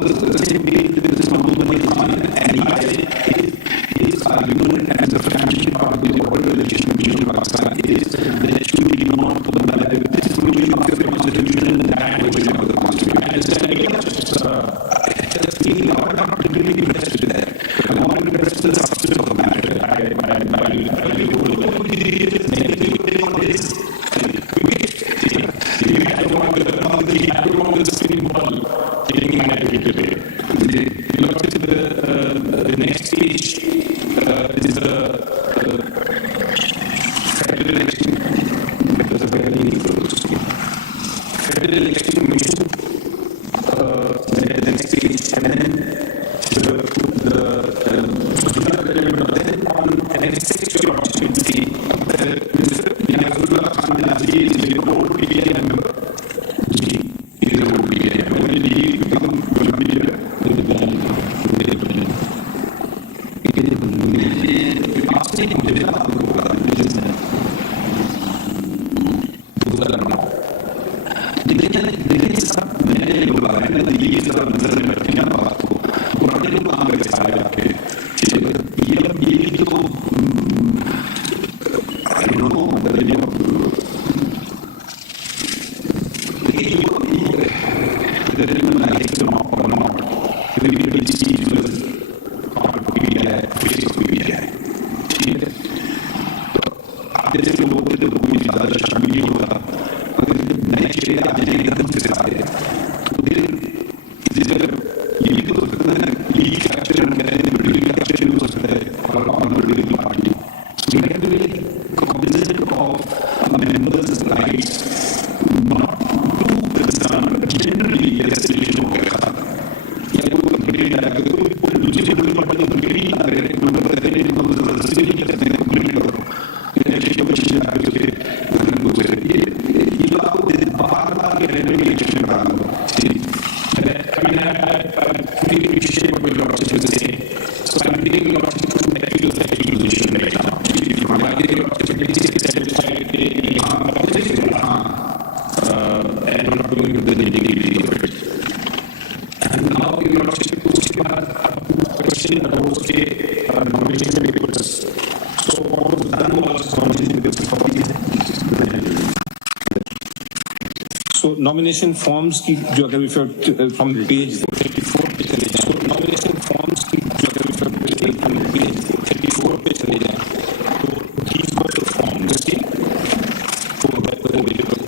the same way this Muhammad Khan and his argument and the financial part of the border relation of Pakistan is that should be not put on the this provision of the constitution and that provision of the constitution. And it's really I'm not really interested in that. I'm not interested in the substance of the matter. I don't want the spinning ball taking my way today. The next page is the federal election. That was a very neat federal election commission. The next page, and then then on an executive opportunity, Mr. Sadia Khan is a board PTI member. Nomination forms की जो अगर from page 34 पे चले जाएं, तो nomination forms की जो अगर from page 34 पे चले जाएं, तो these were the forms that were available.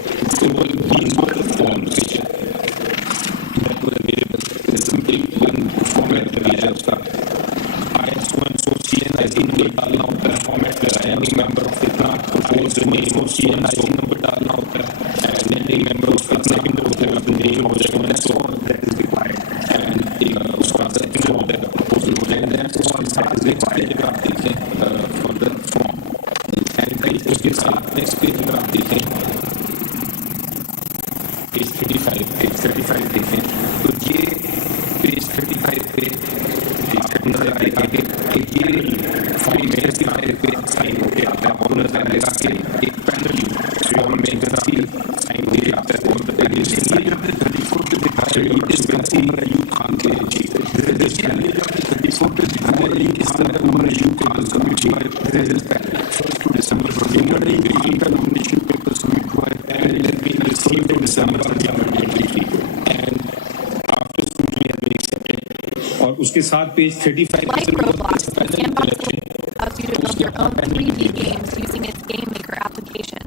These were the forms that were available. Simply one format लगाया उसका. I so and so CNIC number डालना होता है, format लगाया. Any member of इतना propose the name of CNIC number डालना होता है. And then any member of name of the that is required, and second of that proposal, and that's all is required for the form. And उसके साथ next page में आप देखें page 35 देखें, तो ये page 35 पे नजर आएगा कि ये फॉर्म में पे साइन होके आता है और नजर आएगा कि एक पैनल फॉर्म में जरा साइन होके आता है और और उसके साथ page 35 like Roblox, the sandbox allows you to build your own 3D games using its GameMaker application.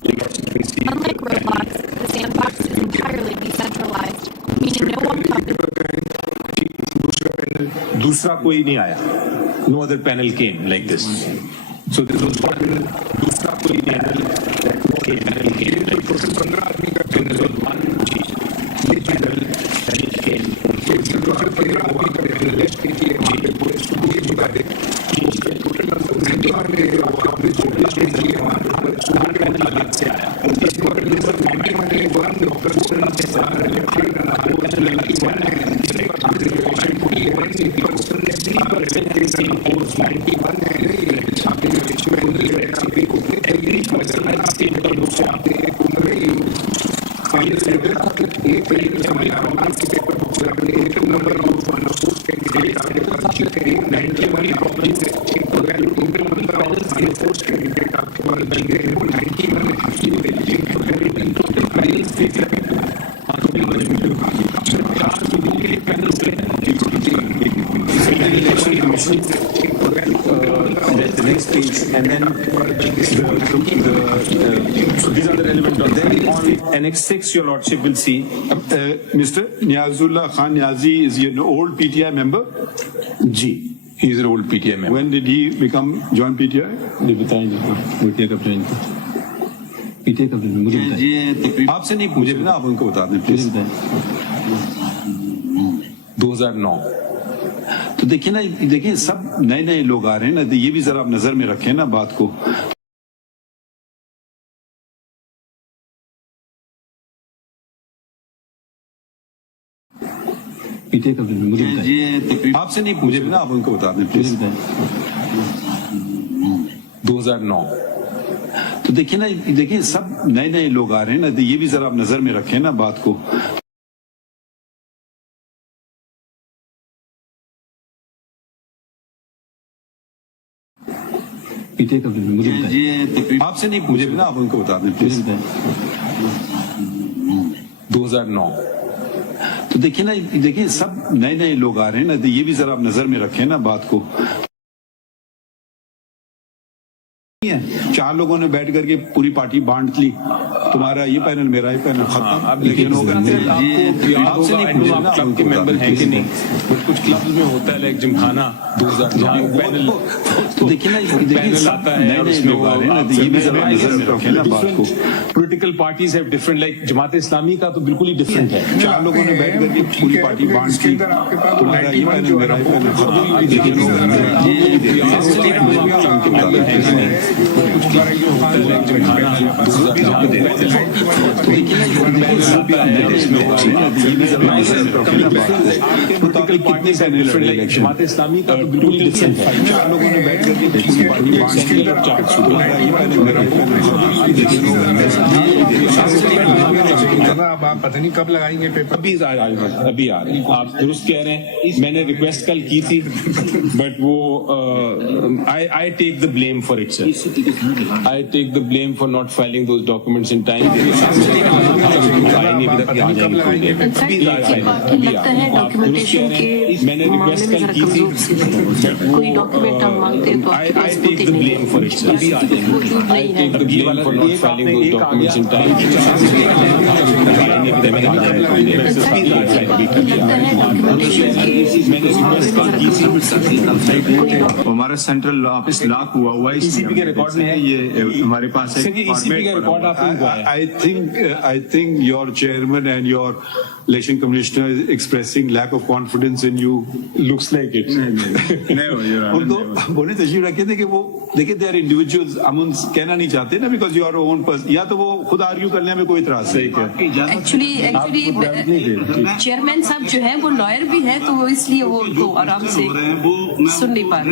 Unlike Roblox, the sandbox is entirely decentralized, meaning no one दूसरा कोई नहीं आया. No other panel came like this. So this was what दूसरा कोई panel came like this. 15 आदमी का panel was one चीज. ये panel came. ये 15 आदमी का panel है कि वहाँ पे पूरे स्टूडियो बता दे कि इसका टोटल नंबर में आपने जो लिस्ट दी है वहाँ पर panel अलग से आया. इसके बाद नंबर 91 वन ऑपरेशन से सारा रिलेटेड करना है. वो panel अलग से आया. इसके बाद रिलेशन पूरी है. The next page, and then these are the relevant ones. Then on Annex 6, your Lordship will see. Mr. Niazullah Khan Niazi is an old PTI member. G. He is an old PTI member. When did he join PTI? PTI कब join किया? PTI कब join? मुझे बताइए. आपसे नहीं पूछे ना, आप उनको बता दें प्लीज. 2009. तो देखिए ना, देखिए सब नए नए लोग आ रहे हैं ना, तो ये भी जरा आप नजर में रखें ना बात को. PTI कब join? मुझे बताइए. आपसे नहीं पूछे ना, आप उनको बता दें प्लीज. 2009. तो देखिए ना, देखिए सब नए नए लोग आ रहे हैं ना, तो ये भी जरा आप नजर में रखें ना बात को. PTI कब join? मुझे बताइए. आपसे नहीं पूछे ना, आप उनको बता दें प्लीज. 2009. तो देखिए ना, देखिए सब नए नए लोग आ रहे हैं ना, तो ये भी जरा आप नजर में रखें ना बात को. 4 लोगों ने बैठ करके पूरी पार्टी बांट ली, तुम्हारा ये पैनल, मेरा ये पैनल, खत्म. लेकिन आपसे नहीं पूछा आप क्लब के मेंबर हैं कि नहीं. कुछ क्लब में होता है लाइक जिमखाना 2000 पैनल. तो देखिए ना, देखिए सब नए नए लोग आ रहे हैं ना, तो ये भी जरा नजर में रखें ना बात को. Political parties have different, like Jamaat Islami का तो बिल्कुल ही डिफरेंट है. 4 लोगों ने बैठ करके पूरी पार्टी बांट ली, तुम्हारा ये पैनल, मेरा ये पैनल, जमात इस्लामी का तो बिल्कुल ही डिफरेंट है. 4 लोगों ने बैठ करके पूरी पार्टी बांट ली, अब आप पता नहीं कब लगाएंगे पेपर. अभी आ रहे हैं. आप दुरुस्त कह रहे हैं. मैंने रिक्वेस्ट कल की थी, बट वो I take the blame for it sir. I take the blame for not filing those documents in time. मैंने रिक्वेस्ट कल की थी, कोई डॉक्यूमेंट हम मांगते हैं तो I take the blame for it. I take the blame for not filing those documents in time. मैंने रिक्वेस्ट कल की थी. हमारा सेंट्रल ऑफिस लॉक हुआ है. ECP के रिकॉर्ड में है ये हमारे पास है. ECP का रिकॉर्ड आपको हुआ है. I think your chairman and your election commissioner is expressing lack of confidence in you. Looks like it. उनको बोले तशरीफ रखे थे कि वो देखिए they are individuals, हम उन कहना नहीं चाहते ना, because you are your own person. या तो वो खुद आर्ग्यू करने में कोई इतराज नहीं. एक्चुअली चेयरमैन साहब जो है वो लॉयर भी है, तो वो इसलिए वो तो आराम से सुन नहीं पा रहे.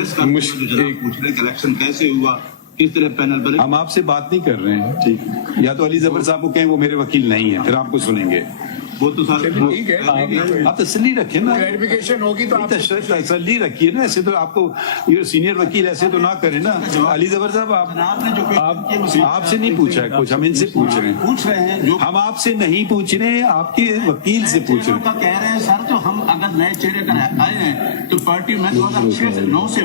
इलेक्शन कैसे हुआ, किस तरह पैनल बने. हम आपसे बात नहीं कर रहे हैं, ठीक. या तो अली जफर साहब को कहें वो मेरे वकील नहीं है, फिर आपको सुनेंगे. वो तो सारे ठीक है, आप तसल्ली रखें ना, क्लैरिफिकेशन होगी तो आप तसल्ली रखिए ना. ऐसे तो आपको ये सीनियर वकील ऐसे तो ना करें ना. अली जफर साहब आपसे नहीं पूछा है कुछ, हम इनसे पूछ रहे हैं. जो हम आपसे नहीं पूछ रहे हैं, आपके वकील से पूछ रहे हैं. कह रहे हैं सर, तो हम अगर नए चेहरे कर आए हैं तो पार्टी में 2006-9 से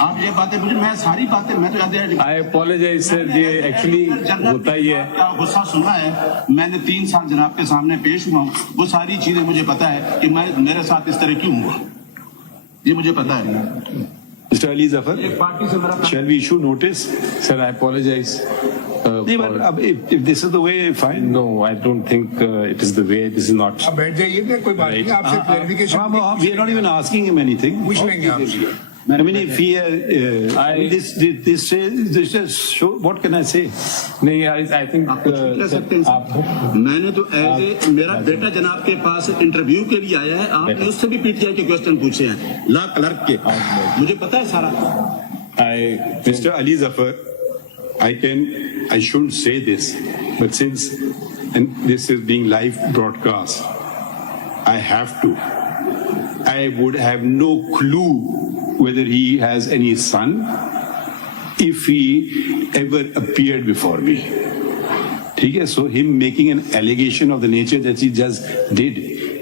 आप ये बातें मुझे, मैं सारी बातें मैं तो याद. आई अपोलोजाइज सर, ये एक्चुअली होता ही है. गुस्सा सुना है मैंने 3 साल जनाब के सामने पेश हुआ हूँ. वो सारी चीजें मुझे पता है कि मैं मेरे साथ इस तरह क्यों हुआ, ये मुझे पता है. Mr. Ali Zafar, shall we issue notice? Sir, I apologize. नहीं, but if this is the way, fine. No, I don't think it is the way. This is not. आप बैठ जाइए ना, कोई बात नहीं. आपसे clarification We are not even asking him anything. पूछ लेंगे आपसे. I mean, if he, this just show, what can I say? नहीं, I think मैंने तो ऐसे मेरा बेटा जनाब के पास इंटरव्यू के लिए आया है, आपने उससे भी पीटीआई के क्वेश्चन पूछे हैं, लॉ क्लर्क के. मुझे पता है सारा. Mr. Ali Zafar, I shouldn't say this, but since and this is being live broadcast, I have to. I would have no clue whether he has any son if he ever appeared before me. Okay, so him making an allegation of the nature that he just did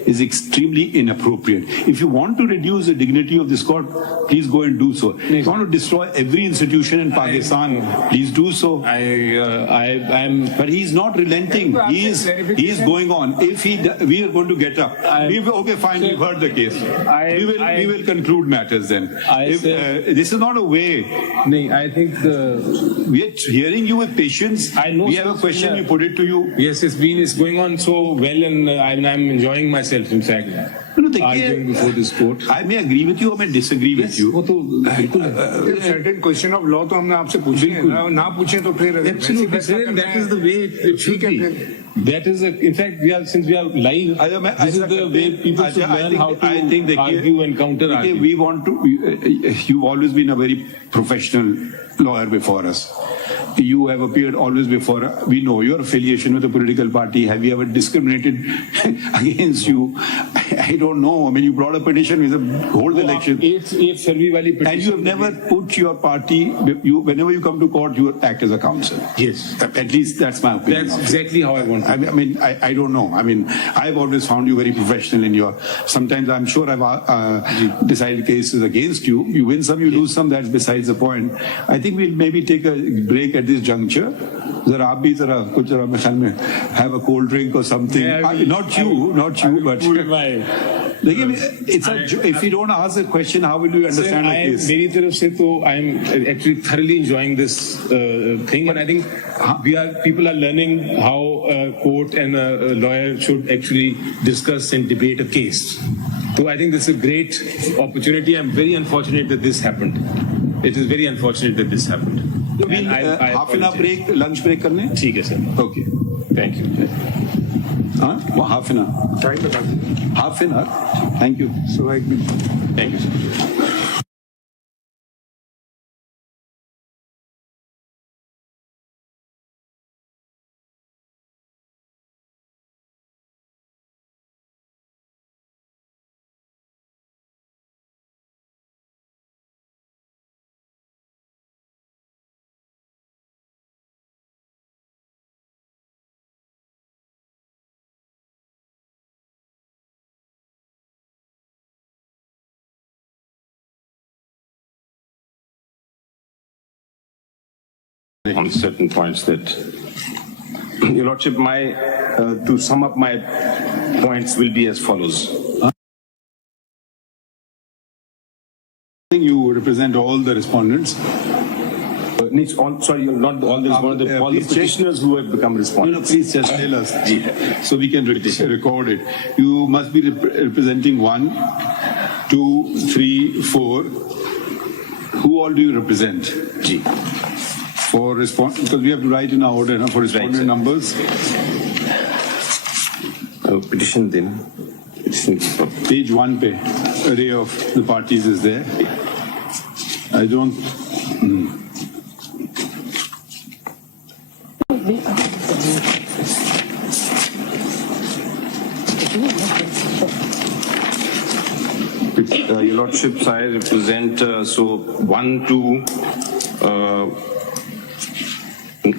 is extremely inappropriate. If you want to reduce the dignity of this court, please go and do so. If you want to destroy every institution in Pakistan, please do so. But he's not relenting. He is going on. If we are going to get up. Okay, fine. We've heard the case. We will conclude matters then. This is not a way. I think we are hearing you with patience. I know. We have a question. We put it to you. Yes, it's going on so well, and I'm enjoying myself. In fact, arguing before this court. I may agree with you or may disagree with you. certain question of law तो हमने आपसे पूछी है ना पूछे तो फिर that is the way it should be. That is in fact since we are live, this is the way people should learn how to argue and counter argue. We want to. You've always been a very professional lawyer before us. You have appeared always before. We know your affiliation with a political party. Have we ever discriminated against you? I don't know. I mean, you brought a petition. We said, hold the election. And you have never put your party. Whenever you come to court, you act as a counsel. Yes. At least that's my opinion. That's exactly how I want to. I mean, I don't know. I mean, I've always found you very professional in your. Sometimes I'm sure I've decided cases against you. You win some, you lose some. That's besides the point. I think we'll maybe take a break at this juncture. Have a cold drink or something. Not you, but if you don't ask a question, how will you understand a case? I'm actually thoroughly enjoying this thing, and I think people are learning how a court and a lawyer should actually discuss and debate a case. So I think this is a great opportunity. I'm very unfortunate that this happened. It is very unfortunate that this happened. Half an hour break, lunch break करने? ठीक है sir. Okay. Thank you. Half an hour. Half an hour. Thank you. So एक minute. Thank you sir. On certain points that, Your Lordship, to sum up my points will be as follows. I think you represent all the respondents. Sorry, not all the respondents, all the petitioners who have become respondents. No, please just tell us so we can record it. You must be representing 1, 2, 3, 4. Who all do you represent? G. For response, because we have to write in our order for respondent numbers. Petition then. Page 1 pe, array of the parties is there. I don't. Your Lordships, I represent 1 to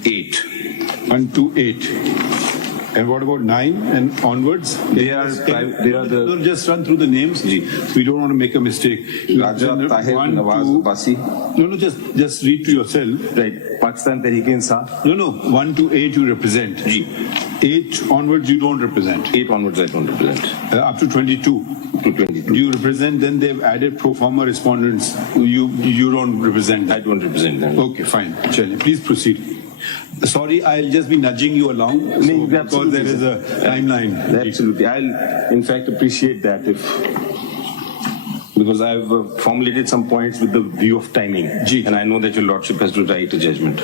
8. 1 to 8. And what about 9 and onwards? Just run through the names. We don't want to make a mistake. Raja, Tahir, Nawaz, Basi. No, just read to yourself. Right. Pakistan Tehreek-e-Insaf. No. 1 to 8 you represent. 8 onwards you don't represent. 8 onwards I don't represent. Up to 22. To 22. You represent, then they've added pro forma respondents. You don't represent. I don't represent them. Okay, fine. Please proceed. Sorry, I'll just be nudging you along because there is a timeline. Absolutely. I'll, in fact, appreciate that because I've formulated some points with the view of timing. And I know that Your Lordship has to write a judgment.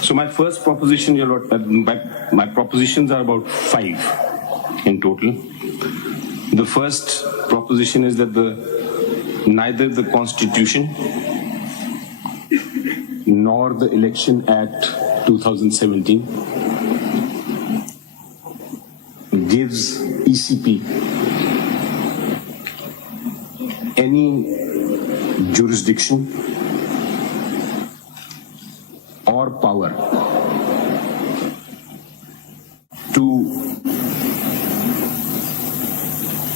So my first proposition, Your Lord, my propositions are about 5 in total. The first proposition is that neither the Constitution nor the Election Act 2017 gives ECP any jurisdiction or power to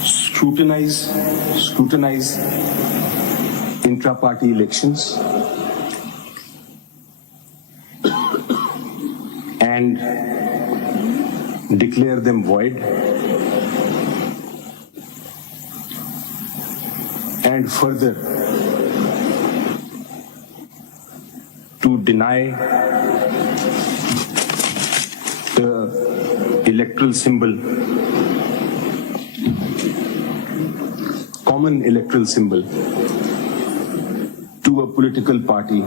scrutinize intra-party elections and declare them void, and further to deny the electoral symbol, common electoral symbol, to a political party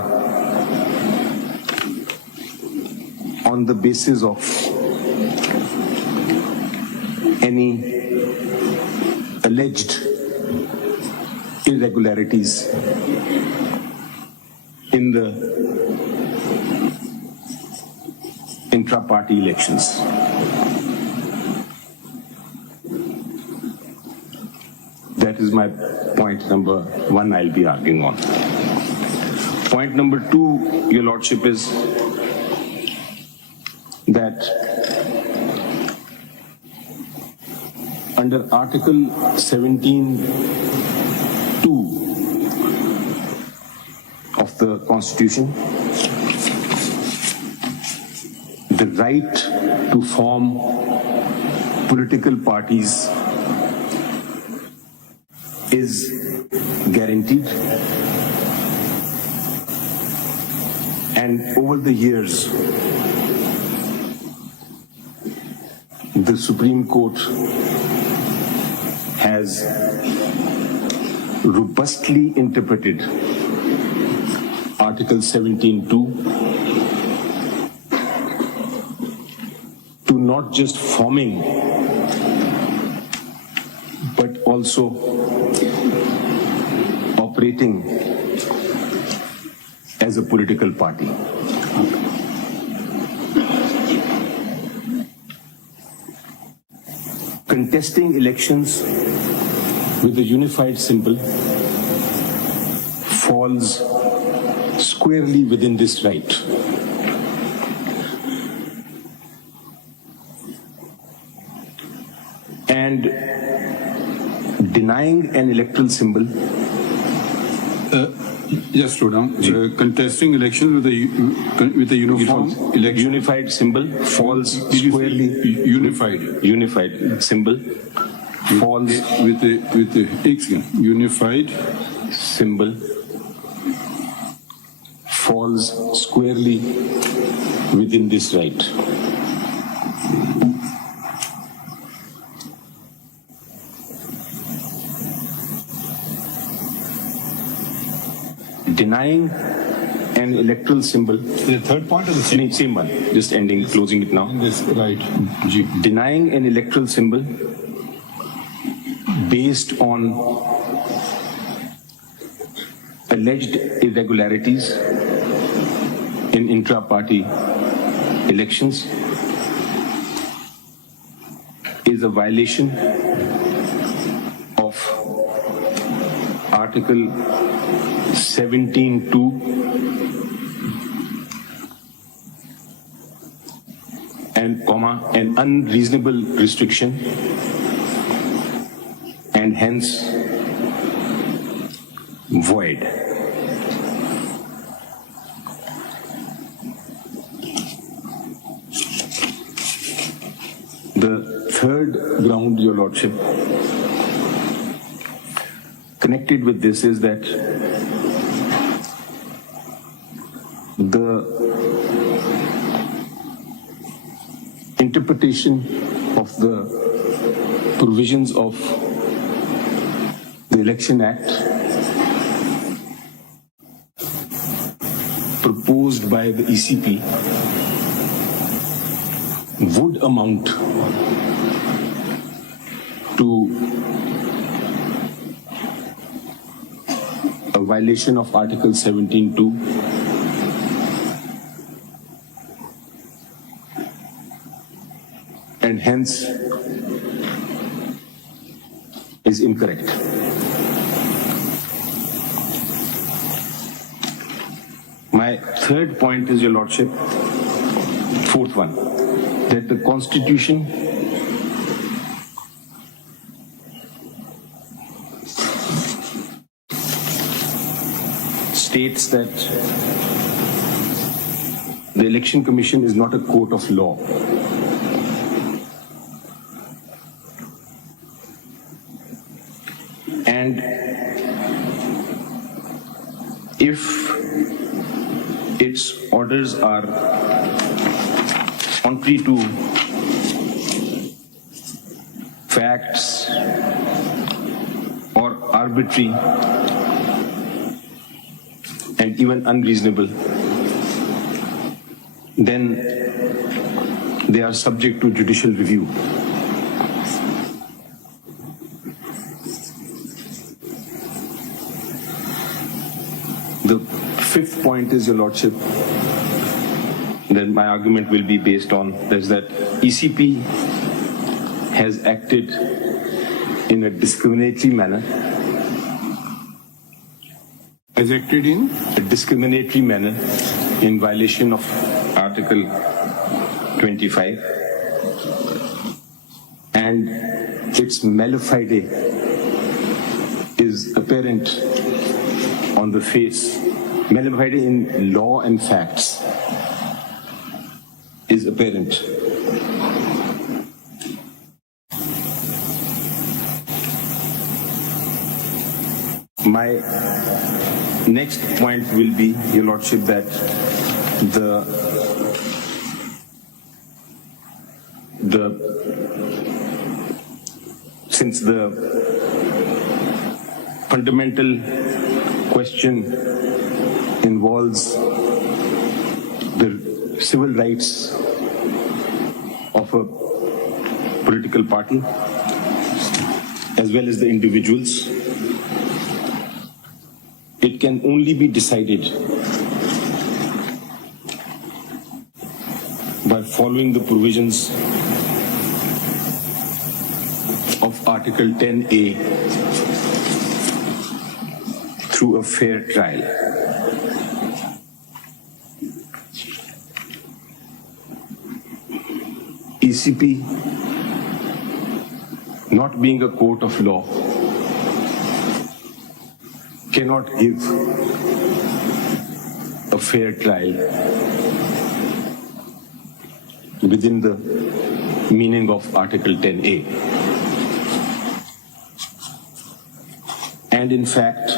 on the basis of any alleged irregularities in the intra-party elections. That is my point number one I'll be arguing on. Point number two, Your Lordship, is that under Article 17(2) of the Constitution, the right to form political parties is guaranteed, and over the years the Supreme Court has robustly interpreted Article 17(2) to not just forming but also operating as a political party. Contesting elections with a unified symbol falls squarely within this right. And denying an electoral symbol. Just slow down. Contesting elections with a unified symbol falls squarely. Unified symbol falls with the unified symbol falls squarely within this right. Denying an electoral symbol. The third point of the same one. Just ending, closing it now. This right. Denying an electoral symbol based on alleged irregularities in intra-party elections is a violation of Article 17(2) and an unreasonable restriction, and hence void. The third ground, Your Lordship, connected with this is that the interpretation of the provisions of the Election Act proposed by the ECP would amount to a violation of Article 17(2) and hence is incorrect. My third point is, Your Lordship, fourth one, that the Constitution states that the Election Commission is not a court of law. And if its orders are contrary to facts or arbitrary and even unreasonable, then they are subject to judicial review. The fifth point is, Your Lordship, that my argument will be based on is that ECP has acted in a discriminatory manner. As acted in? A discriminatory manner in violation of Article 25, and its mala fide is apparent on the face. Mala fide in law and facts is apparent. My next point will be, Your Lordship, that since the fundamental question involves the civil rights of a political party as well as the individuals, it can only be decided by following the provisions of Article 10A through a fair trial. ECP, not being a court of law, cannot give a fair trial within the meaning of Article 10A. And in fact,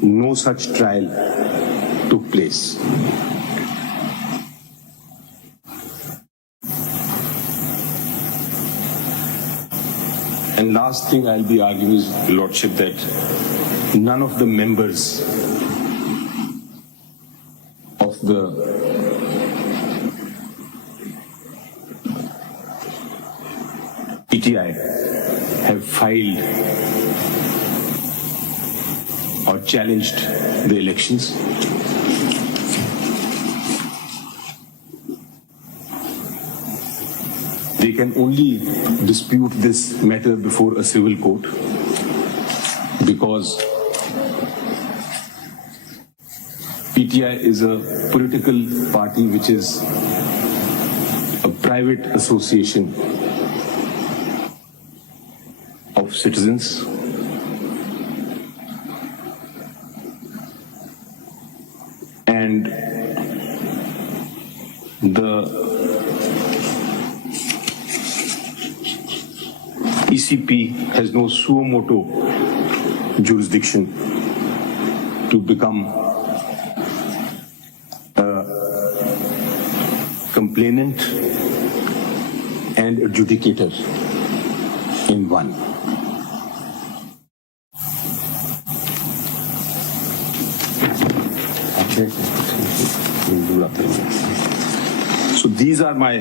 no such trial took place. And last thing I'll be arguing is, Lordship, that none of the members of the PTI have filed or challenged the elections. They can only dispute this matter before a civil court because PTI is a political party which is a private association of citizens. And the ECP has no suo motu jurisdiction to become a complainant and adjudicator in one. So these are my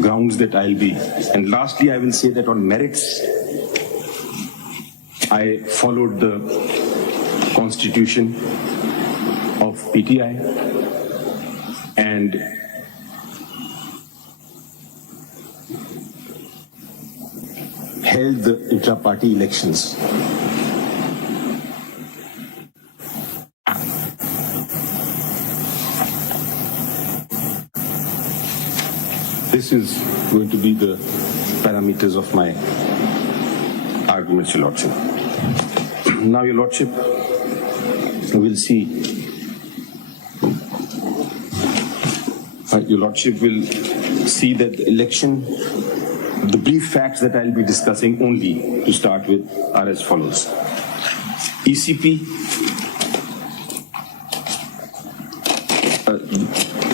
grounds that I'll be. And lastly, I will say that on merits, I followed the constitution of PTI and held the intra-party elections. this is going to be the parameters of my arguments, Your Lordship. Now, Your Lordship, we'll see. Your Lordship will see that the election, the brief facts that I'll be discussing only to start with are as follows. ECP,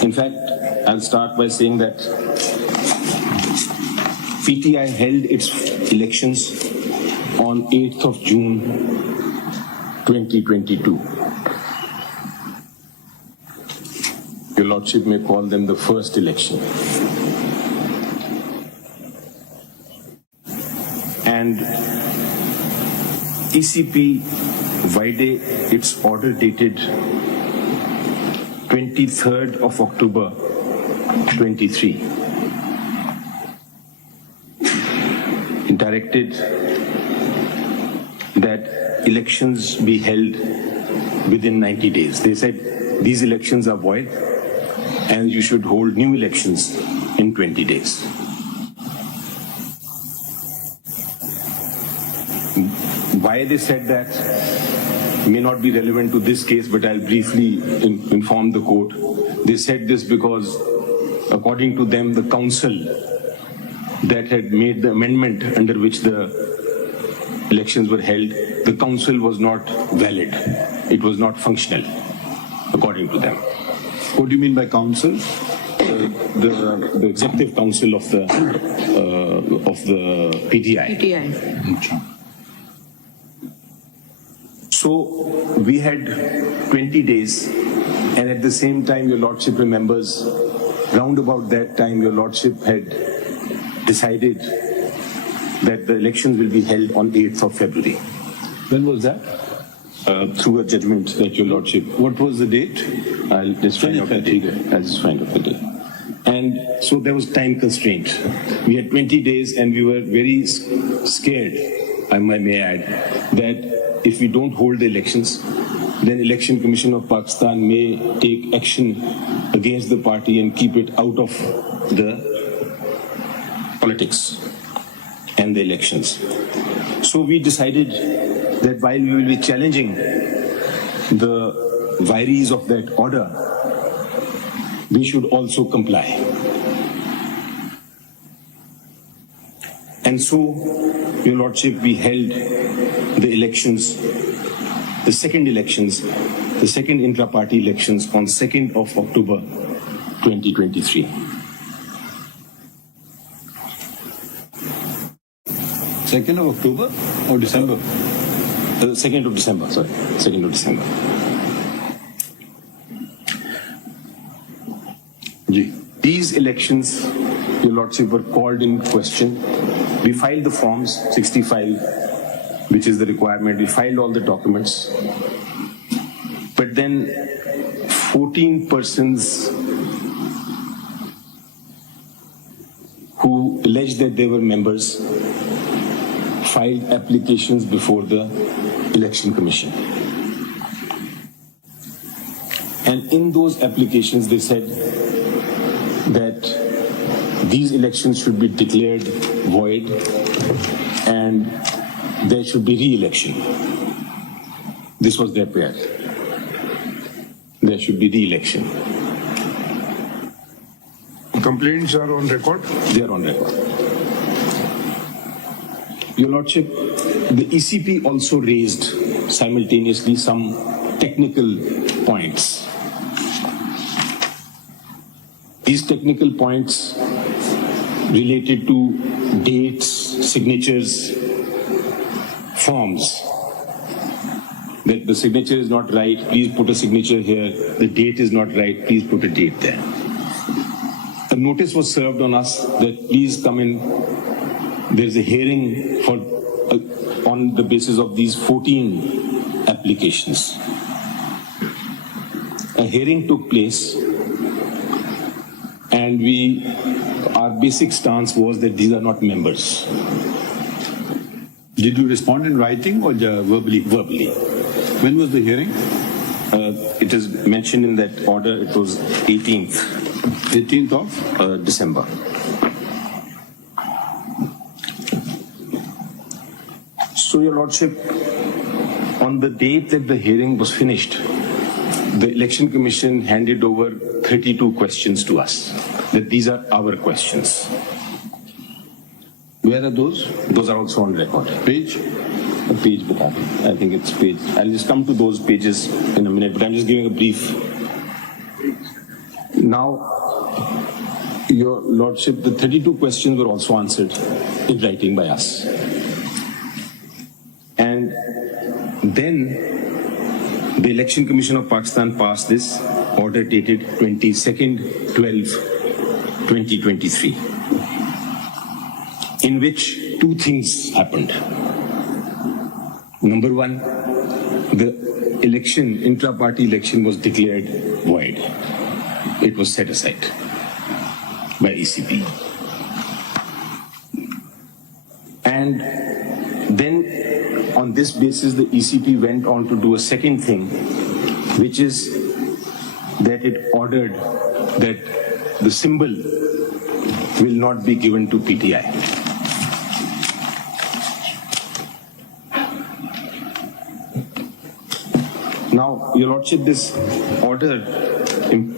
in fact, I'll start by saying that PTI held its elections on 8th of June 2022. Your Lordship may call them the first election. And ECP vide its order dated 23rd of October 23, directed that elections be held within 90 days. They said these elections are void and you should hold new elections in 20 days. Why they said that may not be relevant to this case, but I'll briefly inform the court. They said this because, according to them, the council that had made the amendment under which the elections were held, the council was not valid. It was not functional, according to them. What do you mean by council? The executive council of the PTI. PTI. So we had 20 days, and at the same time, Your Lordship remembers, round about that time, Your Lordship had decided that the elections will be held on 8th of February. When was that? Through a judgment that Your Lordship. What was the date? I'll just find out the date. I'll just find out the date. And so there was time constraint. We had 20 days, and we were very scared, I may add, that if we don't hold the elections, then Election Commission of Pakistan may take action against the party and keep it out of the politics and the elections. So we decided that while we will be challenging the vires of that order, we should also comply. And so, Your Lordship, we held the elections, the second intra-party elections on 2nd of October 2023. 2nd of October or December? 2nd of December, sorry. 2nd of December. These elections, Your Lordship, were called in question. We filed the forms 65, which is the requirement. We filed all the documents. But then 14 persons who alleged that they were members filed applications before the Election Commission. And in those applications, they said that these elections should be declared void and there should be re-election. This was their prayer. There should be re-election. Complaints are on record? They are on record. Your Lordship, the ECP also raised simultaneously some technical points. These technical points related to dates, signatures, forms. That the signature is not right, please put a signature here. The date is not right, please put a date there. A notice was served on us that please come in. There's a hearing for on the basis of these 14 applications. A hearing took place, and our basic stance was that these are not members. Did you respond in writing or verbally? Verbally. When was the hearing? It is mentioned in that order, it was 18th. 18th of? December. So, Your Lordship, on the date that the hearing was finished, the Election Commission handed over 32 questions to us, that these are our questions. Where are those? Those are also on record. Page? A page, but I think it's page. I'll just come to those pages in a minute, but I'm just giving a brief. Now, Your Lordship, the 32 questions were also answered in writing by us. And then the Election Commission of Pakistan passed this order dated 22nd 12/2023, in which two things happened. Number one, the election, intra-party election, was declared void. It was set aside by ECP. And then on this basis, the ECP went on to do a second thing, which is that it ordered that the symbol will not be given to PTI. Now, Your Lordship, this order in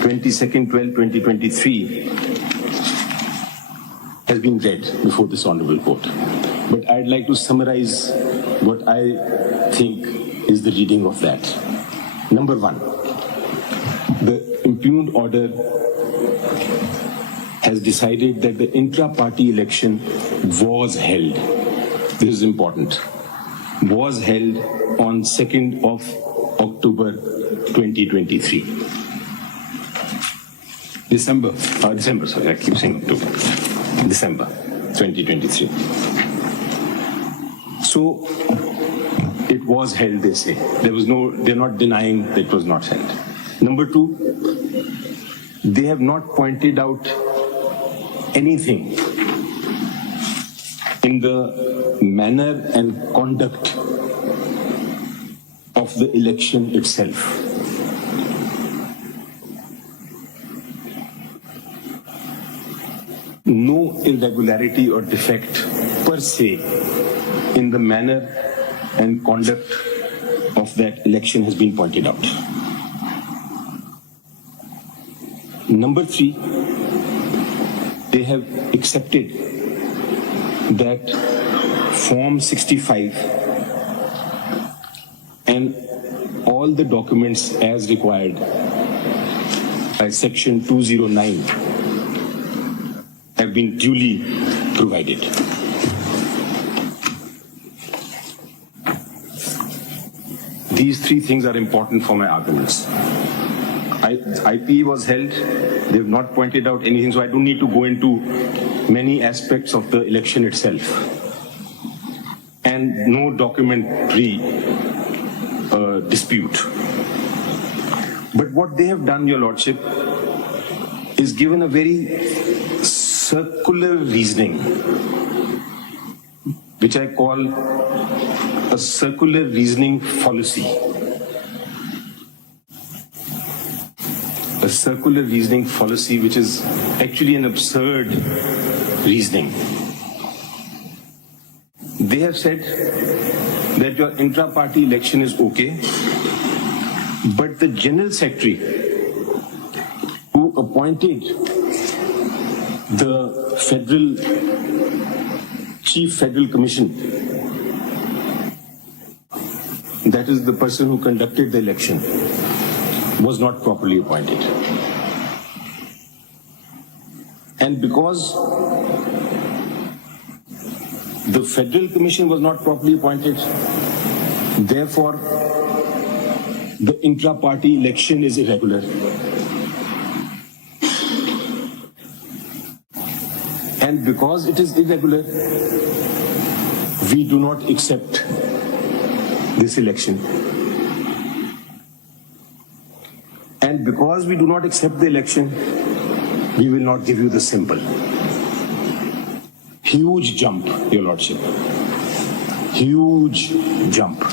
22nd 12/2023 has been read before this Honorable Court. But I'd like to summarize what I think is the reading of that. Number one, the impugned order has decided that the intra-party election was held. This is important. Was held on 2nd of October 2023. December. December, sorry, I keep saying October. December 2023. So it was held, they say. They're not denying that it was not held. Number two, they have not pointed out anything in the manner and conduct of the election itself. No irregularity or defect per se in the manner and conduct of that election has been pointed out. Number three, they have accepted that Form 65 and all the documents as required by Section 209 have been duly provided. These three things are important for my arguments. IP was held, they have not pointed out anything, so I don't need to go into many aspects of the election itself. And no documentary dispute. But what they have done, Your Lordship, is given a very circular reasoning, which I call a circular reasoning fallacy. A circular reasoning fallacy, which is actually an absurd reasoning. They have said that your intra-party election is okay, but the General Secretary who appointed the Chief Federal Commission, that is the person who conducted the election, was not properly appointed. And because the Federal Commission was not properly appointed, therefore the intra-party election is irregular. And because it is irregular, we do not accept this election. And because we do not accept the election, we will not give you the symbol. Huge jump, Your Lordship. Huge jump.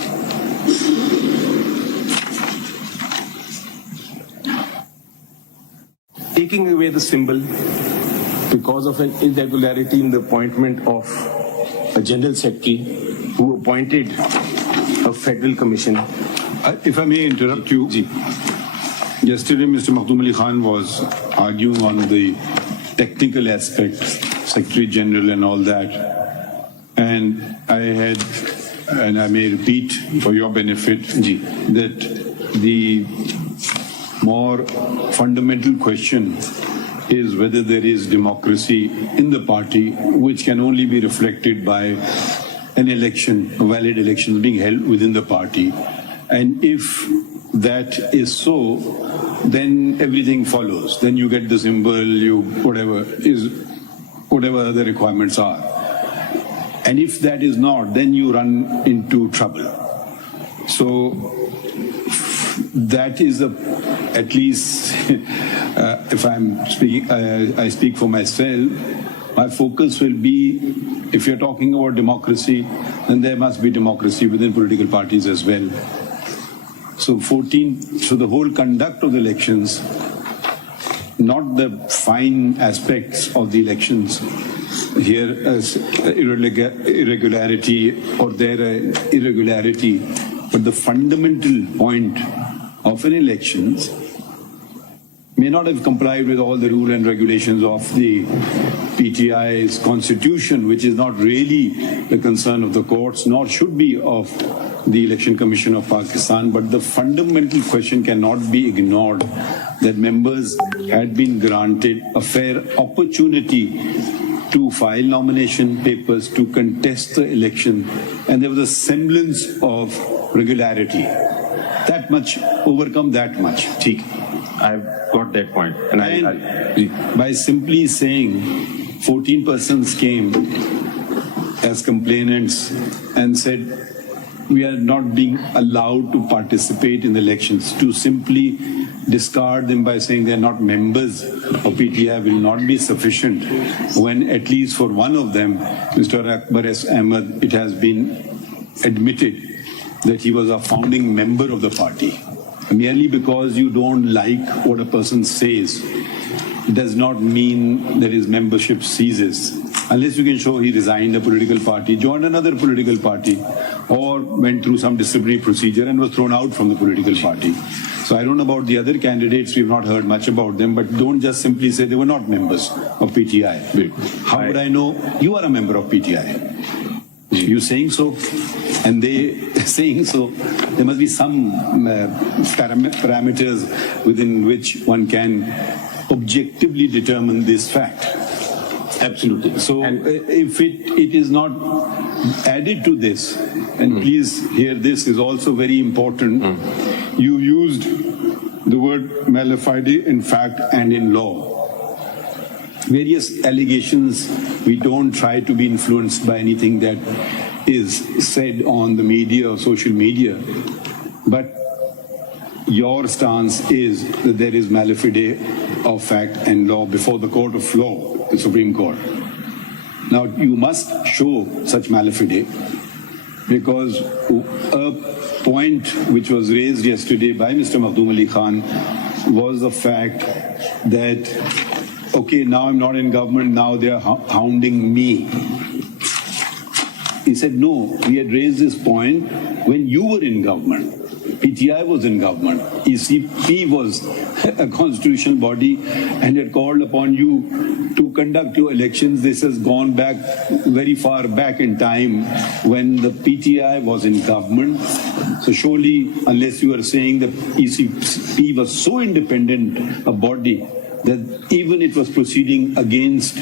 Taking away the symbol because of an irregularity in the appointment of a General Secretary appointed a federal commission. If I may interrupt you, yesterday Mr. Makhdoom Ali Khan was arguing on the technical aspects, Secretary General and all that, and I may repeat for your benefit that the more fundamental question is whether there is democracy in the party, which can only be reflected by an election, valid elections being held within the party. And if that is so, then everything follows. Then you get the symbol, whatever other requirements are. And if that is not, then you run into trouble. So that is at least, if I'm speaking, I speak for myself, my focus will be, if you're talking about democracy, then there must be democracy within political parties as well. So the whole conduct of the elections, not the fine aspects of the elections, here as irregularity or there irregularity, but the fundamental point of an elections may not have complied with all the rules and regulations of the PTI's constitution, which is not really the concern of the courts, nor should be of the Election Commission of Pakistan. But the fundamental question cannot be ignored, that members had been granted a fair opportunity to file nomination papers, to contest the election, and there was a semblance of regularity. That much, overcome that much. I've got that point. And by simply saying 14 persons came as complainants and said, we are not being allowed to participate in the elections, to simply discard them by saying they are not members of PTI will not be sufficient, when at least for one of them, Mr. Akbar S. Ahmed, it has been admitted that he was a founding member of the party. Merely because you don't like what a person says does not mean that his membership ceases. Unless you can show he resigned a political party, joined another political party, or went through some disciplinary procedure and was thrown out from the political party. So I don't know about the other candidates, we've not heard much about them, but don't just simply say they were not members of PTI. How would I know you are a member of PTI? You saying so, and they saying so, there must be some parameters within which one can objectively determine this fact. Absolutely. So if it is not added to this, and please hear this is also very important, you used the word mala fide in fact and in law. Various allegations, we don't try to be influenced by anything that is said on the media or social media, but your stance is that there is mala fide of fact and law before the court of law, the Supreme Court. Now you must show such mala fide, because a point which was raised yesterday by Mr. Makhdoom Ali Khan was the fact that, okay, now I'm not in government, now they are hounding me. He said, no, we had raised this point when you were in government. PTI was in government. ECP was a constitutional body and had called upon you to conduct your elections. This has gone back very far back in time when the PTI was in government. So surely, unless you are saying that ECP was so independent a body that even it was proceeding against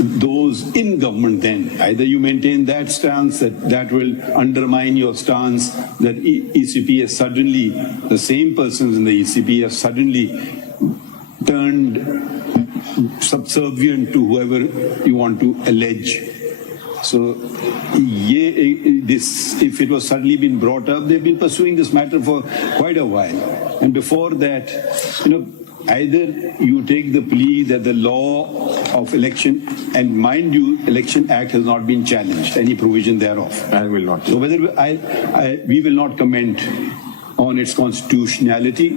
those in government then, either you maintain that stance that will undermine your stance that ECP has suddenly, the same persons in the ECP have suddenly turned subservient to whoever you want to allege. So if it was suddenly been brought up, they've been pursuing this matter for quite a while. And before that, either you take the plea that the law of election, and mind you, Election Act has not been challenged, any provision thereof. I will not. So whether we will not comment on its constitutionality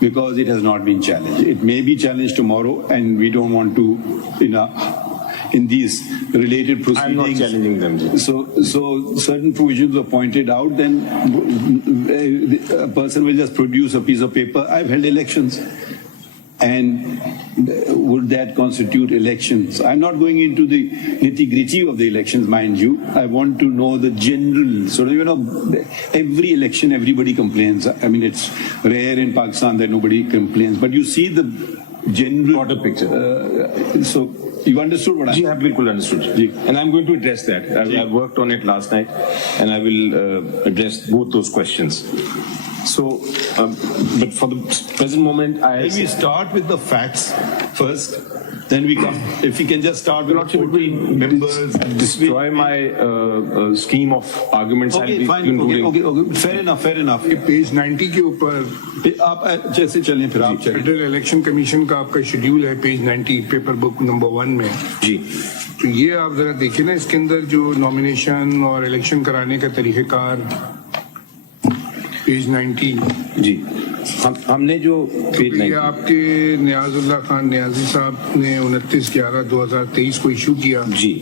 because it has not been challenged. It may be challenged tomorrow, and we don't want to, in these related proceedings. I'm not challenging them. Ji. So certain provisions were pointed out, then a person will just produce a piece of paper. I've held elections. And would that constitute elections? I'm not going into the nitty-gritty of the elections, mind you. I want to know the general, sort of, every election, everybody complains. I mean, it's rare in Pakistan that nobody complains. But you see the general... Broader picture. So, you understood what I... I have completely understood. And I'm going to address that. I worked on it last night, and I will address both those questions. So, but for the present moment, Let me start with the facts first, then we come. If we can just start with 14 members. Destroy my scheme of arguments. Okay, fine. Okay. Fair enough. Page 90 के ऊपर आप जैसे चलें फिर आप चलें. Federal election commission का आपका शेड्यूल है पेज 90 पेपर बुक नंबर 1 में. जी. तो ये आप जरा देखिए ना, इसके अंदर जो नॉमिनेशन और इलेक्शन कराने का तरीक़ेकार पेज 90 जी. हमने जो पेज 90 आपके नियाजुल्लाह खान नियाजी साहब ने 29/11/2023 को इशू किया. जी.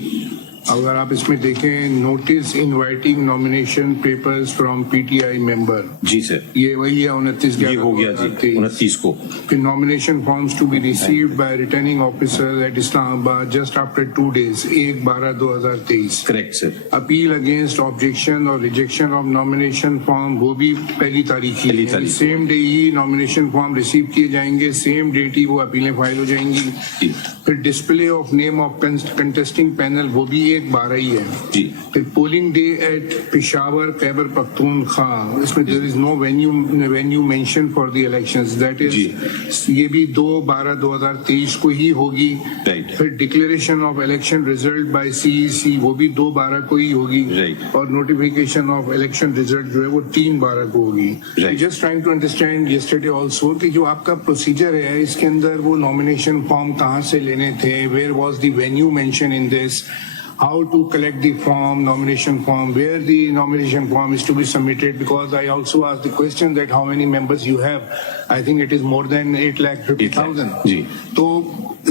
अगर आप इसमें देखें, notice inviting nomination papers from PTI member. जी सर. ये वही है 29/11 ये हो गया जी 29 को. फिर nomination forms to be received by returning officer at Islamabad just after 2 days 1/12/2023. Correct sir. Appeal against objection और रिजेक्शन ऑफ नॉमिनेशन फॉर्म वो भी पहली तारीख ही सेम डे ही नॉमिनेशन फॉर्म रिसीव किए जाएंगे, सेम डेट ही वो अपीलें फाइल हो जाएंगी. फिर display of name of contesting panel वो भी 1/12 ही है. फिर polling day at Peshawar Khyber Pakhtunkhwa, इसमें there is no venue mention for the elections, that is ये भी 2/12/2023 को ही होगी. फिर declaration of election result by CEC वो भी 2/12 को ही होगी. और नोटिफिकेशन ऑफ इलेक्शन रिजल्ट जो है वो 3/12 को होगी. Just trying to understand yesterday also कि जो आपका प्रोसीजर है इसके अंदर वो नॉमिनेशन फॉर्म कहाँ से लेने थे, where was the venue mention in this, how to collect the form, nomination form, where the nomination form is to be submitted, because I also asked the question that how many members you have. I think it is more than 8,50,000. तो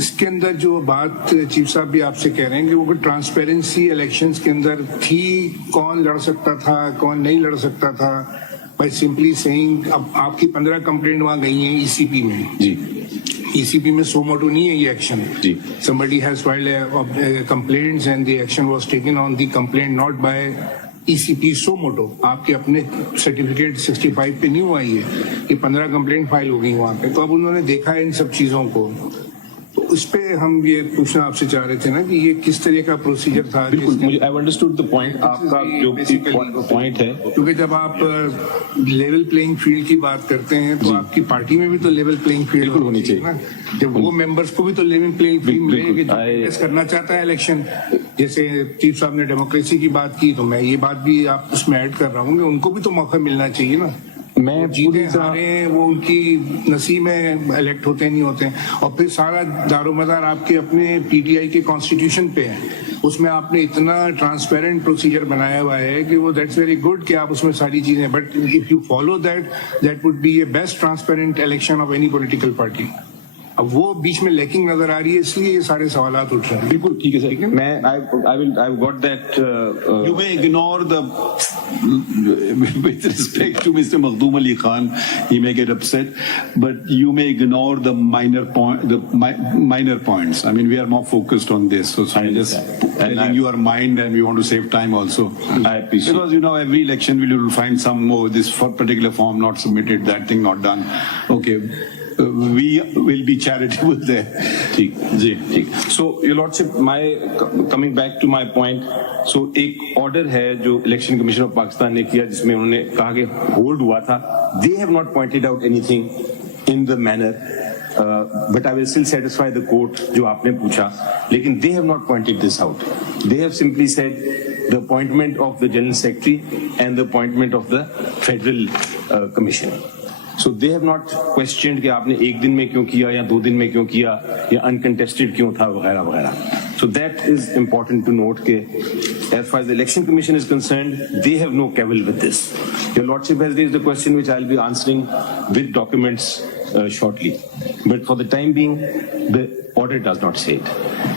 इसके अंदर जो बात chief साहब भी आपसे कह रहे हैं कि वो ट्रांसपेरेंसी इलेक्शंस के अंदर थी, कौन लड़ सकता था कौन नहीं लड़ सकता था, by simply saying अब आपकी 15 कंप्लेंट वहाँ गई हैं ईसीपी में. ECP में सो मोटो नहीं है ये action. Somebody has filed complaints and the action was taken on the complaint not by ECP सो मोटो. आपके अपने सर्टिफिकेट 65 पे नहीं हुआ ये 15 कंप्लेंट फाइल हो गई वहाँ पे. तो अब उन्होंने देखा इन सब चीजों को, तो उस पे हम ये पूछना आपसे चाह रहे थे ना कि ये किस तरह का प्रोसीजर था. बिल्कुल, मुझे आई अंडरस्टूड द पॉइंट. आपका जो पॉइंट है, क्योंकि जब आप लेवल प्लेइंग फील्ड की बात करते हैं तो आपकी पार्टी में भी तो लेवल प्लेइंग फील्ड होनी चाहिए ना. जब वो मेंबर्स को भी तो लेवल प्लेइंग फील्ड मिलेगी जो करना चाहता है इलेक्शन. जैसे चीफ साहब ने डेमोक्रेसी की बात की, तो मैं ये बात भी आप उसमें ऐड कर रहा हूँ कि उनको भी तो मौका मिलना चाहिए ना. मैं जीते हारे वो उनकी नसीब में इलेक्ट होते नहीं होते हैं. और फिर सारा दारोमदार आपके अपने पीटीआई के कॉन्स्टिट्यूशन पे है. उसमें आपने इतना ट्रांसपेरेंट प्रोसीजर बनाया हुआ है कि वो दैट्स वेरी गुड कि आप उसमें सारी चीजें, but if you follow that would be A best transparent election of any political party. अब वो बीच में लैकिंग नजर आ रही है, इसलिए ये सारे सवालात उठ रहे हैं. बिल्कुल ठीक है सर. मैं I got that. You may ignore the, with respect to Mr. Makhdoom Ali Khan, he may get upset, but you may ignore the minor points. I mean, we are more focused on this, so I'm just telling your mind, and we want to save time also. I appreciate, because every election we will find some more this particular form not submitted, that thing not done. Okay. We will be charitable there. ठीक. So, Your Lordship, coming back to my point, so एक order है जो Election Commission of Pakistan ने किया जिसमें उन्होंने कहा कि hold हुआ था. They have not pointed out anything in the manner, but I will still satisfy the court जो आपने पूछा. लेकिन they have not pointed this out. They have simply said the appointment of the General Secretary and the appointment of the Federal Commission. So they have not questioned कि आपने एक दिन में क्यों किया या 2 दिन में क्यों किया या uncontested क्यों था वगैरह वगैरह. So that is important to note कि as far as the Election Commission is concerned, they have no cavil with this. Your Lordship has raised a question which I will be answering with documents shortly. But for the time being, the order does not say it.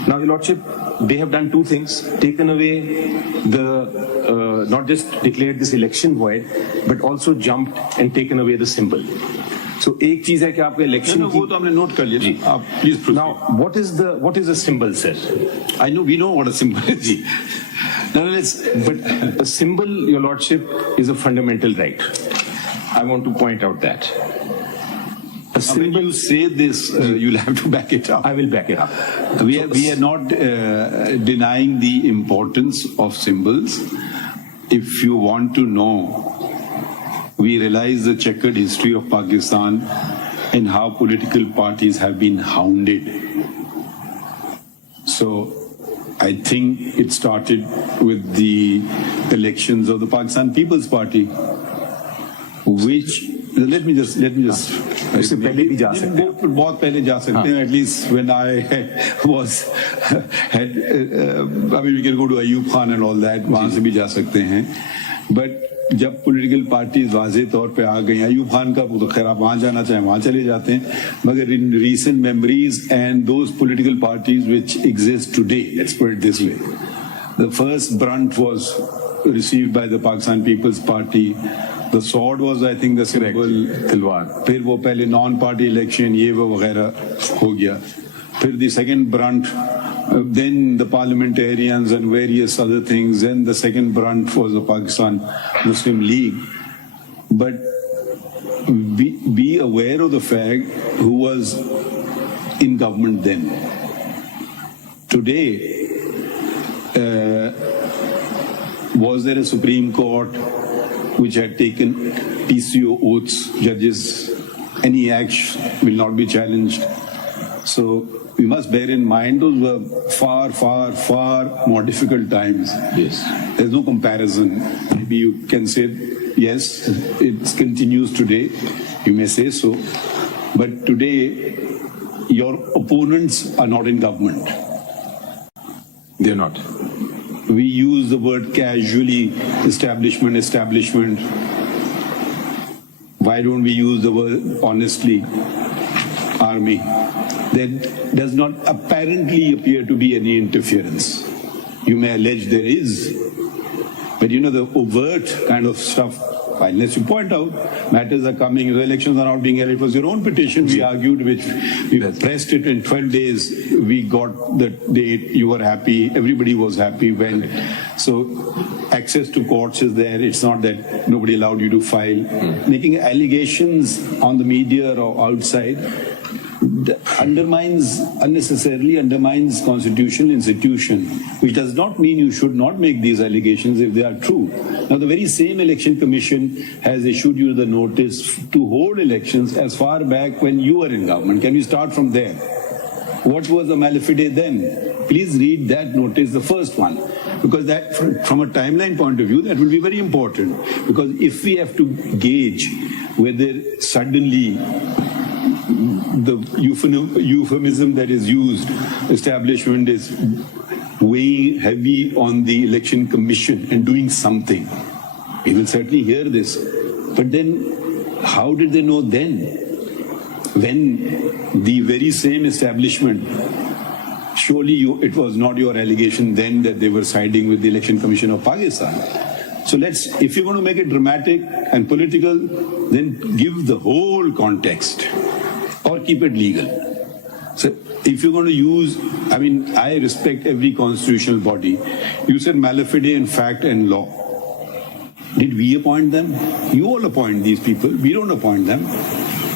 Now, Your Lordship, they have done two things: taken away the, not just declared this election void, but also jumped and taken away the symbol. So एक चीज है कि आपके election वो तो हमने note कर लिया आप please now what is the symbol, sir? I know we know what a symbol is. No, but a symbol, your lordship, is a fundamental right. I want to point out that. When you say this, you'll have to back it up. I will back it up. We are not denying the importance of symbols. If you want to know, we realize the checkered history of Pakistan and how political parties have been hounded. So I think it started with the elections of the Pakistan People's Party, which let me just उससे पहले भी जा सकते हैं बहुत पहले जा सकते हैं at least when I was had I mean we can go to Ayub Khan and all that वहाँ से भी जा सकते हैं but जब पॉलिटिकल पार्टीज वाज़े तौर पे आ गई अयूब खान का तो खैर आप वहाँ जाना चाहें वहाँ चले जाते हैं मगर इन recent memories and those political parties which exist today, let's put it this way, the first brunt was received by the Pakistan People's Party. The sword was, I think, the symbol तलवार. फिर वो पहले non-party election ये वो वगैरह हो गया. फिर the second brunt, then the parliamentarians and various other things. Then the second brunt was the Pakistan Muslim League. But be aware of the fact who was in government then. Today, was there a Supreme Court which had taken PCO oaths, judges, any act will not be challenged. So we must bear in mind those were far, far, far more difficult times. Yes. There's no comparison. Maybe you can say, yes, it continues today. You may say so. But today, your opponents are not in government. They're not. We use the word casually, establishment. Why don't we use the word honestly, army? There does not apparently appear to be any interference. You may allege there is, but you know the overt kind of stuff, unless you point out, matters are coming, the elections are not being held. It was your own petition we argued, which we pressed it in 12 days. We got the date, you were happy, everybody was happy when. So access to courts is there. It's not that nobody allowed you to file. Making allegations on the media or outside unnecessarily undermines constitutional institution, which does not mean you should not make these allegations if they are true. Now, the very same election commission has issued you the notice to hold elections as far back when you were in government. Can we start from there? What was the malafide then? Please read that notice, the first one, because that, from a timeline point of view, that will be very important. Because if we have to gauge whether suddenly the euphemism that is used, establishment is weighing heavy on the election commission and doing something. We will certainly hear this. But then, how did they know then? When the very same establishment, surely it was not your allegation then that they were siding with the Election Commission of Pakistan. So if you're going to make it dramatic and political, then give the whole context. Or keep it legal. So if you're going to use, I mean, I respect every constitutional body. You said malafide in fact and law. Did we appoint them? You all appoint these people. We don't appoint them.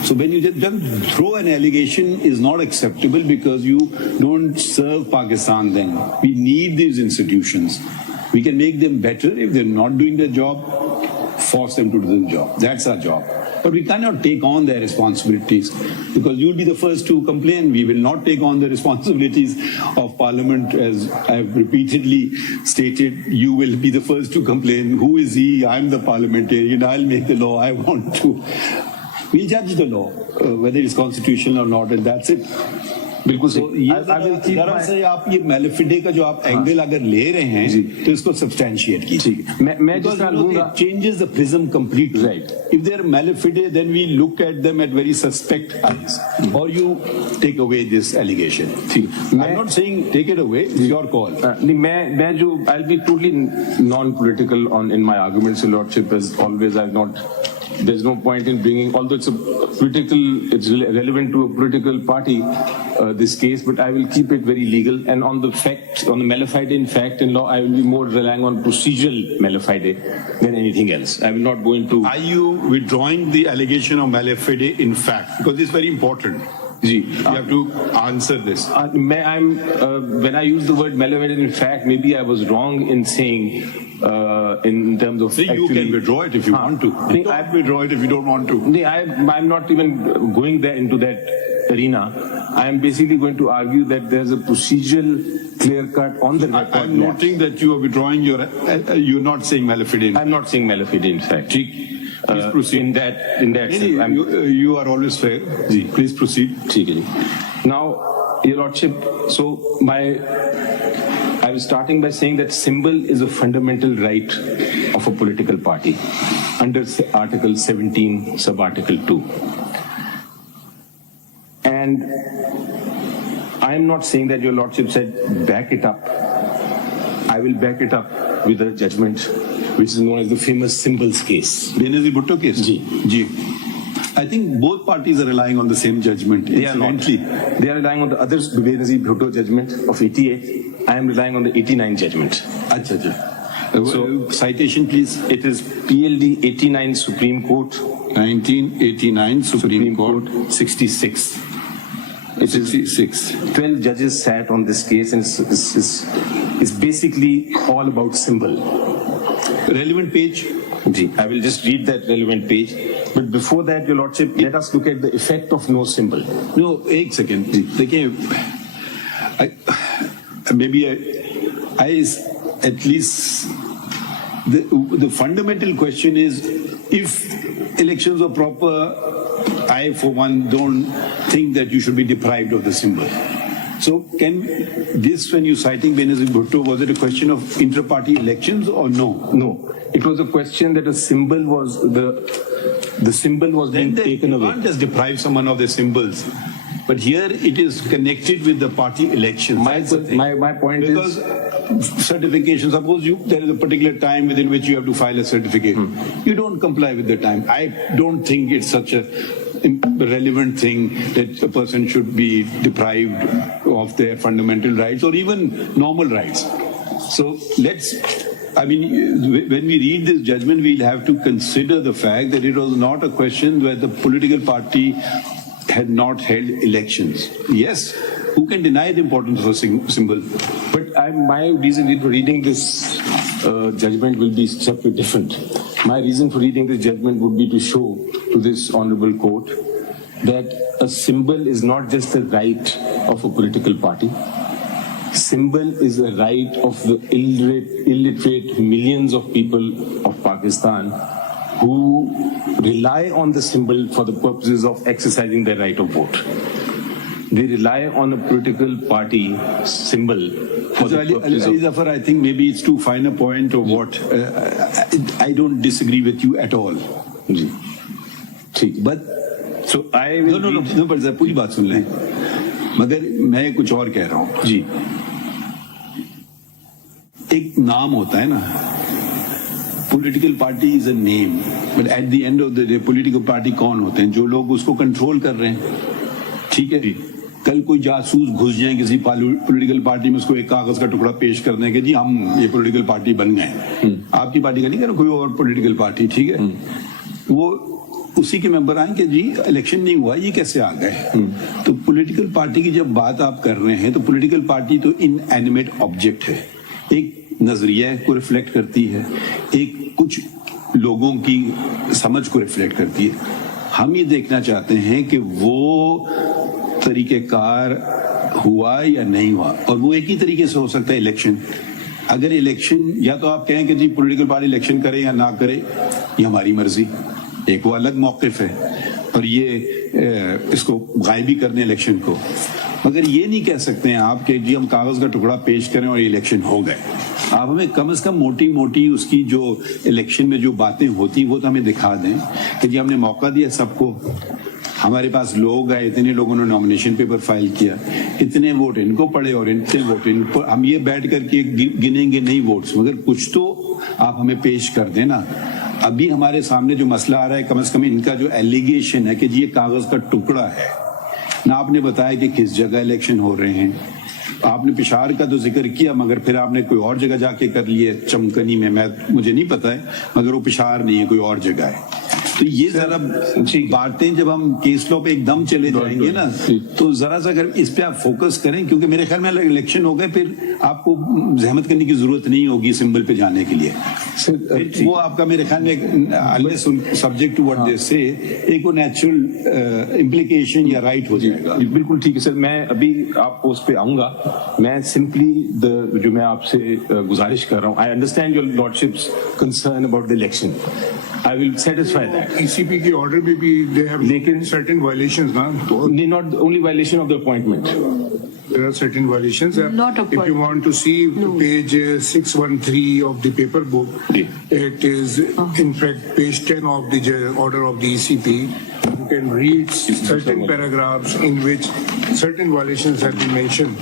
So when you just throw an allegation is not acceptable because you don't serve Pakistan then. We need these institutions. We can make them better. If they're not doing their job, force them to do the job. That's our job. But we cannot take on their responsibilities because you'll be the first to complain. We will not take on the responsibilities of Parliament. As I have repeatedly stated, you will be the first to complain. Who is he? I'm the parliamentarian. I'll make the law. I want to. We'll judge the law, whether it's constitutional or not, and that's it. बिल्कुल तो ये जरा से आप ये मैलिफिडे का जो आप एंगल अगर ले रहे हैं तो इसको सब्सटैंशिएट कीजिए। मैं जिस तरह लूंगा, changes the prism completely. Right. If they are malafide, then we look at them at very suspect eyes, or you take away this allegation. I'm not saying take it away; it's your call. मैं जो I'll be totally non-political in my arguments. Your Lordship, as always, there's no point in bringing, although it's relevant to a political party, this case, but I will keep it very legal. And on the malafide in fact and law, I will be more relying on procedural malafide than anything else. I will not go into. Are you withdrawing the allegation of malafide in fact? Because it's very important. You have to answer this. When I use the word malafide in fact, maybe I was wrong in saying in terms of. See, you can withdraw it if you want to. You can't withdraw it if you don't want to. I'm not even going there into that arena. I am basically going to argue that there's a procedural clear cut on the record. I'm noting that you are withdrawing you're not saying malafide. I'm not saying malafide in fact. Please proceed. In that sense, you are always fair. Please proceed. Now, Your Lordship, so I was starting by saying that symbol is a fundamental right of a political party under Article 17, Sub-Article 2. And I am not saying that Your Lordship said back it up. I will back it up with a judgment which is known as the famous symbols case. Benazir Bhutto case? I think both parties are relying on the same judgment. They are not. They are relying on the other Benazir Bhutto judgment of 88. I am relying on the 89 judgment. So, citation please. It is PLD 89 Supreme Court. 1989 Supreme Court. 66. It is 66. 12 judges sat on this case and it's basically all about symbol. Relevant page? I will just read that relevant page. But before that, Your Lordship, let us look at the effect of no symbol. No, एक second. देखिए, maybe I at least the fundamental question is if elections are proper, I for one don't think that you should be deprived of the symbol. So can this, when you citing Benazir Bhutto, was it a question of inter-party elections or no? No, it was a question that a symbol was the symbol was being taken away. You can't just deprive someone of their symbols. But here it is connected with the party elections. My point because certification, suppose there is a particular time within which you have to file a certificate. You don't comply with the time. I don't think it's such a relevant thing that a person should be deprived of their fundamental rights or even normal rights. So when we read this judgment, we'll have to consider the fact that it was not a question where the political party had not held elections. Yes, who can deny the importance of a symbol? But my reason for reading this judgment will be separate, different. My reason for reading this judgment would be to show to this honorable court that a symbol is not just the right of a political party. Symbol is a right of the illiterate millions of people of Pakistan who rely on the symbol for the purposes of exercising their right of vote. They rely on a political party symbol for the purposes of... Zafar, I think maybe it's too fine a point or what. I don't disagree with you at all. But... So I will... No, but पूरी बात सुन लें. मगर मैं कुछ और कह रहा हूँ. जी. एक नाम होता है ना. Political party is a name, but at the end of the day, political party कौन होते हैं? जो लोग उसको कंट्रोल कर रहे हैं. ठीक है. कल कोई जासूस घुस जाए किसी पॉलिटिकल पार्टी में, उसको एक कागज का टुकड़ा पेश करने के जी हम ये पॉलिटिकल पार्टी बन गए. आपकी पार्टी का नहीं कह रहा, कोई और पॉलिटिकल पार्टी. ठीक है. वो उसी के मेंबर आएंगे जी इलेक्शन नहीं हुआ, ये कैसे आ गए? तो पॉलिटिकल पार्टी की जब बात आप कर रहे हैं तो पॉलिटिकल पार्टी तो इनएनिमेट ऑब्जेक्ट है. एक नजरिया को रिफ्लेक्ट करती है, एक कुछ लोगों की समझ को रिफ्लेक्ट करती है. हम ये देखना चाहते हैं कि वो तरीकेकार हुआ या नहीं हुआ, और वो एक ही तरीके से हो सकता है इलेक्शन. अगर इलेक्शन या तो आप कहें कि जी पॉलिटिकल पार्टी इलेक्शन करे या ना करे, ये हमारी मर्जी, एक वो अलग मौक़िफ़ है, और ये इसको गायबी करने इलेक्शन को. मगर ये नहीं कह सकते हैं आप कि जी हम कागज का टुकड़ा पेश करें और इलेक्शन हो गए। आप हमें कम से कम मोटी मोटी उसकी जो इलेक्शन में जो बातें होती वो तो हमें दिखा दें कि जी हमने मौका दिया सबको, हमारे पास लोग आए, इतने लोगों ने नॉमिनेशन पेपर फाइल किया, इतने वोट इनको पड़े और इतने वोट इनको, हम ये बैठ करके गिनेंगे नहीं वोट्स, मगर कुछ तो आप हमें पेश कर दें ना। अभी हमारे सामने जो मसला आ रहा है कम से कम इनका जो एलिगेशन है कि जी ये कागज का टुकड़ा है, ना आपने बताया कि किस जगह इलेक्शन हो रहे हैं। आपने पिशावर का तो जिक्र किया मगर फिर आपने कोई और जगह जाके कर लिए, चमकनी में, मुझे नहीं पता है, मगर वो पिशावर नहीं है, कोई और जगह है। तो ये जरा बातें जब हम केस लॉ पे एकदम चले जाएंगे ना तो जरा सा अगर इस पे आप फोकस करें, क्योंकि मेरे ख्याल में इलेक्शन हो गए फिर आपको जहमत करने की जरूरत नहीं होगी सिंबल पे जाने के लिए। वो आपका मेरे ख्याल में सब्जेक्ट टू व्हाट दे से एक वो नेचुरल इम्प्लीकेशन या राइट हो जाएगा। बिल्कुल ठीक है सर, मैं अभी आप पोस्ट पे आऊंगा। मैं सिंपली जो मैं आपसे गुजारिश कर रहा हूँ, I understand your lordships concern about the election, I will satisfy that. ECP की order में भी they have certain violations ना, not only violation of the appointment. There are certain violations. Not a If you want to see page 613 of the paper book, it is in fact page 10 of the order of the ECP. You can read certain paragraphs in which certain violations have been mentioned.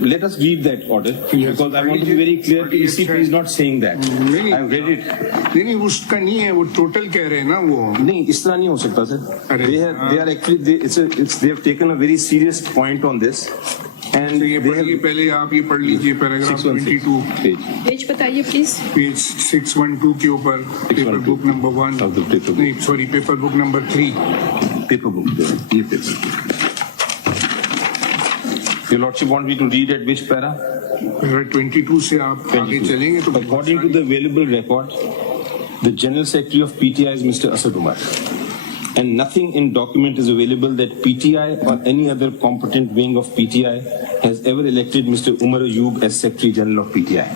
Let us read that order because I want to be very clear. ECP is not saying that. I have read it. नहीं उसका नहीं है, वो total कह रहे हैं ना वो। नहीं इस तरह नहीं हो सकता sir. They are actually they have taken a very serious point on this. And ये पढ़िए पहले आप ये पढ़ लीजिए पैराग्राफ 22 पेज बताइए प्लीज। पेज 612 के ऊपर पेपर बुक नंबर 1 नहीं sorry paper book number 3 paper book ये paper. Your Lordship want me to read at which para? 22 से आप आगे चलेंगे तो according to the available record, the General Secretary of PTI is Mr. Asad Umar, and nothing in document is available that PTI or any other competent wing of PTI has ever elected Mr. Umar Ayub as Secretary General of PTI.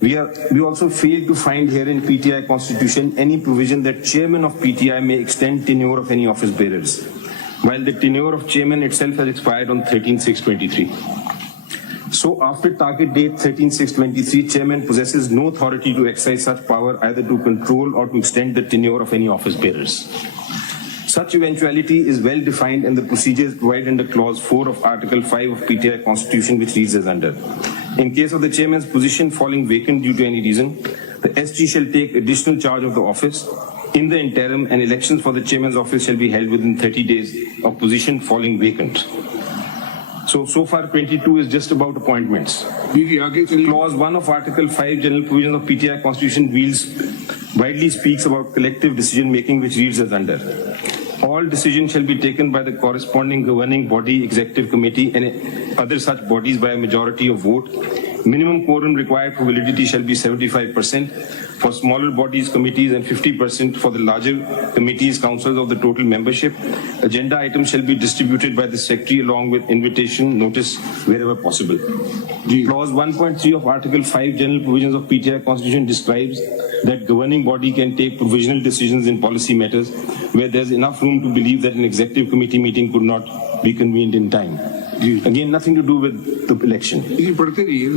We also fail to find here in PTI Constitution any provision that Chairman of PTI may extend tenure of any office bearers, while the tenure of Chairman itself has expired on 13/6/23. So after target date 13/6/23, Chairman possesses no authority to exercise such power either to control or to extend the tenure of any office bearers. Such eventuality is well defined in the procedures provided under Clause 4 of Article 5 of PTI Constitution, which reads as under. In case of the Chairman's position falling vacant due to any reason, the SG shall take additional charge of the office. In the interim, an elections for the Chairman's office shall be held within 30 days of position falling vacant. So far 22 is just about appointments. Clause 1 of Article 5 General Provisions of PTI Constitution widely speaks about collective decision making, which reads as under. All decisions shall be taken by the corresponding governing body, executive committee and other such bodies by a majority of vote. Minimum quorum required for validity shall be 75% for smaller bodies, committees and 50% for the larger committees, councils of the total membership. Agenda items shall be distributed by the Secretary along with invitation notice wherever possible. Clause 1.3 of Article 5 General Provisions of PTI Constitution describes that governing body can take provisional decisions in policy matters where there is enough room to believe that an executive committee meeting could not be convened in time. Again, nothing to do with the election.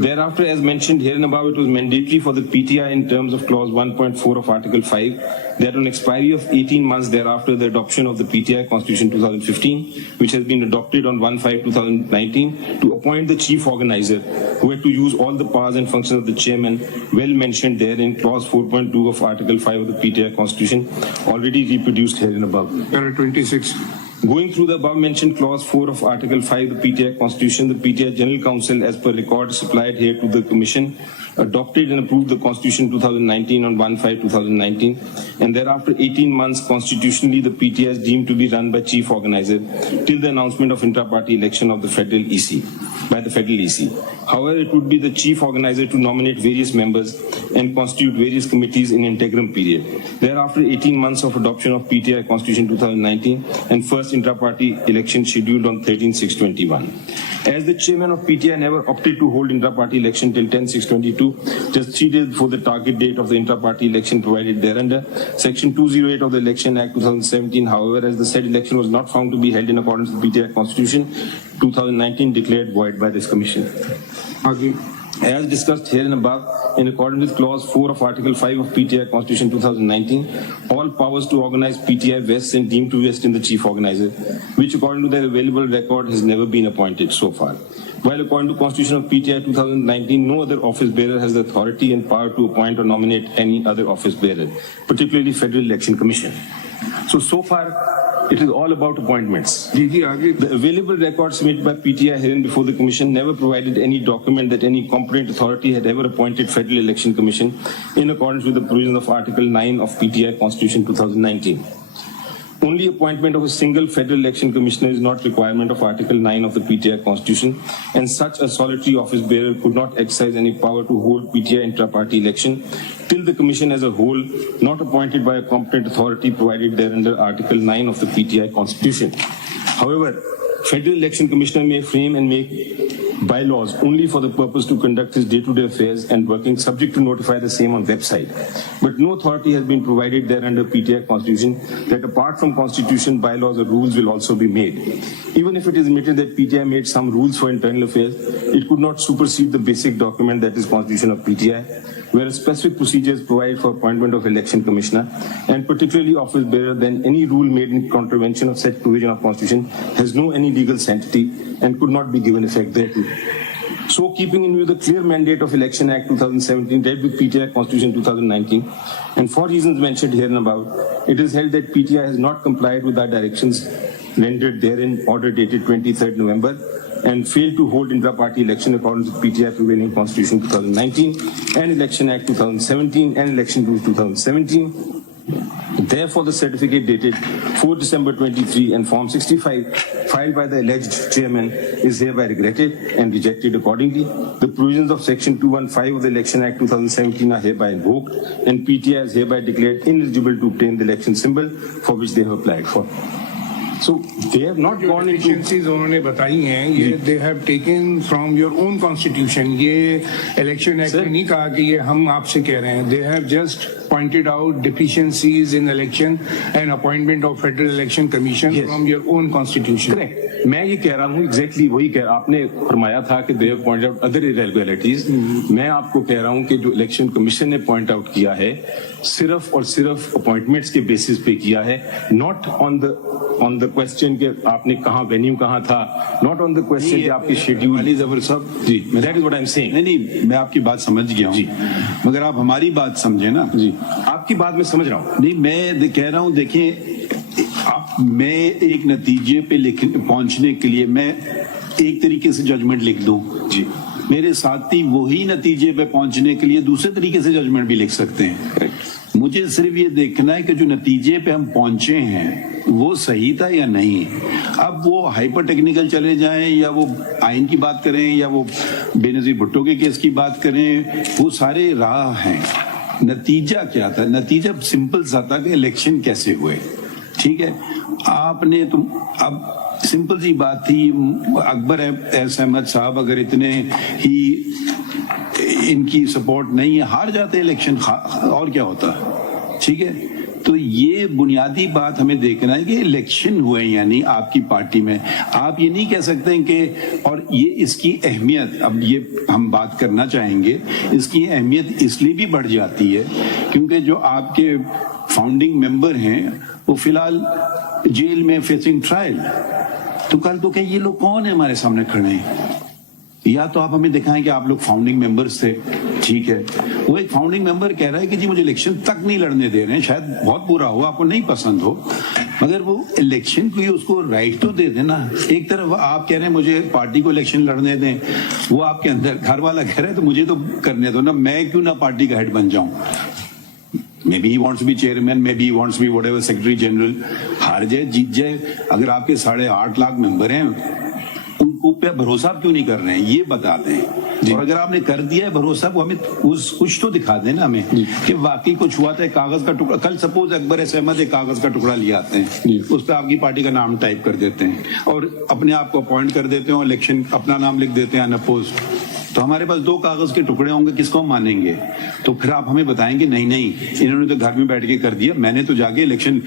Thereafter, as mentioned here and above, it was mandatory for the PTI in terms of Clause 1.4 of Article 5 that on expiry of 18 months thereafter, the adoption of the PTI Constitution 2015, which has been adopted on 1/5/2019, to appoint the chief organizer who had to use all the powers and functions of the chairman, well mentioned there in Clause 4.2 of Article 5 of the PTI Constitution, already reproduced here and above. Para 26. Going through the above-mentioned Clause 4 of Article 5 of the PTI Constitution, the PTI General Council, as per record supplied here to the Commission, adopted and approved the Constitution 2019 on 1/5/2019, and thereafter 18 months constitutionally the PTI is deemed to be run by Chief Organizer till the announcement of intra-party election of the Federal EC, by the Federal EC. However, it would be the Chief Organizer to nominate various members and constitute various committees in interim period. Thereafter 18 months of adoption of PTI Constitution 2019 and first first intra-party election scheduled on 13/6/21. As the chairman of PTI never opted to hold intra-party election till 10/6/22, just 3 days before the target date of the intra-party election provided thereunder, Section 208 of the Election Act 2017, however, as the said election was not found to be held in accordance with PTI Constitution 2019, declared void by this Commission. As discussed here and above, in accordance with Clause 4 of Article 5 of PTI Constitution 2019, all powers to organize PTI vests and deemed to vest in the chief organizer, which according to their available record has never been appointed so far. While according to Constitution of PTI 2019, no other office bearer has the authority and power to appoint or nominate any other office bearer, particularly Federal Election Commission. So far, it is all about appointments. The available records submitted by PTI herein before the Commission never provided any document that any competent authority had ever appointed Federal Election Commission in accordance with the provisions of Article 9 of PTI Constitution 2019. Only appointment of a single Federal Election Commissioner is not requirement of Article 9 of the PTI Constitution, and such a solitary office bearer could not exercise any power to hold PTI intra-party election till the Commission as a whole, not appointed by a competent authority provided there under Article 9 of the PTI Constitution. However, Federal Election Commissioner may frame and make bylaws only for the purpose to conduct his day-to-day affairs and working, subject to notify the same on website. But no authority has been provided there under PTI Constitution that apart from Constitution, bylaws or rules will also be made. Even if it is admitted that PTI made some rules for internal affairs, it could not supersede the basic document that is Constitution of PTI, where a specific procedure is provided for appointment of election commissioner, and particularly office bearer, then any rule made in contravention of such provision of Constitution has no any legal sanctity and could not be given effect thereto. So, keeping in view the clear mandate of Election Act 2017 read with PTI Constitution 2019, and for reasons mentioned here and above, it is held that PTI has not complied with our directions rendered therein, order dated 23rd November, and failed to hold intra-party election according to PTI prevailing Constitution 2019 and Election Act 2017 and Election Rules 2017. Therefore, the certificate dated 4 December 23 and Form 65 filed by the alleged chairman is hereby regretted and rejected accordingly. The provisions of Section 215 of the Election Act 2017 are hereby invoked, and PTI is hereby declared ineligible to obtain the election symbol for which they have applied for. So they have not gone into deficiencies उन्होंने बताई हैं, ये they have taken from your own constitution. ये election act में नहीं कहा कि ये हम आपसे कह रहे हैं. They have just pointed out deficiencies in election and appointment of Federal Election Commission from your own constitution. Correct. मैं ये कह रहा हूँ exactly वही कह रहा, आपने फरमाया था कि they have pointed out other irregularities. मैं आपको कह रहा हूँ कि जो इलेक्शन कमीशन ने पॉइंट आउट किया है सिर्फ और सिर्फ अपॉइंटमेंट्स के बेसिस पे किया है, नॉट ऑन द क्वेश्चन के आपने कहाँ वेन्यू कहाँ था, नॉट ऑन द क्वेश्चन कि आपकी शेड्यूल अली जफर साहब जी, that is what I am saying. नहीं, मैं आपकी बात समझ गया हूँ, मगर आप हमारी बात समझे ना. जी, आपकी बात मैं समझ रहा हूँ. नहीं, मैं कह रहा हूँ, देखिए मैं एक नतीजे पे पहुंचने के लिए मैं एक तरीके से जजमेंट लिख दूं जी, मेरे साथी वही नतीजे पे पहुंचने के लिए दूसरे तरीके से जजमेंट भी लिख सकते हैं. मुझे सिर्फ ये देखना है कि जो नतीजे पे हम पहुंचे हैं वो सही था या नहीं. अब वो हाइपर टेक्निकल चले जाएं या वो आइन की बात करें या वो बेनजीर भुट्टो के केस की बात करें, वो सारे राह हैं. नतीजा क्या था? नतीजा सिंपल सा था कि इलेक्शन कैसे हुए. ठीक है, आपने तुम अब सिंपल सी बात थी, अकबर एस अहमद साहब अगर इतने ही इनकी सपोर्ट नहीं है, हार जाते इलेक्शन, और क्या होता. ठीक है, तो ये बुनियादी बात हमें देखना है कि इलेक्शन हुए यानी आपकी पार्टी में. आप ये नहीं कह सकते हैं कि, और ये इसकी अहमियत, अब ये हम बात करना चाहेंगे, इसकी अहमियत इसलिए भी बढ़ जाती है क्योंकि जो आपके फाउंडिंग मेंबर हैं वो फिलहाल जेल में फेसिंग ट्रायल. तो कल तो क्या ये लोग कौन है हमारे सामने खड़े हैं? या तो आप हमें दिखाएं कि आप लोग फाउंडिंग मेंबर्स थे. ठीक है, वो एक फाउंडिंग मेंबर कह रहा है कि जी मुझे इलेक्शन तक नहीं लड़ने दे रहे हैं. शायद बहुत बुरा हो, आपको नहीं पसंद हो, मगर वो इलेक्शन को ही उसको राइट तो दे देना. एक तरफ आप कह रहे हैं मुझे पार्टी को इलेक्शन लड़ने दें, वो आपके अंदर घर वाला कह रहा है तो मुझे तो करने दो ना, मैं क्यों ना पार्टी का हेड बन जाऊं. Maybe he wants to be chairman, maybe he wants to be whatever secretary general. हार जाए जीत जाए, अगर आपके 8.5 लाख मेंबर हैं उनको पे भरोसा क्यों नहीं कर रहे हैं, ये बता दें. اور اگر آپ نے کر دیا ہے بھروسہ وہ ہمیں کچھ تو دکھا دیں نا ہمیں کہ واقعی کچھ ہوا تھا. کاغذ کا ٹکڑا, کل سپوز اکبر احمد ایک کاغذ کا ٹکڑا لے آتے ہیں, اس پہ آپ کی پارٹی کا نام ٹائپ کر دیتے ہیں اور اپنے آپ کو اپوائنٹ کر دیتے ہیں, الیکشن اپنا نام لکھ دیتے ہیں انپوز, تو ہمارے پاس 2 کاغذ کے ٹکڑے ہوں گے, کس کو ہم مانیں گے؟ تو پھر آپ ہمیں بتائیں گے نہیں انہوں نے تو گھر میں بیٹھ کے کر دیا, میں نے تو جا کے الیکشن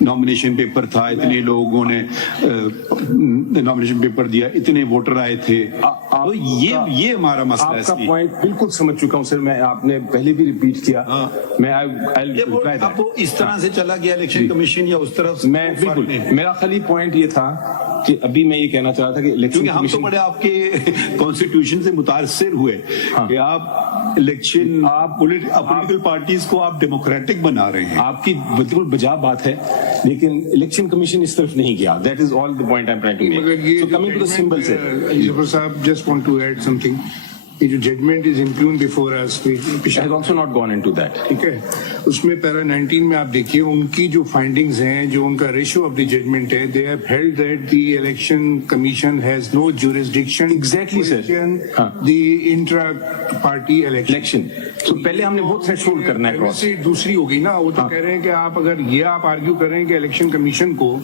نامینیشن پیپر تھا, اتنے لوگوں نے نامینیشن پیپر دیا, اتنے ووٹر آئے تھے. تو یہ ہمارا مسئلہ ہے. آپ کا پوائنٹ بالکل سمجھ چکا ہوں سر, میں آپ نے پہلے بھی ریپیٹ کیا. میں اب وہ اس طرح سے چلا گیا الیکشن کمیشن یا اس طرف, میں بالکل, میرا خالی پوائنٹ یہ تھا کہ ابھی میں یہ کہنا چاہ رہا تھا کہ الیکشن ہم تو بڑے آپ کے کانسٹیٹیوشن سے متاثر ہوئے کہ آپ الیکشن, آپ پولیٹیکل پارٹیز کو آپ ڈیموکریٹک بنا رہے ہیں. آپ کی بالکل بجا بات ہے, لیکن الیکشن کمیشن اس طرف نہیں گیا. That is all the point I'm trying to make. So coming to the symbol سے, Jafar Saab, just want to add something. یہ جو judgment is impugned before us, has also not gone into that. ٹھیک ہے, اس میں پیرا 19 میں آپ دیکھیے ان کی جو فائنڈنگز ہیں, جو ان کا ریشیو آف دی ججمنٹ ہے, they have held that the election commission has no jurisdiction Exactly, sir. the intra-party election. So پہلے ہم نے وہ تھریشولڈ کرنا ہے کراس. دوسری ہو گئی نا, وہ تو کہہ رہے ہیں کہ آپ اگر یہ آپ آرگیو کریں کہ الیکشن کمیشن کو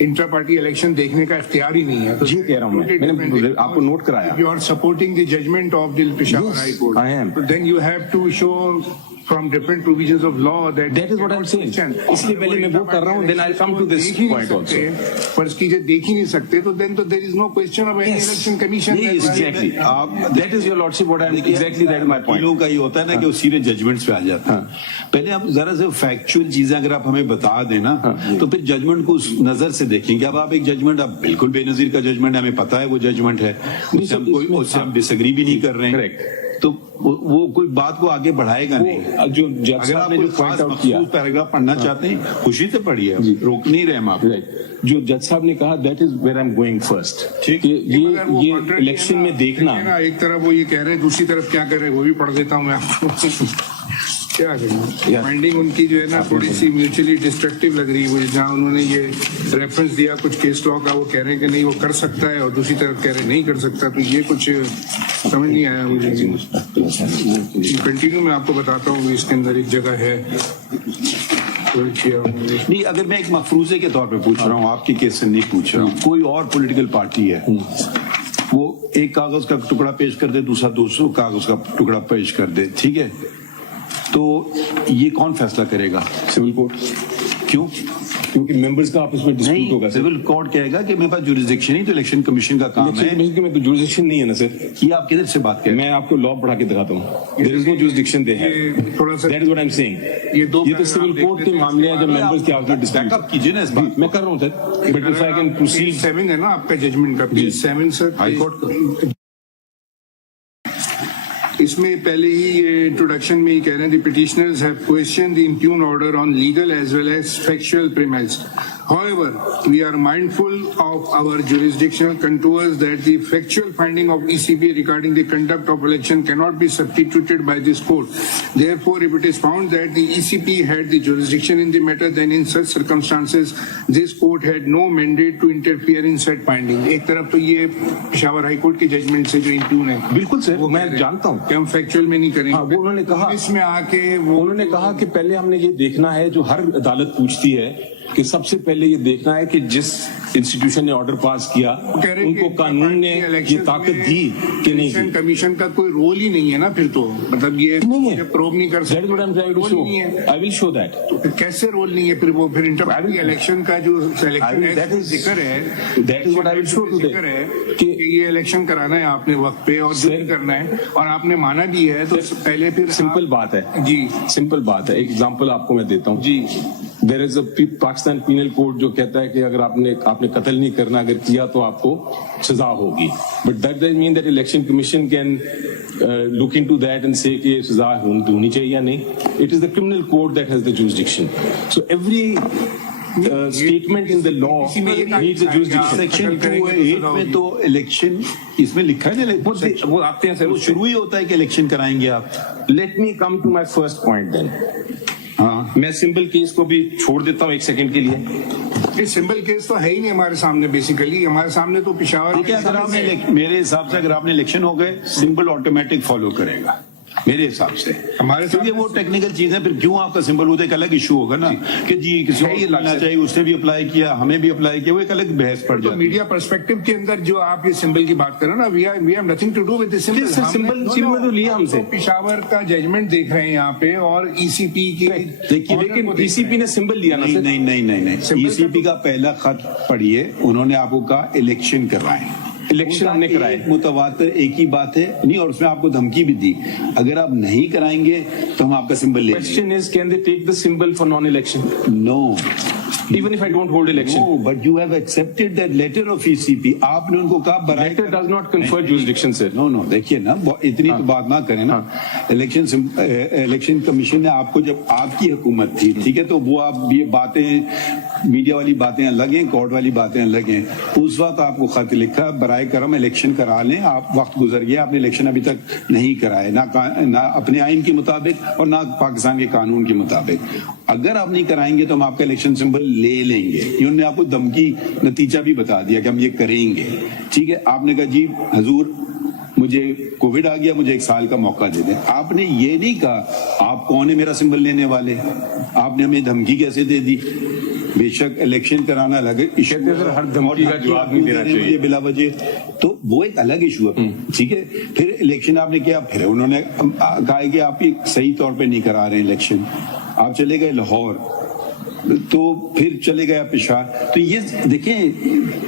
انٹرا پارٹی الیکشن دیکھنے کا اختیار ہی نہیں ہے, تو جی کہہ رہا ہوں میں نے آپ کو نوٹ کرایا. You are supporting the judgment of the Peshawar High Court. I am. But then you have to show from different provisions of law that is what I'm saying. اس لیے پہلے میں وہ کر رہا ہوں, then I'll come to this point also. فرض کیجئے دیکھ ہی نہیں سکتے, تو then تو there is no question of any election commission. Exactly. That is your lordship what I'm exactly that is my point. لوگوں کا یہ ہوتا ہے نا کہ وہ سیدھے ججمنٹس پہ آ جاتے ہیں. پہلے آپ ذرا سے فیکچوئل چیزیں اگر آپ ہمیں بتا دیں نا, تو پھر ججمنٹ کو اس نظر سے دیکھیں گے. اب آپ ایک ججمنٹ, آپ بالکل بے نظیر کا ججمنٹ, ہمیں پتا ہے وہ ججمنٹ ہے, اس سے ہم ڈس ایگری بھی نہیں کر رہے ہیں, تو وہ کوئی بات کو آگے بڑھائے گا نہیں. جو جج صاحب نے جو پوائنٹ آؤٹ کیا, پیراگراف پڑھنا چاہتے ہیں خوشی سے پڑھیے, روک نہیں رہے ہم آپ. جو جج صاحب نے کہا that is where I am going first, یہ الیکشن میں دیکھنا. ایک طرف وہ یہ کہہ رہے ہیں, دوسری طرف کیا کہہ رہے ہیں وہ بھی پڑھ دیتا ہوں میں آپ کو. کیا کریں, فائنڈنگ ان کی جو ہے نا تھوڑی سی میوچلی ڈسٹرکٹیو لگ رہی ہے. جہاں انہوں نے یہ ریفرنس دیا کچھ کیس لا کا, وہ کہہ رہے ہیں کہ نہیں وہ کر سکتا ہے, اور دوسری طرف کہہ رہے ہیں نہیں کر سکتا, تو یہ کچھ سمجھ نہیں آیا مجھے. کنٹینیو میں آپ کو بتاتا ہوں, اس کے اندر ایک جگہ ہے نہیں, اگر میں ایک مفروضے کے طور پہ پوچھ رہا ہوں, آپ کے کیس سے نہیں پوچھ رہا ہوں, کوئی اور پولیٹیکل پارٹی ہے, وہ ایک کاغذ کا ٹکڑا پیش کر دے, دوسرا 200 کاغذ کا ٹکڑا پیش کر دے, ٹھیک ہے, تو یہ کون فیصلہ کرے گا؟ Civil court. کیوں؟ کیونکہ ممبرز کا آپس میں ڈسپیوٹ ہوگا. سول کورٹ کہے گا کہ میرے پاس جوریسڈکشن نہیں, تو الیکشن کمیشن کا کام ہے. میں تو جوریسڈکشن نہیں ہے نا سر. یہ آپ کدھر سے بات کریں؟ میں آپ کو لا پڑھا کے دکھاتا ہوں. There is no jurisdiction they have. That is what I'm saying. یہ تو سول کورٹ کے معاملے ہیں جب ممبرز کے آپس میں ڈسپیوٹ. بیک اپ کیجیے نا اس بات. میں کر رہا ہوں سر, but if I can proceed. 7 ہے نا آپ کا ججمنٹ کا, 7 سر ہائی کورٹ کا. اس میں پہلے ہی یہ انٹروڈکشن میں ہی کہہ رہے ہیں, the petitioners have questioned the impugned order on legal as well as factual premise. However, we are mindful of our jurisdictional contours that the factual finding of ECB regarding the conduct of election cannot be substituted by this court. Therefore, if it is found that the ECB had the jurisdiction in the matter, then in such circumstances, this court had no mandate to interfere in said finding. ایک طرف تو یہ Peshawar high court کے judgment سے جو امپیون ہے, بالکل سر, میں جانتا ہوں کہ ہم فیکچوئل میں نہیں کریں. وہ انہوں نے کہا, اس میں آ کے انہوں نے کہا کہ پہلے ہم نے یہ دیکھنا ہے, جو ہر عدالت پوچھتی ہے, کہ سب سے پہلے یہ دیکھنا ہے کہ جس انسٹیٹیوشن نے آرڈر پاس کیا ان کو قانون نے یہ طاقت دی کہ نہیں. الیکشن کمیشن کا کوئی رول ہی نہیں ہے نا پھر, تو مطلب یہ پروو نہیں کر سکتے. I will show that. کیسے رول نہیں ہے پھر, وہ پھر انٹر پارٹی الیکشن کا جو سلیکشن ذکر ہے, that is what I will show today, کہ یہ الیکشن کرانا ہے آپ نے وقت پہ اور جو کرنا ہے, اور آپ نے مانا بھی ہے, تو پہلے پھر سمپل بات ہے. جی سمپل بات ہے. ایک ایگزامپل آپ کو میں دیتا ہوں. جی, دیر از اے پاکستان پینل کوڈ جو کہتا ہے کہ اگر آپ نے قتل نہیں کرنا, اگر کیا تو آپ کو سزا ہوگی. But that doesn't mean that election commission can look into that and say کہ سزا ہونی چاہیے یا نہیں. It is the criminal code that has the jurisdiction. So every statement in the law needs a jurisdiction. Section 208 میں تو election اس میں لکھا ہے نا, وہ آتے ہیں سر, وہ شروع ہی ہوتا ہے کہ الیکشن کرائیں گے آپ. Let me come to my first point then. میں سمپل کیس کو بھی چھوڑ دیتا ہوں ایک سیکنڈ کے لیے. یہ سمبل کیس تو ہے ہی نہیں ہمارے سامنے. بیسیکلی ہمارے سامنے تو پشاور اگر آپ نے میرے حساب سے اگر آپ نے الیکشن ہو گئے سمبل آٹومیٹک فالو کرے گا میرے حساب سے. ہمارے کیونکہ وہ ٹیکنیکل چیزیں پھر کیوں آپ کا سمبل ہوتا ہے ایک الگ ایشو ہوگا نا کہ جی کسی کو لگنا چاہیے, اس نے بھی اپلائی کیا, ہمیں بھی اپلائی کیا, وہ ایک الگ بحث پڑ جاتی ہے. میڈیا پرسپیکٹو کے اندر جو آپ یہ سمبل کی بات کرو نا, we have nothing to do with this symbol تو لیا ہم سے. پشاور کا ججمنٹ دیکھ رہے ہیں یہاں پہ, اور ای سی پی کی دیکھیے لیکن ای سی پی نے سمبل لیا نا. نہیں ای سی پی کا پہلا خط پڑھیے, انہوں نے آپ کو کہا الیکشن کروائیں. الیکشن ہم نے کرائے متواتر ایک ہی بات ہے نہیں, اور اس میں آپ کو دھمکی بھی دی اگر آپ نہیں کرائیں گے تو ہم آپ کا سمبل لیں گے. Question is, can they take the symbol for non-election? No. Even if I don't hold election. No, but you have accepted that letter of ECP. آپ نے ان کو کہا برائے Letter does not confer jurisdiction, sir. No, دیکھیے نا اتنی تو بات نہ کریں نا. الیکشن کمیشن نے آپ کو جب آپ کی حکومت تھی, ٹھیک ہے, تو وہ آپ یہ باتیں میڈیا والی باتیں الگ ہیں, کورٹ والی باتیں الگ ہیں. اس وقت آپ کو خط لکھا برائے کرم الیکشن کرا لیں, آپ وقت گزر گیا, آپ نے الیکشن ابھی تک نہیں کرائے, نہ اپنے آئین کے مطابق اور نہ پاکستان کے قانون کے مطابق. اگر آپ نہیں کرائیں گے تو ہم آپ کا الیکشن سمبل لے لیں گے. انہوں نے آپ کو دھمکی نتیجہ بھی بتا دیا کہ ہم یہ کریں گے, ٹھیک ہے. آپ نے کہا جی حضور مجھے کووڈ آ گیا, مجھے 1 سال کا موقع دے دیں. آپ نے یہ نہیں کہا آپ کون ہے میرا سمبل لینے والے, آپ نے ہمیں دھمکی کیسے دے دی. بے شک الیکشن کرانا الگ ہر دھمکی کا جواب نہیں دینا چاہیے بلا وجہ, تو وہ ایک الگ ایشو ہے, ٹھیک ہے. پھر الیکشن آپ نے کیا, پھر انہوں نے کہا کہ آپ صحیح طور پہ نہیں کرا رہے ہیں الیکشن. آپ چلے گئے لاہور, تو پھر چلے گیا پشاور. تو یہ دیکھیں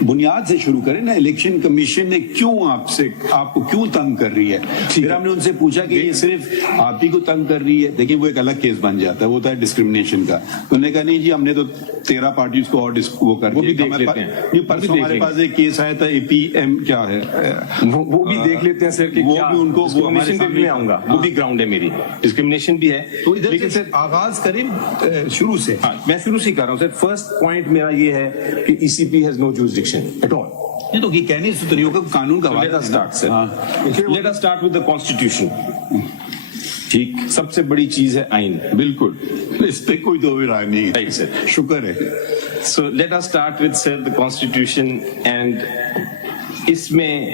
بنیاد سے شروع کریں نا, الیکشن کمیشن نے کیوں آپ کو کیوں تنگ کر رہی ہے. پھر ہم نے ان سے پوچھا کہ یہ صرف آپ ہی کو تنگ کر رہی ہے. دیکھیں وہ ایک الگ کیس بن جاتا ہے, وہ ہوتا ہے ڈسکریمنیشن کا. انہوں نے کہا نہیں جی ہم نے تو 13 پارٹیز کو اور وہ کر دیا. پرسوں ہمارے پاس ایک کیس آیا تھا, اے پی ایم کیا ہے, وہ بھی دیکھ لیتے ہیں سر کہ وہ بھی ان کو میں آؤں گا, وہ بھی گراؤنڈ ہے میری, ڈسکریمنیشن بھی ہے. لیکن سر آغاز کریں شروع سے. میں شروع سے کر رہا ہوں سر. فرسٹ پوائنٹ میرا یہ ہے کہ E C P has no jurisdiction at all. نہیں تو یہ کہنے سے طریقوں کا قانون کا let us start with the constitution. ٹھیک, سب سے بڑی چیز ہے آئین. بالکل, اس پہ کوئی دو رائے نہیں ہے سر, شکر ہے. So let us start with sir the constitution. And اس میں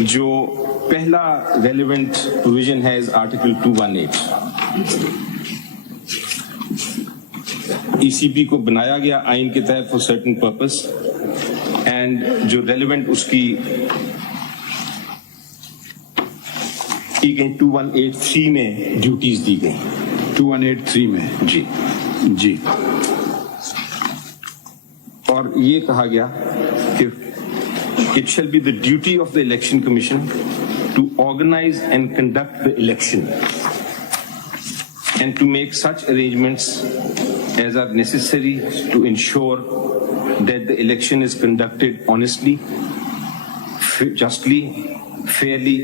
جو پہلا ریلیونٹ پروویژن ہے از آرٹیکل 218. ای سی پی کو بنایا گیا آئین کے تحت فار سرٹن پرپس, اینڈ جو ریلیونٹ اس کی 2183 میں ڈیوٹیز دی گئی. 2183 میں جی اور یہ کہا گیا کہ it shall be the duty of the election commission to organize and conduct the election and to make such arrangements as are necessary to ensure that the election is conducted honestly, justly, fairly,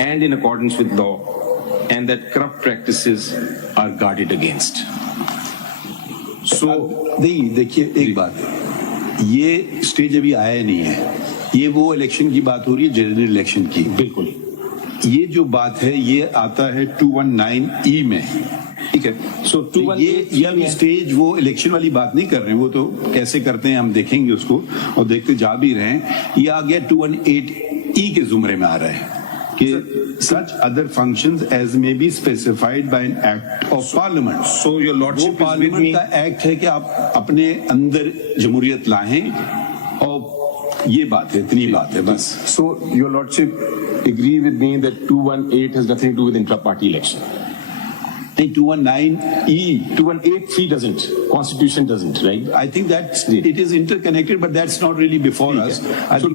and in accordance with law, and that corrupt practices are guarded against. So, دیکھیے ایک بات, یہ stage ابھی آیا نہیں ہے, یہ وہ الیکشن کی بات ہو رہی ہے, جنرل الیکشن کی. بالکل, یہ جو بات ہے یہ آتا ہے 219E میں, ٹھیک ہے. سو یہ اسٹیج وہ الیکشن والی بات نہیں کر رہے ہیں, وہ تو کیسے کرتے ہیں ہم دیکھیں گے اس کو, اور دیکھتے جا بھی رہے ہیں. یہ آ گیا 218E کے زمرے میں آ رہا ہے کہ such other functions as may be specified by an act of parliament. So your lordship is with me. کا ایکٹ ہے کہ آپ اپنے اندر جمہوریت لائیں, اور یہ بات ہے, اتنی بات ہے بس. So your lordship agree with me that 218 has nothing to do with intra-party election. 218 doesn't. Constitution doesn't, right? I think that it is interconnected, but that's not really before us.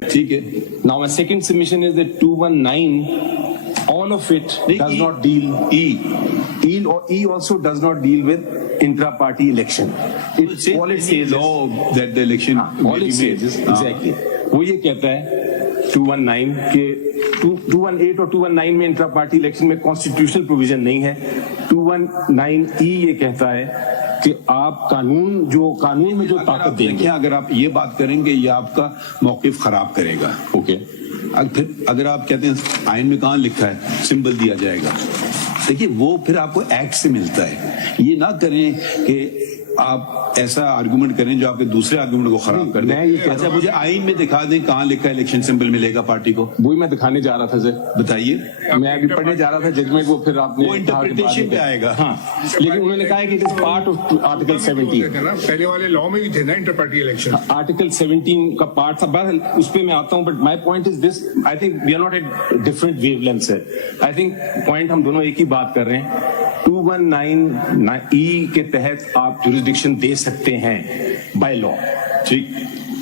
ٹھیک ہے. Now my second submission is that 219, all of it does not deal. E also does not deal with intra-party election. All it says law that the election. All it says is exactly. وہ یہ کہتا ہے 219 کہ 218 اور 219 میں intra party election میں constitutional provision نہیں ہے. 219E یہ کہتا ہے کہ آپ قانون میں جو طاقت دیں گے, اگر آپ یہ بات کریں گے یہ آپ کا موقف خراب کرے گا. اوکے, پھر اگر آپ کہتے ہیں آئین میں کہاں لکھا ہے سمبل دیا جائے گا, دیکھیے وہ پھر آپ کو ایکٹ سے ملتا ہے. یہ نہ کریں کہ آپ ایسا آرگومنٹ کریں جو آپ کے دوسرے آرگومنٹ کو خراب کر دیں. اچھا مجھے آئین میں دکھا دیں کہاں لکھا ہے الیکشن سمبل ملے گا پارٹی کو. وہی میں دکھانے جا رہا تھا سر, بتائیے. میں ابھی پڑھنے جا رہا تھا ججمنٹ, وہ پھر آپ نے وہ انٹرپریٹیشن پہ آئے گا. ہاں لیکن انہوں نے کہا ہے کہ it is part of article 17. پہلے والے لا میں بھی تھے نا انٹر پارٹی الیکشن, آرٹیکل 17 کا پارٹ تھا. بہرحال اس پہ میں آتا ہوں, but my point is this, I think we are not at different wavelength sir. I think point ہم دونوں ایک ہی بات کر رہے ہیں. 219E کے تحت آپ جورسڈکشن دے سکتے ہیں بائی لا. ٹھیک,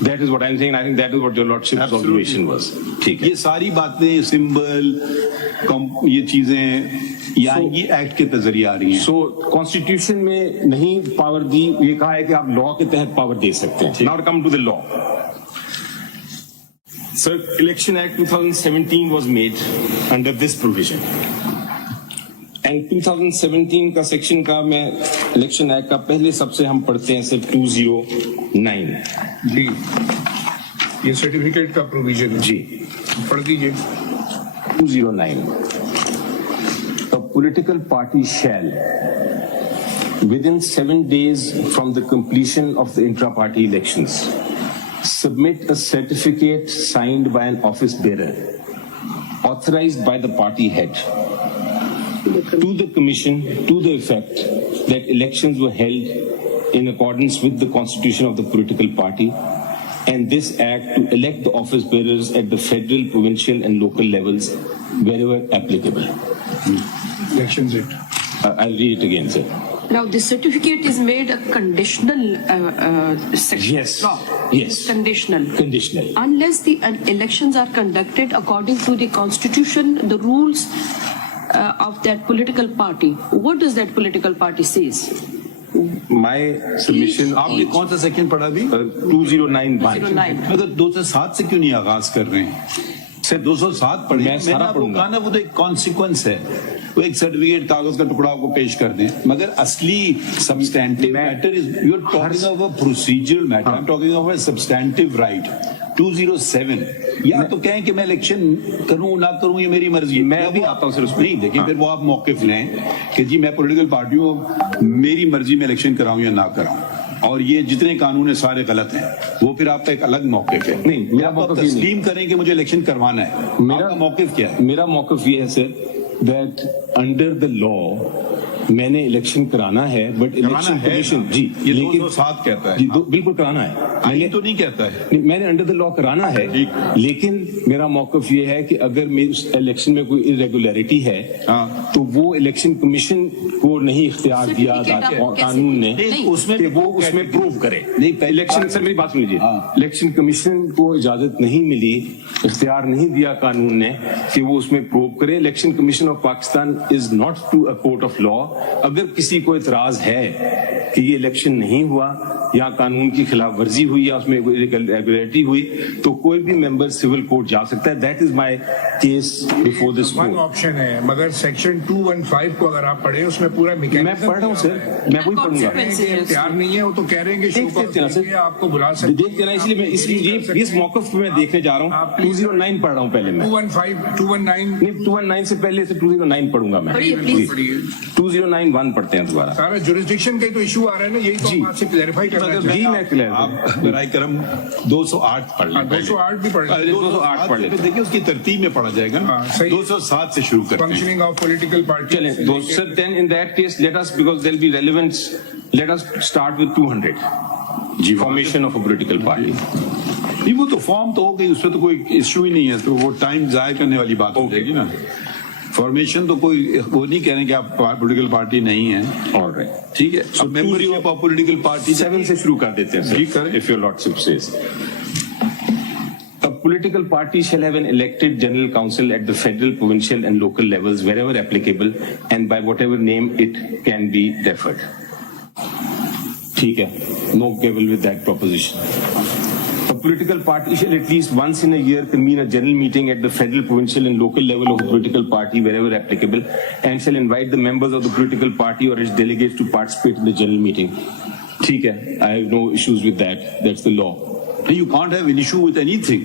that is what I'm saying. I think that is what your lordship's observation was. ٹھیک ہے, یہ ساری باتیں سمبل یہ چیزیں یہ ایکٹ کے ذریعے آ رہی ہیں. سو کانسٹیٹیوشن میں نہیں پاور دی, یہ کہا ہے کہ آپ لا کے تحت پاور دے سکتے ہیں. Now come to the law. Sir, Election Act 2017 was made under this provision. And 2017 کا سیکشن کا میں الیکشن ایکٹ کا پہلے سب سے ہم پڑھتے ہیں صرف 209. جی یہ سرٹیفکیٹ کا پروویژن ہے, جی پڑھ دیجیے. 209. A political party shall, within 7 days from the completion of the intra-party elections, submit a certificate signed by an office bearer authorized by the party head to the commission to the effect that elections were held in accordance with the constitution of the political party, and this act to elect the office bearers at the federal, provincial and local levels wherever applicable. Elections it. I'll read it again, sir. Now, the certificate is made a conditional section. Yes. Law. Yes. It's conditional. Conditional. Unless the elections are conducted according to the constitution, the rules of that political party. What does that political party says? My submission. آپ نے کون سا section پڑھا بھی؟ 2091. 09. مگر 207 سے کیوں نہیں آغاز کر رہے ہیں؟ صرف 207 پڑھیں. میں نے آپ کو کہا نا وہ تو ایک کانسیکوینس ہے, وہ ایک سرٹیفکیٹ کاغذ کا ٹکڑا آپ کو پیش کر دیں, مگر اصلی substantive matter is you are talking of a procedural matter, I am talking of a substantive right. 207 یا تو کہیں کہ میں الیکشن کروں نہ کروں یہ میری مرضی ہے, میں ابھی آتا ہوں صرف نہیں, لیکن پھر وہ آپ موقف لیں کہ جی میں پولیٹیکل پارٹیوں میری مرضی میں الیکشن کراؤں یا نہ کراؤں, اور یہ جتنے قانون ہیں سارے غلط ہیں, وہ پھر آپ کا ایک الگ موقف ہے. نہیں, میرا موقف تسلیم کریں کہ مجھے الیکشن کروانا ہے. میرا موقف کیا ہے؟ میرا موقف یہ ہے سر دیٹ انڈر دا لا میں نے الیکشن کرانا ہے, بٹ الیکشن کمیشن جی یہ 207 کہتا ہے, جی بالکل کرانا ہے. آئین تو نہیں کہتا ہے, میں نے انڈر دا لا کرانا ہے, لیکن میرا موقف یہ ہے کہ اگر میرے الیکشن میں کوئی irregularity ہے تو وہ الیکشن کمیشن کو نہیں اختیار دیا قانون نے کہ وہ اس میں پروو کرے. الیکشن سر میری بات سن لیجیے, الیکشن کمیشن کو اجازت نہیں ملی, اختیار نہیں دیا قانون نے کہ وہ اس میں پروو کرے. Election commission of Pakistan is not to a court of law. اگر کسی کو اعتراض ہے کہ یہ الیکشن نہیں ہوا یا قانون کی خلاف ورزی ہوئی یا اس میں کوئی irregularity ہوئی, تو کوئی بھی ممبر سول کورٹ جا سکتا ہے. That is my case before this court. One option ہے, مگر سیکشن 215 کو اگر آپ پڑھیں اس میں پورا میکینزم میں پڑھ رہا ہوں سر, میں وہی پڑھوں گا. اختیار نہیں ہے, وہ تو کہہ رہے ہیں کہ آپ کو بلا سکتے دیکھتے نا, اس لیے میں اس موقف پہ میں دیکھنے جا رہا ہوں. 209 پڑھ رہا ہوں پہلے میں, 219 سے پہلے سے 209 پڑھوں گا میں. 209(1) پڑھتے ہیں دوبارہ. سارا جورسڈکشن کا تو ایشو آ رہا ہے نا, یہی تو ہم آپ سے کلیریفائی کرنا چاہتے ہیں. جی میں کلیئر, آپ برائے کرم 208 پڑھ لیں. 208 بھی پڑھ لیں, 208 پڑھ لیتے. دیکھیں اس کی ترتیب میں پڑھا جائے گا. 207 سے شروع کرتے ہیں. Functioning of political party. چلیں سر, then in that case let us, because there will be relevance, let us start with 200. جی, formation of a political party. وہ تو فارم تو ہو گئی, اس پہ تو کوئی ایشو ہی نہیں ہے, تو وہ ٹائم ضائع کرنے والی بات ہو جائے گی نا. فارمیشن تو کوئی وہ نہیں کہہ رہے کہ آپ پولیٹیکل پارٹی نہیں ہیں. Alright. ٹھیک ہے, ممبرشپ آف پولیٹیکل پارٹی 7 سے شروع کر دیتے ہیں. جی کریں. If your lordship says. A political party shall have an elected general council at the federal, provincial and local levels wherever applicable and by whatever name it can be referred. ٹھیک ہے, no quibble with that proposition. A political party shall at least once in a year convene a general meeting at the federal, provincial and local level of a political party wherever applicable, and shall invite the members of the political party or its delegates to participate in the general meeting. ٹھیک ہے, I have no issues with that. That's the law. You can't have an issue with anything.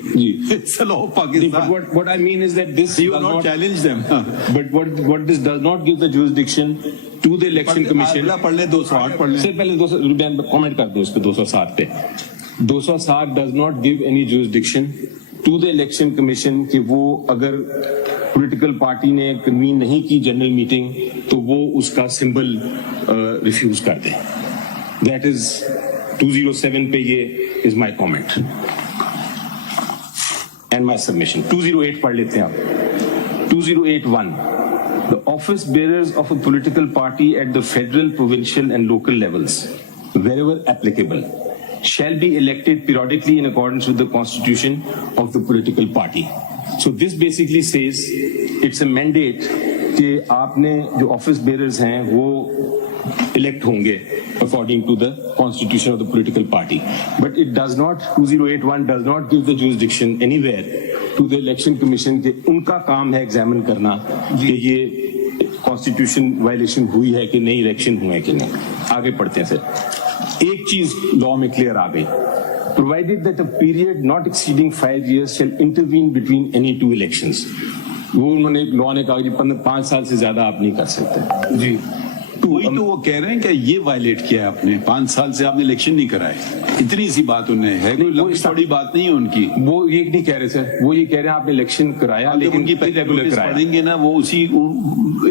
It's the law of Pakistan. But what I mean is that this you not challenge them. But what this does not give the jurisdiction to the election commission. پڑھ لیں 208 پڑھ لیں. سے پہلے 200 comment کر دو اس پہ 207 پہ. 207 does not give any jurisdiction to the election commission کہ وہ اگر پولیٹیکل پارٹی نے کنوین نہیں کی جنرل میٹنگ تو وہ اس کا سمبل ریفیوز کر دیں. دیٹ از 207 پہ یہ از مائی کامنٹ اینڈ مائی سبمیشن. 208 پڑھ لیتے ہیں آپ. 208(1) The office bearers of a political party at the federal, provincial and local levels, wherever applicable, shall be elected periodically in accordance with the constitution of the political party. So this basically says it's a mandate کہ آپ نے جو office bears ہیں وہ elect ہوں گے according to the constitution of the political party. But it does not, 2081 does not give the jurisdiction anywhere to the election commission کہ ان کا کام ہے ایگزامن کرنا کہ یہ constitution violation ہوئی ہے کہ نہیں, election ہوئے کہ نہیں. آگے پڑھتے ہیں سر. ایک چیز لاء میں کلیئر آ گئی. Provided that a period not exceeding 5 years shall intervene between any two elections. وہ انہوں نے لاء نے کہا کہ 5 سال سے زیادہ آپ نہیں کر سکتے. جی وہی تو وہ کہہ رہے ہیں کہ یہ وائلیٹ کیا ہے آپ نے, 5 سال سے آپ نے الیکشن نہیں کرائے. اتنی سی بات انہیں ہے, کوئی بڑی بات نہیں ہے ان کی. وہ یہ نہیں کہہ رہے سر, وہ یہ کہہ رہے ہیں آپ نے الیکشن کرایا لیکن ان کی ریگولر پڑھیں گے نا, وہ اسی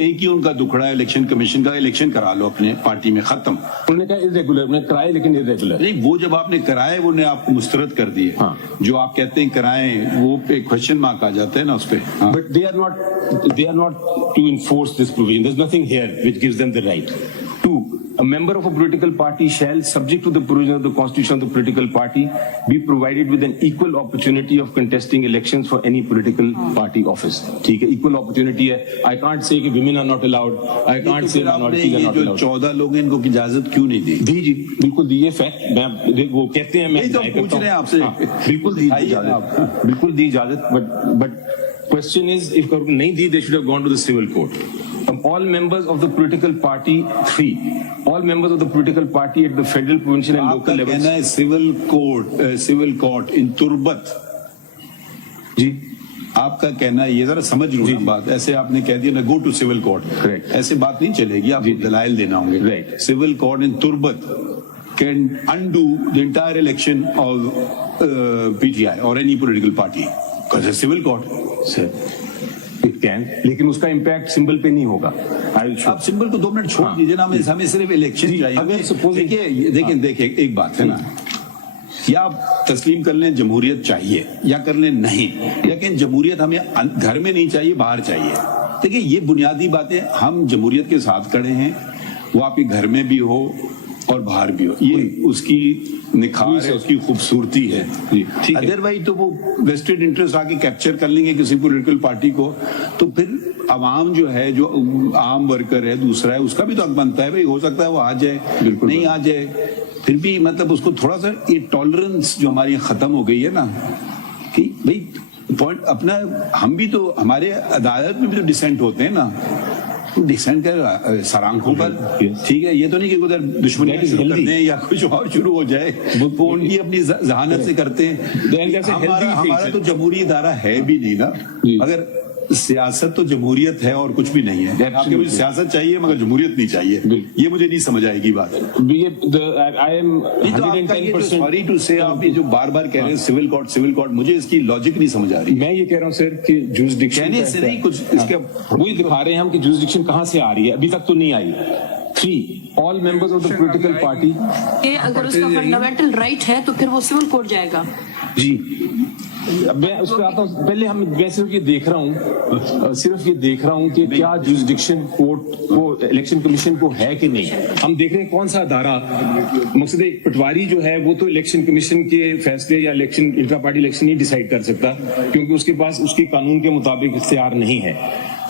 ایک ہی ان کا دکھڑا ہے الیکشن کمیشن کا, الیکشن کرا لو اپنے پارٹی میں, ختم. انہوں نے کہا ارریگولر, انہوں نے کرائے لیکن ارریگولر. نہیں, وہ جب آپ نے کرائے وہ نے آپ کو مسترد کر دیے. جو آپ کہتے ہیں کرائیں وہ ایک کوشچن مارک آ جاتا ہے نا اس پہ. But they are not to enforce this provision. There's nothing here which gives them the right. 2, a member of a political party shall, subject to the provision of the constitution of the political party, be provided with an equal opportunity of contesting elections for any political party office. ٹھیک ہے, equal opportunity ہے. I can't say کہ women are not allowed. I can't say minorities are not allowed. 14 لوگ ہیں, ان کو اجازت کیوں نہیں دی؟ جی بالکل دی, یہ فیکٹ میں وہ کہتے ہیں, میں پوچھ رہے ہیں آپ سے. بالکل دی اجازت, بالکل دی اجازت. بٹ question is if نہیں دی, they should have gone to the civil court. All members of the political party, 3, all members of the political party at the federal, provincial and local levels. کہنا ہے civil court in تربت. جی آپ کا کہنا ہے, یہ ذرا سمجھ لوں بات, ایسے آپ نے کہہ دیا نا گو ٹو سول کورٹ, ایسے بات نہیں چلے گی, آپ کو دلائل دینا ہوں گے. Civil court in Turbat can undo the entire election of PTI or any political party because it's a civil court. Sir, it can, لیکن اس کا امپیکٹ سمبل پہ نہیں ہوگا. آپ سمبل کو 2 منٹ چھوڑ دیجیے نا, ہمیں صرف الیکشن چاہیے. دیکھیں ایک بات ہے نا, یا آپ تسلیم کر لیں جمہوریت چاہیے یا کر لیں نہیں, لیکن جمہوریت ہمیں گھر میں نہیں چاہیے, باہر چاہیے. دیکھیں یہ بنیادی باتیں, ہم جمہوریت کے ساتھ کھڑے ہیں, وہ آپ کے گھر میں بھی ہو اور باہر بھی ہو, یہ اس کی نکھار ہے, اس کی خوبصورتی ہے. ادروائز تو وہ ویسٹڈ انٹرسٹ آ کے کیپچر کر لیں گے کسی پولیٹیکل پارٹی کو, تو پھر عوام جو ہے, جو عام ورکر ہے, دوسرا ہے, اس کا بھی تو حق بنتا ہے بھائی, ہو سکتا ہے وہ آ جائے, نہیں آ جائے, پھر بھی مطلب اس کو تھوڑا سا یہ ٹالرنس جو ہماری ختم ہو گئی ہے نا, کہ بھائی پوائنٹ اپنا, ہم بھی تو ہمارے عدالت میں بھی تو ڈسینٹ ہوتے ہیں نا, ڈسینٹ کر سرانکھوں پر, ٹھیک ہے, یہ تو نہیں کہ ادھر دشمنی شروع کر دیں یا کچھ اور شروع ہو جائے, وہ ان کی اپنی ذہانت سے کرتے ہیں. ہمارا تو جمہوری ادارہ ہے بھی نہیں نا, اگر سیاست تو جمہوریت ہے اور کچھ بھی نہیں ہے. آپ کو سیاست چاہیے مگر جمہوریت نہیں چاہیے, یہ مجھے نہیں سمجھ آئے گی بات. سوری ٹو سے آپ جو بار بار کہہ رہے ہیں سول کورٹ, مجھے اس کی لاجک نہیں سمجھ آ رہی. میں یہ کہہ رہا ہوں سر کہ جورسڈکشن سے نہیں, کچھ اس کے وہی دکھا رہے ہیں ہم کہ جورسڈکشن کہاں سے آ رہی ہے, ابھی تک تو نہیں آئی. 3, all members of the political party. اگر اس کا فنڈامنٹل رائٹ ہے تو پھر وہ سول کورٹ جائے گا. جی میں اس پہ آتا ہوں. پہلے میں صرف یہ دیکھ رہا ہوں کہ کیا جورسڈکشن کورٹ کو, الیکشن کمیشن کو ہے کہ نہیں. ہم دیکھ رہے ہیں کون سا ادارہ, مقصد ایک پٹواری جو ہے وہ تو الیکشن کمیشن کے فیصلے یا الیکشن انٹرا پارٹی الیکشن نہیں ڈیسائیڈ کر سکتا, کیونکہ اس کے پاس اس کے قانون کے مطابق اختیار نہیں ہے.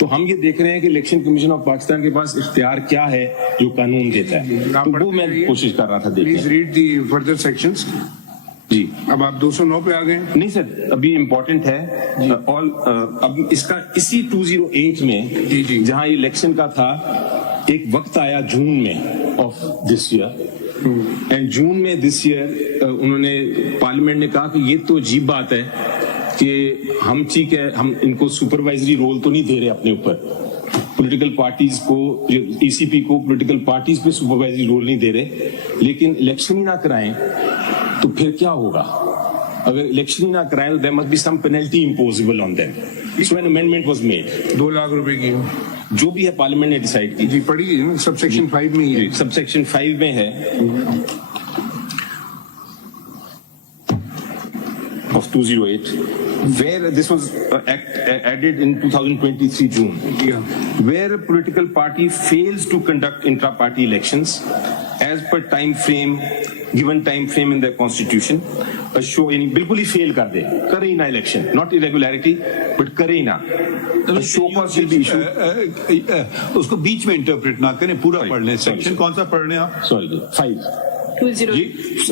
تو ہم یہ دیکھ رہے ہیں کہ الیکشن کمیشن آف پاکستان کے پاس اختیار کیا ہے جو قانون دیتا ہے, تو وہ میں کوشش کر رہا تھا دیکھنے. Please read the further sections. جی اب آپ 209 پہ آ گئے. نہیں سر, ابھی امپورٹنٹ ہے. اب اس کا اسی 208 میں جہاں یہ الیکشن کا تھا, ایک وقت آیا جون میں آف دس ایئر, اینڈ جون میں دس ایئر انہوں نے پارلیمنٹ نے کہا کہ یہ تو عجیب بات ہے کہ ہم ٹھیک ہے, ہم ان کو سپروائزری رول تو نہیں دے رہے اپنے اوپر, پولیٹیکل پارٹیز کو ای سی پی کو پولیٹیکل پارٹیز پہ سپروائزری رول نہیں دے رہے، لیکن الیکشن ہی نہ کرائیں تو پھر کیا ہوگا؟ اگر الیکشن ہی نہ کرائیں تو there must be some penalty imposable on them. So an amendment was made. 2 lakh روپے کی جو بھی ہے پارلیمنٹ نے ڈیسائیڈ کی. جی پڑھی ہے نا، سب سیکشن 5 میں ہی ہے. سب سیکشن 5 میں ہے of 208, where this was added in 2023 June, where a political party fails to conduct intra-party elections as per given time frame in their constitution, یعنی بالکل ہی فیل کر دے، کرے ہی نہ الیکشن، ناٹ irregularity بٹ کرے ہی نہ، اس کو بیچ میں انٹرپریٹ نہ کریں، پورا پڑھ لیں. سیکشن کون سا پڑھ رہے ہیں آپ؟ Sorry 5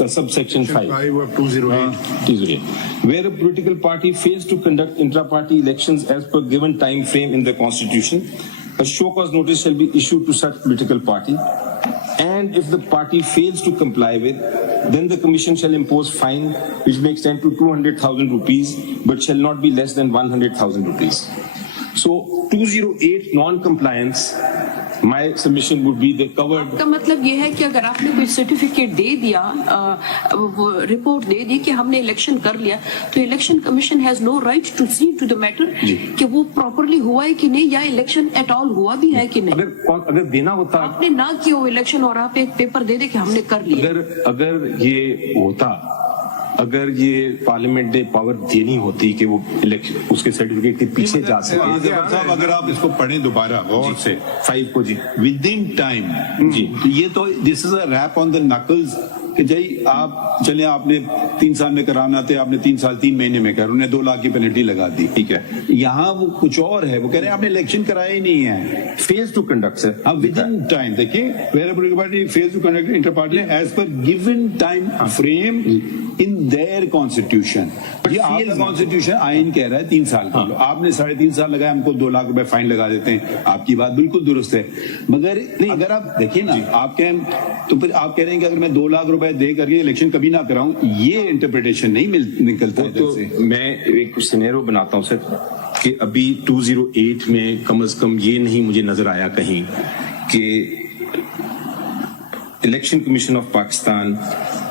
sub section 5 of 208. Where a political party fails to conduct intra-party elections as per given time frame in the constitution, a show cause notice shall be issued to such political party, and if the party fails to comply with, then the commission shall impose fine which may extend to 200,000 rupees but shall not be less than 100,000 rupees. So 208 non-compliance, my submission would be they covered. آپ کا مطلب یہ ہے کہ اگر آپ نے کوئی سرٹیفکیٹ دے دیا، رپورٹ دے دی کہ ہم نے الیکشن کر لیا، تو election commission has no right to see to the matter کہ وہ پراپرلی ہوا ہے کہ نہیں، یا الیکشن ایٹ آل ہوا بھی ہے کہ نہیں. اگر دینا ہوتا، آپ نے نہ کیا وہ الیکشن اور آپ ایک پیپر دے دے کہ ہم نے کر لیا. اگر یہ ہوتا، اگر یہ پارلیمنٹ نے پاور دینی ہوتی کہ وہ اس کے سرٹیفکیٹ کے پیچھے جا سکے. صاحب اگر آپ اس کو پڑھیں دوبارہ غور سے 5 کو جی ود ان ٹائم، جی یہ تو دس از اے ریپ آن دا نکلز کہ جی آپ چلیں، آپ نے 3 سال میں کرانا تھے، آپ نے 3 سال 3 مہینے میں کر، انہوں نے 2 لاکھ کی پینلٹی لگا دی. ٹھیک ہے، یہاں وہ کچھ اور ہے، وہ کہہ رہے ہیں آپ نے الیکشن کرایا ہی نہیں ہے. Fails to conduct sir within time, دیکھیے where political party fails to conduct inter party as per given time frame in their constitution. یہ آپ کا کانسٹیٹیوشن آئین کہہ رہا ہے 3 سال کا، آپ نے 3.5 سال لگایا، ہم کو 2 لاکھ روپے فائن لگا دیتے ہیں. آپ کی بات بالکل درست ہے، مگر اگر آپ دیکھیں نا، آپ کہیں تو پھر آپ کہہ رہے ہیں کہ اگر میں 2 لاکھ روپے دے کر کے الیکشن کبھی نہ کراؤں، یہ انٹرپریٹیشن نہیں نکلتا ہے. تو میں ایک سینیرو بناتا ہوں سر کہ ابھی 208 میں کم از کم یہ نہیں مجھے نظر آیا کہیں کہ election commission of Pakistan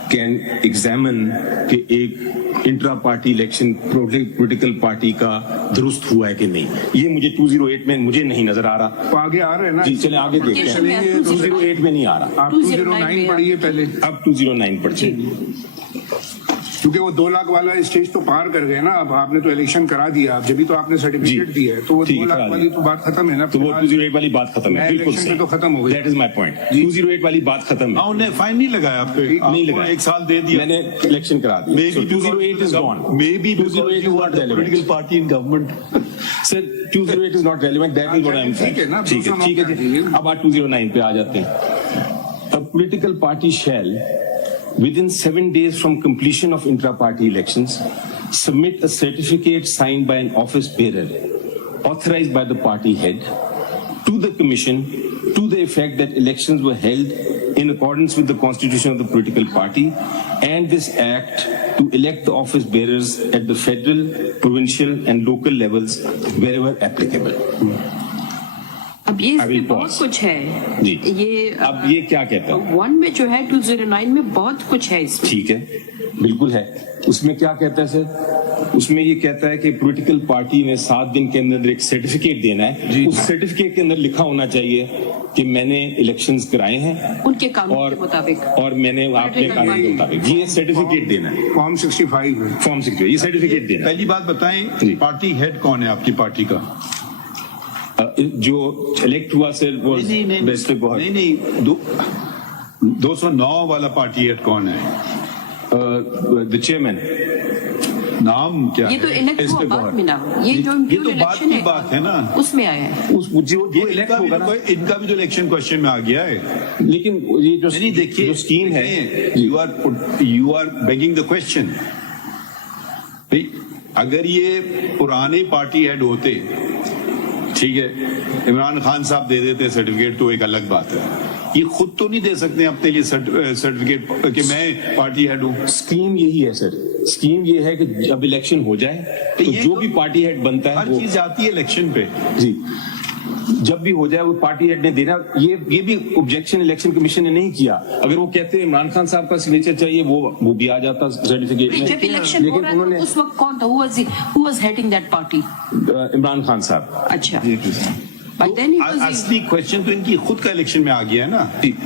can examine کہ ایک intra party election political party کا درست ہوا ہے کہ نہیں. یہ مجھے 208 میں مجھے نہیں نظر آ رہا. آگے آ رہے ہیں نا جی، چلیں آگے دیکھتے ہیں. 208 میں نہیں آ رہا. آپ 209 پڑھیے پہلے. اب 209 پڑھیے، کیونکہ وہ 2 لاکھ والا اسٹیج تو پار کر گئے نا. اب آپ نے تو الیکشن کرا دیا، اب جبھی تو آپ نے سرٹیفکیٹ دیا ہے، تو وہ 2 لاکھ والی تو بات ختم ہے نا. تو وہ 208 والی بات ختم ہے، بالکل صحیح تو ختم ہو گئی. That is my point. 208 والی بات ختم ہے. انہوں نے فائن نہیں لگایا آپ پہ، نہیں لگایا، 1 سال دے دیا، میں نے الیکشن کرا دیا. 208 از gone. Maybe 208 is not a political party in government. Sir, 208 is not relevant. That is what I am saying. ٹھیک ہے ٹھیک ہے جی. اب آپ 209 پہ آ جاتے ہیں. A political party shall, within 7 days from completion of intra-party elections, submit a certificate signed by an office bearer authorized by the party head to the commission to the effect that elections were held in accordance with the constitution of the political party, and this act to elect the office bearers at the federal, provincial and local levels wherever applicable. اب یہ اس میں بہت کچھ ہے. جی یہ اب یہ کیا کہتا ہے 1 میں جو ہے 209 میں بہت کچھ ہے اس میں. ٹھیک ہے، بالکل ہے. اس میں کیا کہتا ہے سر؟ اس میں یہ کہتا ہے کہ پولیٹیکل پارٹی نے 7 دن کے اندر ایک سرٹیفکیٹ دینا ہے. اس سرٹیفکیٹ کے اندر لکھا ہونا چاہیے کہ میں نے الیکشنز کرائے ہیں ان کے قانون کے مطابق، اور میں نے آپ کے قانون کے مطابق یہ سرٹیفکیٹ دینا ہے. فارم 65 ہے. فارم 65 یہ سرٹیفکیٹ دینا ہے. پہلی بات بتائیں، پارٹی ہیڈ کون ہے آپ کی پارٹی کا؟ جو الیکٹ ہوا سر وہ نہیں 209 والا پارٹی ہیڈ کون ہے؟ دا چیئرمین. نام کیا ہے؟ یہ تو الیکٹ ہوا بعد میں نا، یہ جو تو بات کی بات ہے نا، اس میں آیا ہے. ان کا بھی جو الیکشن کوشچن میں آ گیا ہے. لیکن یہ جو دیکھیے جو اسکیم ہے، you are begging the question. اگر یہ پرانے پارٹی ہیڈ ہوتے، ٹھیک ہے، عمران خان صاحب دے دیتے سرٹیفکیٹ تو ایک الگ بات ہے. یہ خود تو نہیں دے سکتے اپنے لیے سرٹیفکیٹ کہ میں پارٹی ہیڈ ہوں. اسکیم یہی ہے سر، اسکیم یہ ہے کہ جب الیکشن ہو جائے تو جو بھی پارٹی ہیڈ بنتا ہے ہر چیز آتی ہے الیکشن پہ. جی جب بھی ہو جائے وہ پارٹی ہیڈ نے دینا. یہ بھی آبجیکشن الیکشن کمیشن نے نہیں کیا. اگر وہ کہتے ہیں عمران خان صاحب کا سگنیچر چاہیے وہ بھی آ جاتا سرٹیفکیٹ میں. جب الیکشن ہو رہا تھا اس وقت کون تھا؟ who was heading that party? Imran Khan صاحب. اچھا. But then اصلی کوشچن تو ان کی خود کا الیکشن میں آ گیا ہے نا.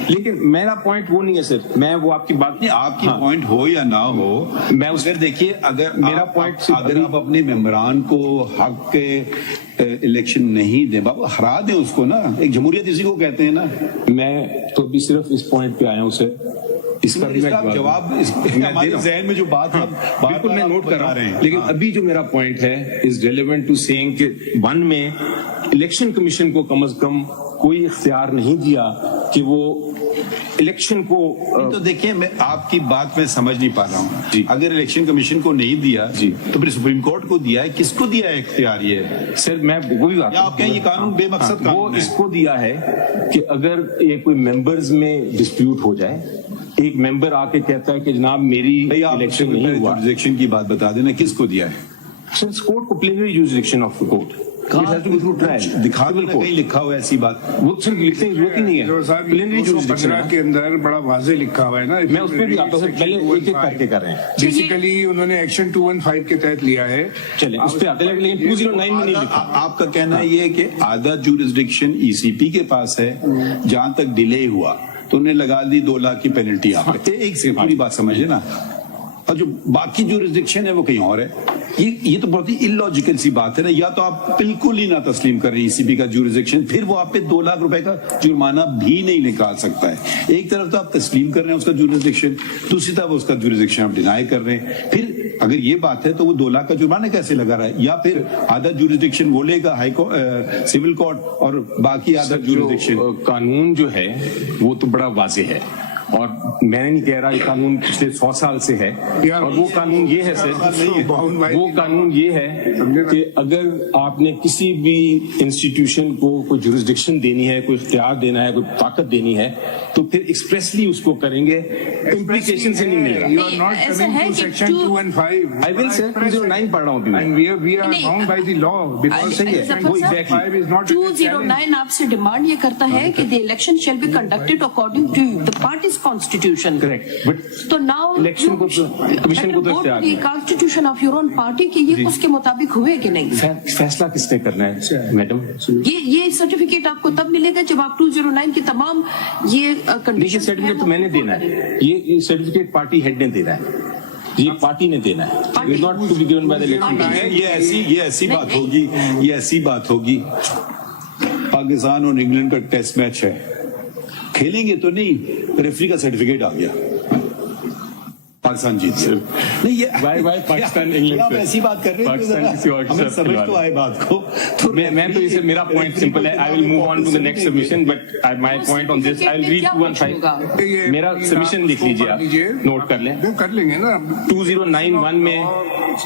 لیکن میرا پوائنٹ وہ نہیں ہے سر. میں وہ آپ کی بات نہیں, آپ کی پوائنٹ ہو یا نہ ہو, میں اگر دیکھیے اگر میرا پوائنٹ اگر آپ اپنے ممبران کو حق کے الیکشن نہیں دیں, بابا ہرا دیں اس کو نا. ایک جمہوریت اسی کو کہتے ہیں نا. میں تو ابھی صرف اس پوائنٹ پہ آیا ہوں سر. اس کا بھی جواب ہمارے ذہن میں جو بات ہے بالکل میں نوٹ کر رہا ہوں. لیکن ابھی جو میرا پوائنٹ ہے از ریلیونٹ ٹو سیئنگ کہ 1 میں الیکشن کمیشن کو کم از کم کوئی اختیار نہیں دیا کہ وہ الیکشن کو. تو دیکھیں میں آپ کی بات میں سمجھ نہیں پا رہا ہوں. اگر الیکشن کمیشن کو نہیں دیا تو پھر سپریم کورٹ کو دیا ہے. کس کو دیا ہے اختیار؟ یہ سر میں وہی بات, آپ کہیں یہ قانون بے مقصد وہ اس کو دیا ہے کہ اگر یہ کوئی ممبرز میں ڈسپیوٹ ہو جائے, ایک ممبر آ کے کہتا ہے کہ جناب میری الیکشن نہیں ہوا. جوریسڈکشن کی بات بتا دینا کس کو دیا ہے. سر کورٹ کو پلینری جوریسڈکشن آف کورٹ. دکھا دو کہیں لکھا ہوا ہے ایسی بات. وہ صرف لکھنے کی ضرورت ہی نہیں ہے. پلینری جوریسڈکشن کے اندر بڑا واضح لکھا ہوا ہے نا. میں اس پہ بھی آتا ہوں, پہلے ایک ایک کر کے کر رہے ہیں. بیسیکلی انہوں نے ایکشن 215 کے تحت لیا ہے. چلیں اس پہ آتے ہیں, لیکن 209 میں نہیں لکھا. آپ کا کہنا یہ ہے کہ آدھا جوریسڈکشن ای سی پی کے پاس ہے, جہاں تک ڈیلے ہوا تو انہیں لگا دی 2 لاکھ کی پینلٹی. آپ ایک سے پوری بات سمجھے نا. اور جو باقی جوریسڈکشن ہے وہ کہیں اور ہے. یہ تو بہت ہی illogical سی بات ہے نا. یا تو آپ بالکل ہی نہ تسلیم کر رہے ہیں ای سی پی کا جوریسڈکشن, پھر وہ آپ پہ 2 لاکھ روپے کا جرمانہ بھی نہیں نکال سکتا ہے. ایک طرف تو آپ تسلیم کر رہے ہیں اس کا جوریسڈکشن, دوسری طرف اس کا جوریسڈکشن آپ ڈینائی کر رہے ہیں. پھر اگر یہ بات ہے تو وہ 2 لاکھ کا جرمانہ کیسے لگا رہا ہے؟ یا پھر آدھا جوریسڈکشن وہ لے گا سول کورٹ اور باقی آدھا جوریسڈکشن. قانون جو ہے وہ تو بڑا واضح ہے, اور میں نہیں کہہ رہا یہ قانون پچھلے 100 سال سے ہے. اور وہ قانون یہ ہے سر, وہ قانون یہ ہے کہ اگر آپ نے کسی بھی انسٹیٹیوشن کو کوئی جوریسڈکشن دینی ہے, کوئی اختیار دینا ہے, کوئی طاقت dینی ہے, تو پھر ایکسپریسلی اس کو کریں گے. امپلیکیشن سے نہیں ملے گا. ایسا ہے کہ I will say 209 پڑھ رہا ہوں ابھی. And we are bound by the law because وہ exactly 209 آپ سے ڈیمانڈ یہ کرتا ہے کہ the election shall be conducted according to the party's constitution. Correct. But تو now الیکشن کو کمیشن کو تو اختیار the constitution of your own party کہ یہ اس کے مطابق ہوئے کہ نہیں. فیصلہ کس نے کرنا ہے میڈم؟ یہ سرٹیفکیٹ آپ کو تب ملے گا جب آپ 209 کی تمام یہ کنڈیشن. سرٹیفکیٹ تو میں نے دینا ہے, یہ سرٹیفکیٹ پارٹی ہیڈ نے دینا ہے, یہ پارٹی نے دینا ہے. not to be given by the election. یہ ایسی بات ہوگی, یہ ایسی بات ہوگی. پاکستان اور انگلینڈ کا ٹیسٹ میچ ہے, کھیلیں گے تو نہیں, ریفری کا سرٹیفکیٹ آ گیا, پاکستان جیت. نہیں یہ آپ ایسی بات کر رہے ہیں, ہمیں سمجھ تو آئے بات کو. میں تو اسے میرا پوائنٹ سمپل ہے. I will move on to the next submission, but my point on this, I will read 215. میرا سبمیشن لکھ لیجیے, آپ نوٹ کر لیں. کر لیں گے نا. 2091 میں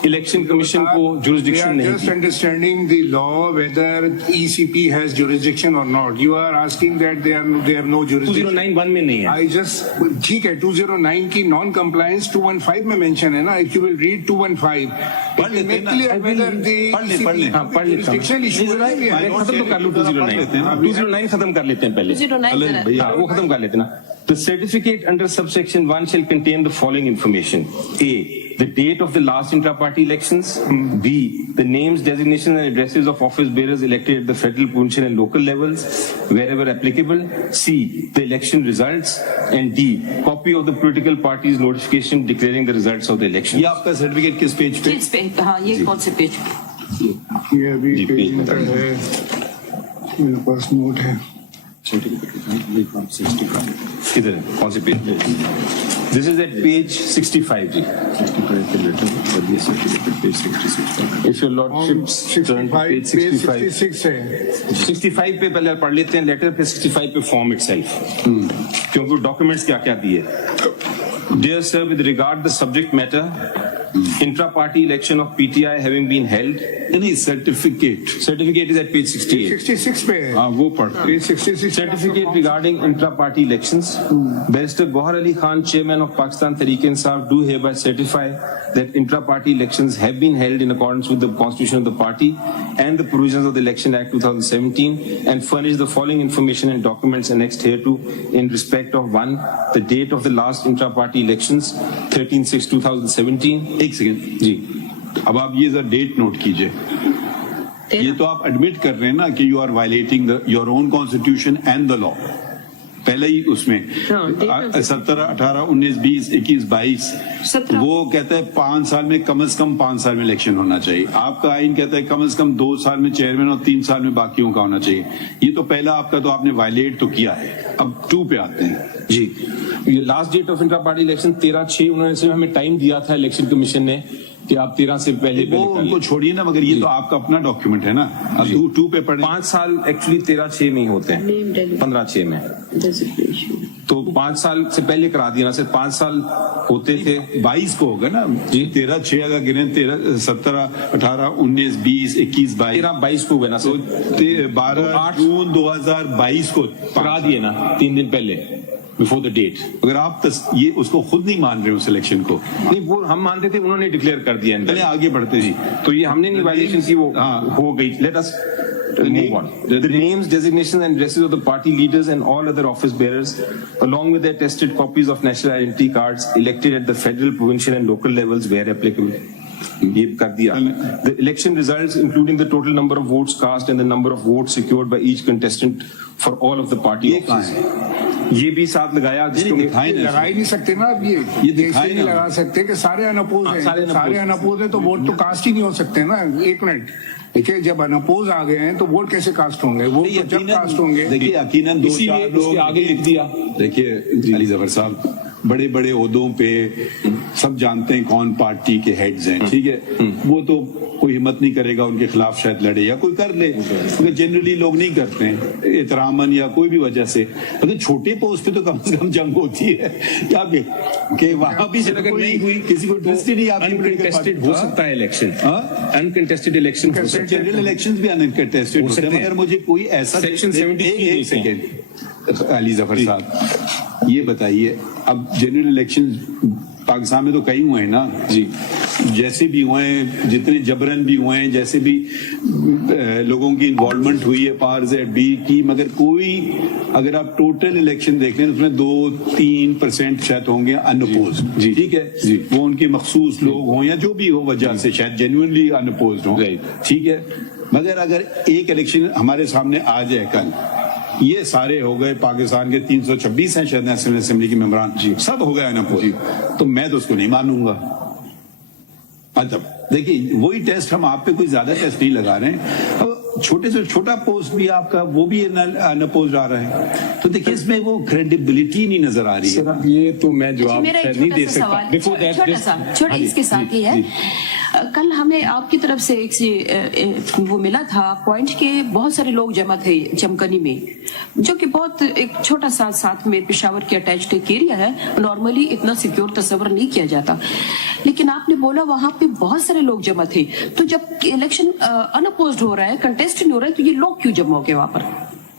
الیکشن کمیشن کو جوریسڈکشن نہیں. Just understanding the law whether ECP has jurisdiction or not. You are asking that they have no jurisdiction. 2091 میں نہیں ہے. I just ٹھیک ہے 209 کی نان کمپلائنس 215 میں مینشن ہے نا. If you will read 215, پڑھ لیتے ہیں. پڑھ لیتا ہوں. ختم تو کر لوں 209 ختم کر لیتے ہیں پہلے. وہ ختم کر لیتے نا. The certificate under subsection 1 shall contain the following information: A, the date of the last intra-party elections. B, the names, designations and addresses of office bearers elected at the federal, provincial and local levels wherever applicable. C, the election results. And D, copy of the political party's notification declaring the results of the election. یہ آپ کا certificate کس page پہ؟ ہاں یہ کون سے page? یہ ابھی پیج نمبر ہے, میرے پاس نوٹ ہے. کدھر ہے, کون سے page? This is at page 65 جی. If your lordship turn to page 65 ہے. 65 پہ پہلے پڑھ لیتے ہیں لیٹر, پھر 65 پہ فارم اٹ سیلف, کیونکہ ڈاکومنٹس کیا کیا دیے. Dear sir, with regard the subject matter intra-party election of PTI having been held. Any certificate. Certificate is at page 68. 66 पे है. हाँ वो पढ़. 66 Certificate regarding intra-party elections. Barrister Gohar Ali Khan, Chairman of Pakistan Tehreek-e-Insaf, do hereby certify that intra-party elections have been held in accordance with the constitution of the party and the provisions of the Election Act 2017, and furnish the following information and documents annexed hereto in respect of 1. The date of the last intra-party elections, 13/6/2017. एक second जी. अब आप ये जरा date note कीजिए. ये तो आप admit कर रहे हैं ना कि you are violating your own constitution and the law. पहले ही उसमें 17, 18, 19, 20, 21, 22 वो कहता है 5 साल में कम से कम 5 साल में इलेक्शन होना चाहिए. आपका आइन कहता है कम से कम 2 साल में चेयरमैन और 3 साल में बाकियों का होना चाहिए. ये तो पहला आपका तो आपने वायलेट तो किया है. अब 2 पे आते हैं जी. ये last date of intra party election 13/6 उन्होंने सिर्फ हमें टाइम दिया था इलेक्शन कमीशन ने कि आप 13 से पहले वो उनको छोड़िए ना, मगर ये तो आपका अपना डॉक्यूमेंट है ना. अब 2 पे पढ़े. 5 साल एक्चुअली 13/6 में ही होते हैं, 15/6 में. तो 5 साल से पहले करा दिया ना, सिर्फ 5 साल होते थे. 22 को होगा ना जी. 13/6 अगर गिने 13, 17, 18, 19, 20, 21, 22. 13/22 को हुआ ना तो सर. 12 जून 2022 को करा दिए ना 3 दिन पहले, बिफोर द डेट. अगर आप ये उसको खुद नहीं मान रहे उस इलेक्शन को. नहीं, वो हम मानते थे, उन्होंने डिक्लेयर कर दिया. पहले आगे बढ़ते जी. तो ये हमने नहीं वायलेशन की, वो हो गई. Let us move on. The names, designations and addresses of the party leaders and all other office bearers, along with their attested copies of national identity cards elected at the federal, provincial and local levels where applicable. ये कर दिया. The election results, including the total number of votes cast and the number of votes secured by each contestant for all of the party offices. ये भी साथ लगाया. लगा ही नहीं सकते ना. अब ये दिखाई नहीं लगा सकते कि सारे अनअपोज हैं. सारे अनअपोज हैं तो वोट तो कास्ट ही नहीं हो सकते ना. एक मिनट देखिए, जब अनअपोज आ गए हैं तो वोट कैसे कास्ट होंगे? वोट तो जब कास्ट होंगे. देखिए यकीनन 2-4 लोग आगे लिख दिया. देखिए अली जफर साहब बड़े बड़े ओहदों पे सब जानते हैं कौन पार्टी के हेड्स हैं. ठीक है, वो तो कोई हिम्मत नहीं करेगा उनके खिलाफ शायद लड़े या कोई कर ले, क्योंकि जनरली लोग नहीं करते हैं एहतरामन या कोई भी वजह से. लेकिन छोटे पोस्ट पे तो कम से कम जंग होती है. क्या कि वहां भी अगर नहीं हुई, किसी को इंटरेस्ट ही नहीं. अनकंटेस्टेड हो सकता है election. Uncontested election, general election भी अनकंटेस्टेड हो सकते हैं. मगर मुझे कोई ऐसा सेक्शन 73. एक सेकेंड अली जफर साहब ये बताइए, अब जनरल इलेक्शन पाकिस्तान में तो कई हुए हैं ना जी. जैसे भी हुए हैं, जितने जबरन भी हुए हैं, जैसे भी लोगों की इन्वॉल्वमेंट हुई है पार्स एट बी की, मगर कोई अगर आप टोटल इलेक्शन देख लें उसमें 2-3% शायद होंगे अनअपोज जी. ठीक है जी. वो उनके मखसूस लोग हों या जो भी हो वजह से शायद जेन्युइनली अनअपोज हों. ठीक है, मगर अगर एक इलेक्शन हमारे सामने आ जाए कल, ये सारे हो गए पाकिस्तान के 326 हैं शायद नेशनल असेंबली के मेंबरान जी, सब हो गए अनअपोज, तो मैं तो उसको नहीं मानूंगा. मतलब देखिए वही टेस्ट, हम आप पे कोई ज्यादा टेस्ट नहीं लगा रहे हैं. अब छोटे से छोटा पोस्ट भी आपका वो भी अनअपोज आ रहा है, तो देखिए इसमें वो क्रेडिबिलिटी नहीं नजर आ रही है. सर ये तो मैं जवाब नहीं दे सकता. छोटा इसके साथ ही है. कल हमें आपकी तरफ से एक वो मिला था पॉइंट के बहुत सारे लोग जमा थे चमकनी में, जो कि बहुत एक छोटा सा साथ में पेशावर के अटैच्ड एक एरिया है. नॉर्मली इतना सिक्योर तस्वर नहीं किया जाता, लेकिन आपने बोला वहां पे बहुत सारे लोग जमा थे. तो जब इलेक्शन अनअपोज्ड हो रहा है, कंटेस्ट नहीं हो रहा है, तो ये लोग क्यों जमा हो गए वहां पर?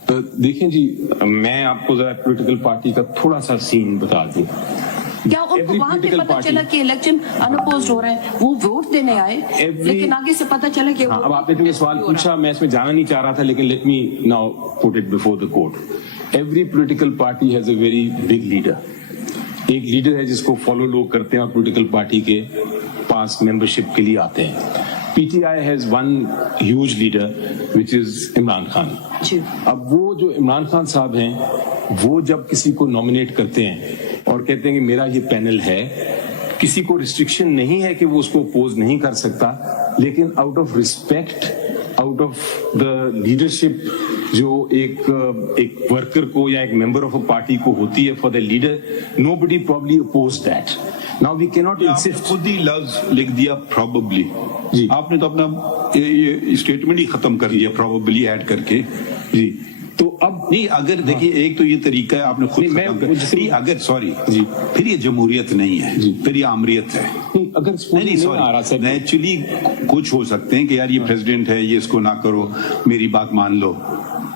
तो देखें जी, मैं आपको जरा पॉलिटिकल पार्टी का थोड़ा सा सीन बता दूं. क्या उनको वहां पे पता चला कि इलेक्शन अनअपोज्ड हो रहा है, वो वोट देने आए, लेकिन आगे से पता चला कि अब आपने जो सवाल पूछा मैं इसमें जाना नहीं चाह रहा था, लेकिन let me now put it before the court. Every political party has a very big leader. एक लीडर है जिसको फॉलो लोग करते हैं और पॉलिटिकल पार्टी के पास मेंबरशिप के लिए आते हैं. PTI has one huge leader which is Imran Khan. अब वो जो इमरान खान साहब हैं, वो जब किसी को नॉमिनेट करते हैं और कहते हैं कि मेरा ये पैनल है, किसी को रिस्ट्रिक्शन नहीं है कि वो उसको अपोज नहीं कर सकता, लेकिन out of respect, out of the leadership जो एक वर्कर को या एक मेंबर ऑफ अ पार्टी को होती है for the leader, nobody probably oppose that. Now we can not insist. खुद ही लफ्ज लिख दिया प्रोबेबली जी. आपने तो अपना ये स्टेटमेंट ही खत्म कर दिया प्रोबेबली ऐड करके जी. तो अब नहीं, अगर देखिए एक तो ये तरीका है आपने खुद नहीं, अगर सॉरी जी, फिर ये जमहूरियत नहीं है, फिर ये आमरियत है. اگر نہیں آ رہا سر نیچرلی کچھ ہو سکتے ہیں کہ یار یہ پریزیڈنٹ ہے، یہ اس کو نہ کرو، میری بات مان لو،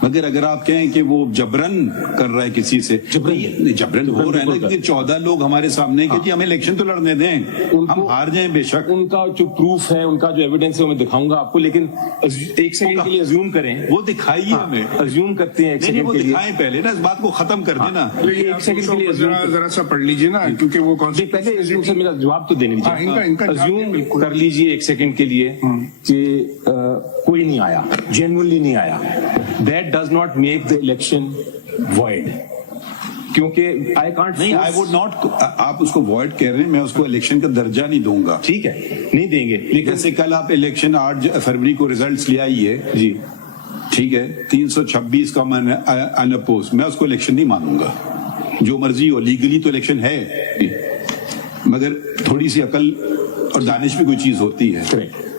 مگر اگر آپ کہیں کہ وہ جبرن کر رہا ہے کسی سے، جبرن ہو رہا ہے نا، کیونکہ 14 لوگ ہمارے سامنے کہ جی ہمیں الیکشن تو لڑنے دیں، ہم ہار جائیں بے شک. ان کا جو پروف ہے، ان کا جو ایویڈنس ہے وہ میں دکھاؤں گا آپ کو، لیکن ایک سیکنڈ کے لیے ازیوم کریں، وہ دکھائیے ہمیں، ازیوم کرتے ہیں ایک سیکنڈ کے لیے، دکھائیں پہلے نا، اس بات کو ختم کر دینا. ایک سیکنڈ کے لیے ذرا سا پڑھ لیجیے نا، کیونکہ وہ پہلے ازیوم سے میرا جواب تو دینے دیجیے، ازیوم کر لیجیے ایک سیکنڈ کے لیے کہ کوئی نہیں آیا، جینوئنلی نہیں آیا، that does not make the election void. کیونکہ I can't نہیں، I would not، آپ اس کو void کہہ رہے ہیں، میں اس کو الیکشن کا درجہ نہیں دوں گا. ٹھیک ہے، نہیں دیں گے، لیکن جیسے کل آپ الیکشن 8 فروری کو ریزلٹس لے آئیے جی، ٹھیک ہے، 326 کا میں ان اپوز، میں اس کو الیکشن نہیں مانوں گا. جو مرضی ہو، لیگلی تو الیکشن ہے، مگر تھوڑی سی عقل اور دانش بھی کوئی چیز ہوتی ہے.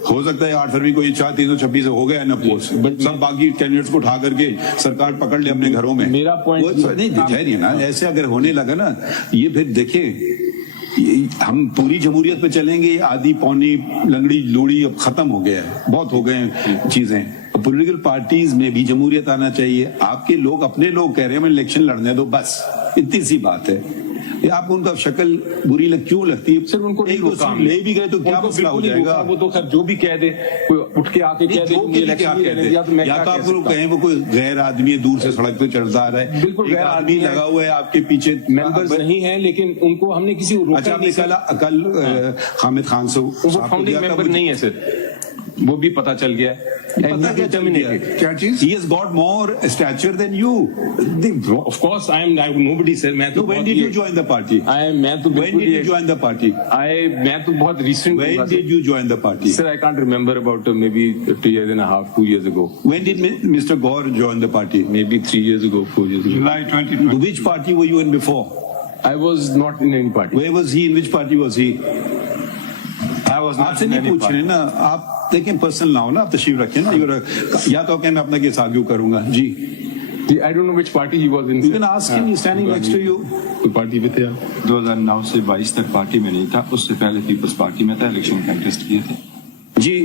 ہو سکتا ہے 8 فروری کو یہ 326 ہو گیا نا پوسٹ، سب باقی کینڈیڈیٹس کو اٹھا کر کے سرکار پکڑ لے اپنے گھروں میں. میرا پوائنٹ نہیں ٹھہریے نا، ایسے اگر ہونے لگا نا، یہ پھر دیکھیں ہم پوری جمہوریت پہ چلیں گے، آدھی پونی لنگڑی لوڑی اب ختم ہو گیا ہے، بہت ہو گئے ہیں چیزیں. پولیٹیکل پارٹیز میں بھی جمہوریت آنا چاہیے. آپ کے لوگ اپنے لوگ کہہ رہے ہیں ہمیں الیکشن لڑنے دو، بس اتنی سی بات ہے. آپ کو ان کا شکل بری کیوں لگتی ہے؟ صرف ان کو لے بھی گئے تو کیا مسئلہ ہو جائے گا؟ وہ تو خیر جو بھی کہہ دے، کوئی اٹھ کے آ کے کہہ دے، یا تو آپ کو کہیں وہ کوئی غیر آدمی دور سے سڑک پہ چلتا آ رہا ہے، بالکل غیر آدمی لگا ہوا ہے آپ کے پیچھے، ممبرز نہیں ہیں، لیکن ان کو ہم نے کسی اچھا کل حامد خان سے فاؤنڈنگ ممبر نہیں ہے سر، وہ بھی پتا چل گیا. کیا چیز؟ He has got more stature than you. Of course, I am nobody sir. When did you join the party? When did you join the party? میں تو بہت recent. When did you join the party? Sir, I can't remember, about maybe 2 years and a half, 2 years ago. When did Mr. Gaur join the party? Maybe 3 years ago, 4 years ago. July 2020. Which party were you in before? I was not in any party. Where was he? In which party was he? I was not آپ سے in نہیں any پوچھ رہے party. نا، آپ دیکھیں personal نہ ہو نا، آپ تشریف رکھیں نا. یا تو کہ میں اپنا کیس آرگیو کروں گا. جی، I don't know which party he was in. You can ask him, he's standing next to you. کوئی پارٹی پہ تھے 2009 سے 22 تک پارٹی میں نہیں تھا، اس سے پہلے پیپلز پارٹی میں تھا، الیکشن کنٹیسٹ کیے تھے. جی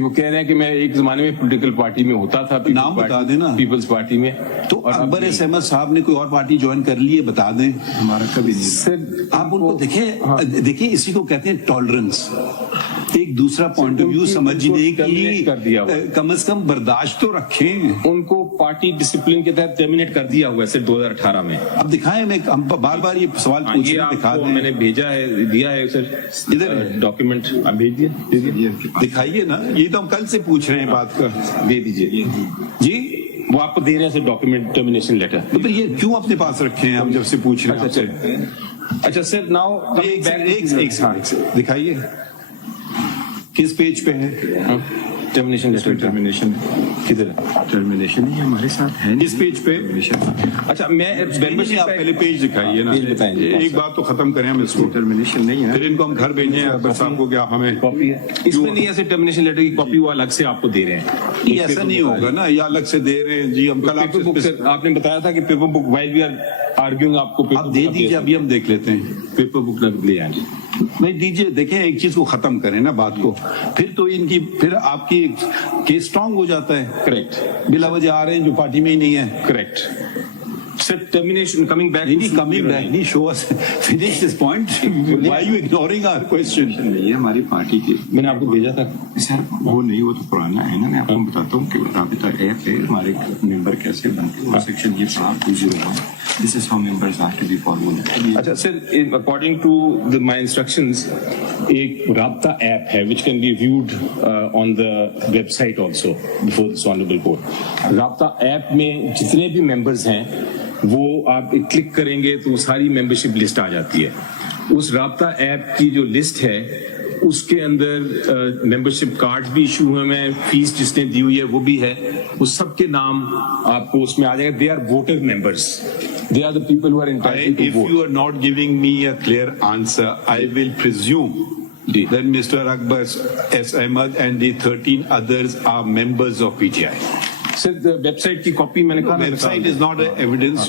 وہ کہہ رہے ہیں کہ میں ایک زمانے میں پولیٹیکل پارٹی میں ہوتا تھا. نام بتا دیں نا. پیپلز پارٹی میں. تو اکبر احمد صاحب نے کوئی اور پارٹی جوائن کر لی ہے، بتا دیں. ہمارا کبھی نہیں. سر آپ ان کو دیکھیں اسی کو کہتے ہیں ٹالرنس، ایک دوسرا پوائنٹ آف ویو سمجھنے کی کم از کم برداشت تو رکھیں. ان کو پارٹی ڈسپلن کے تحت ٹرمینیٹ کر دیا ہوا ہے سر 2018 میں. اب دکھائیں، ہم بار بار یہ سوال پوچھ رہے ہیں، دکھا دیں. میں نے بھیجا ہے، دیا ہے سر ادھر ڈاکیومنٹ، آپ بھیج دیے، دکھائیے نا. یہ تو ہم کل سے پوچھ رہے ہیں بات کا. دے دیجیے. جی وہ آپ کو دے رہے ہیں سر ڈاکیومنٹ ٹرمینیشن لیٹر. تو پھر یہ کیوں اپنے پاس رکھے ہیں ہم جب سے پوچھ رہے ہیں؟ اچھا سر، ناؤ دکھائیے کس پیج پہ ہے ٹرمینیشن لیٹر. ٹرمینیشن کدھر ٹرمینیشن نہیں ہمارے ساتھ ہے. اس پیج پہ. اچا میں آپ پہلے پیج دکھائیے نا. ایک بات تو ختم کریں ہم اس کو. ٹرمینیشن نہیں ہے، پھر ان کو ہم گھر بھیجیں اکبر صاحب کو کہ آپ ہمیں کاپی ہے اس میں نہیں ہے سر. ٹرمینیشن لیٹر کی کاپی وہ الگ سے آپ کو دے رہے ہیں. یہ ایسا نہیں ہوگا نا، یا الگ سے دے رہے ہیں. جی ہم کل آپ نے بتایا تھا کہ paper book while we are arguing, آپ کو آپ دے دیجیے، ابھی ہم دیکھ لیتے ہیں. پیپر بک لے آئیں. نہیں دیجیے، دیکھیں ایک چیز کو ختم کریں نا بات کو. پھر تو ان کی پھر آپ کی کیس اسٹرانگ ہو جاتا ہے. کریکٹ. بلا وجہ آ رہے ہیں جو پارٹی میں ہی نہیں ہے. Correct sir. Termination coming back نہیں show us finish this point. Why you ignoring our question? نہیں ہے ہماری پارٹی کی. میں نے آپ کو بھیجا تھا سر، وہ نہیں، وہ تو پرانا ہے نا. میں آپ کو بتاتا ہوں کہ رابطہ ایپ ہے ہمارے ممبر کیسے بنتے ہیں. سیکشن یہ 201. This is how members have to be followed. اچھا سر، according to my instructions ایک رابطہ ایپ ہے which can be viewed on the website also before this honorable court. رابطہ ایپ میں جتنے بھی ممبرز ہیں وہ آپ کلک کریں گے تو وہ ساری ممبرشپ لسٹ آ جاتی ہے. اس رابطہ ایپ کی جو لسٹ ہے اس کے اندر ممبرشپ کارڈ بھی ایشو ہوئے ہیں، فیس جس نے دی ہوئی ہے وہ بھی ہے. اس سب کے نام آپ کو اس میں آ جائے گا. They are voter members. They are the people who are entitled to vote. If you are not giving me a clear answer, I will presume that Mr. Akbar S. Ahmed and the 13 others are members of PTI. Sir, the website की copy मैंने कहा Website is not evidence.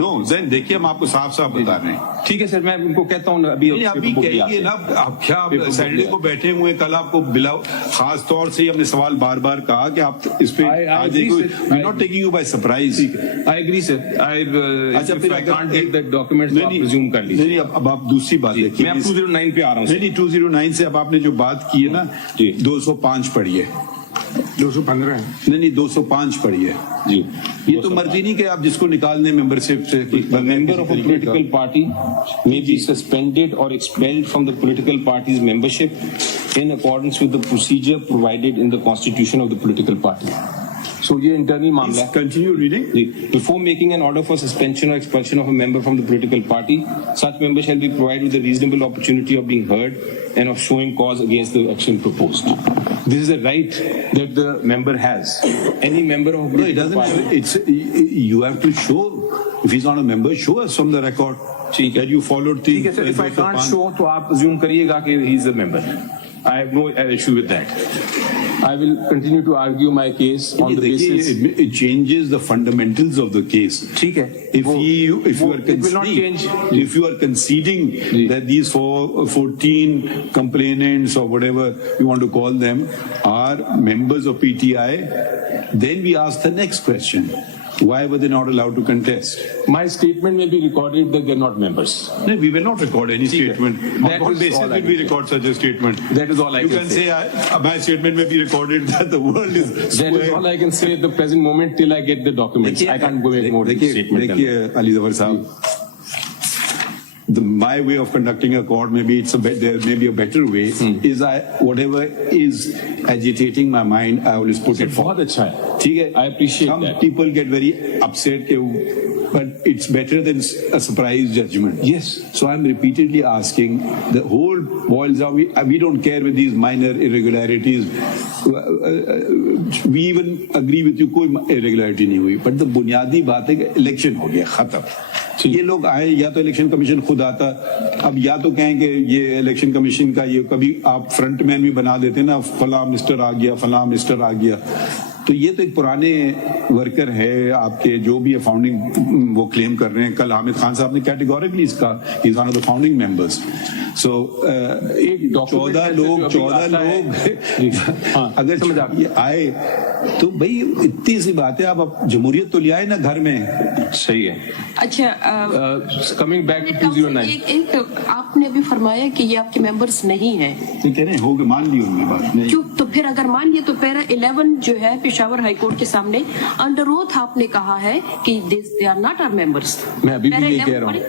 No, then देखिए हम आपको साफ साफ बता रहे हैं. ठीक है सर, मैं उनको कहता हूँ अभी कहिए ना, आप क्या सैटरडे को बैठे हुए, कल आपको बिलाओ, खास तौर से हमने सवाल बार बार कहा कि आप इस पे not taking you by surprise. I agree sir. अच्छा फिर I can't take that document तो आप resume कर लीजिए. नहीं, अब आप दूसरी बात देखिए. मैं 209 पे आ रहा हूँ. नहीं, 209 से अब आपने जो बात की है ना, 205 पढ़िए. 215 है. नहीं, 205 पढ़िए जी. ये तो मर्जी नहीं कि आप जिसको निकालने मेंबरशिप से. Member of a political party may be suspended or expelled from the political party's membership in accordance with the procedure provided in the constitution of the political party. So ये internal मामला है. Continue reading. Before making an order for suspension or expulsion of a member from the political party, such member shall be provided with a reasonable opportunity of being heard and of showing cause against the action proposed. This is a right that the member has. Any member of a political party. It's you have to show. If he's not a member, show us from the record that you followed the. ठीक है sir. If I can't show, तो आप assume करिएगा कि he is a member. I have no issue with that. I will continue to argue my case on the basis. It changes the fundamentals of the case. ठीक है. If you are conceding that these 14 complainants or whatever you want to call them are members of PTI, then we ask the next question. Why were they not allowed to contest? My statement may be recorded that they're not members. No, we will not record any statement. That On what is basis all I will we can record such a statement? That is all I can say. You can say my statement may be recorded that the world is square. That is all I can say at the present moment till I get the documents. I can't go make more statement. देखिए Ali Zawar साहब, my way of conducting a court, maybe there may be a better way, is whatever is agitating my mind, I always put it forward. बहुत अच्छा है. ठीक है. I appreciate Some that. people get very upset, but it's better than a surprise judgment. Yes. So I'm repeatedly asking, the whole boils down, we don't care with these minor irregularities. We even agree with you, कोई irregularity नहीं हुई. But the बुनियादी बात है कि election हो गया, खत्म. ये लोग आए, या तो इलेक्शन कमीशन खुद आता, अब या तो कहें कि ये इलेक्शन कमीशन का ये कभी आप फ्रंट मैन भी बना देते ना, फला मिनिस्टर आ गया, फला मिनिस्टर आ गया. तो ये तो एक पुराने वर्कर है आपके, जो भी फाउंडिंग वो क्लेम कर रहे हैं. कल हामिद खान साहब ने कैटेगोरिकली इसका, he is one of the founding members. So 14 लोग अगर समझ आए तो भाई इतनी सी बात है. आप जमहूरियत तो ले आए ना घर में. सही है. अच्छा, कमिंग बैक टू 209. एक आपने अभी फरमाया कि ये आपके मेंबर्स नहीं हैं. कह रहे हैं हो गए, मान ली उनकी बात. क्यों? तो फिर अगर मान लिए तो पैरा 11 जो है पेशावर हाई कोर्ट के सामने अंडर ओथ आपने कहा है कि they are not our members. मैं अभी भी ये कह रहा हूँ.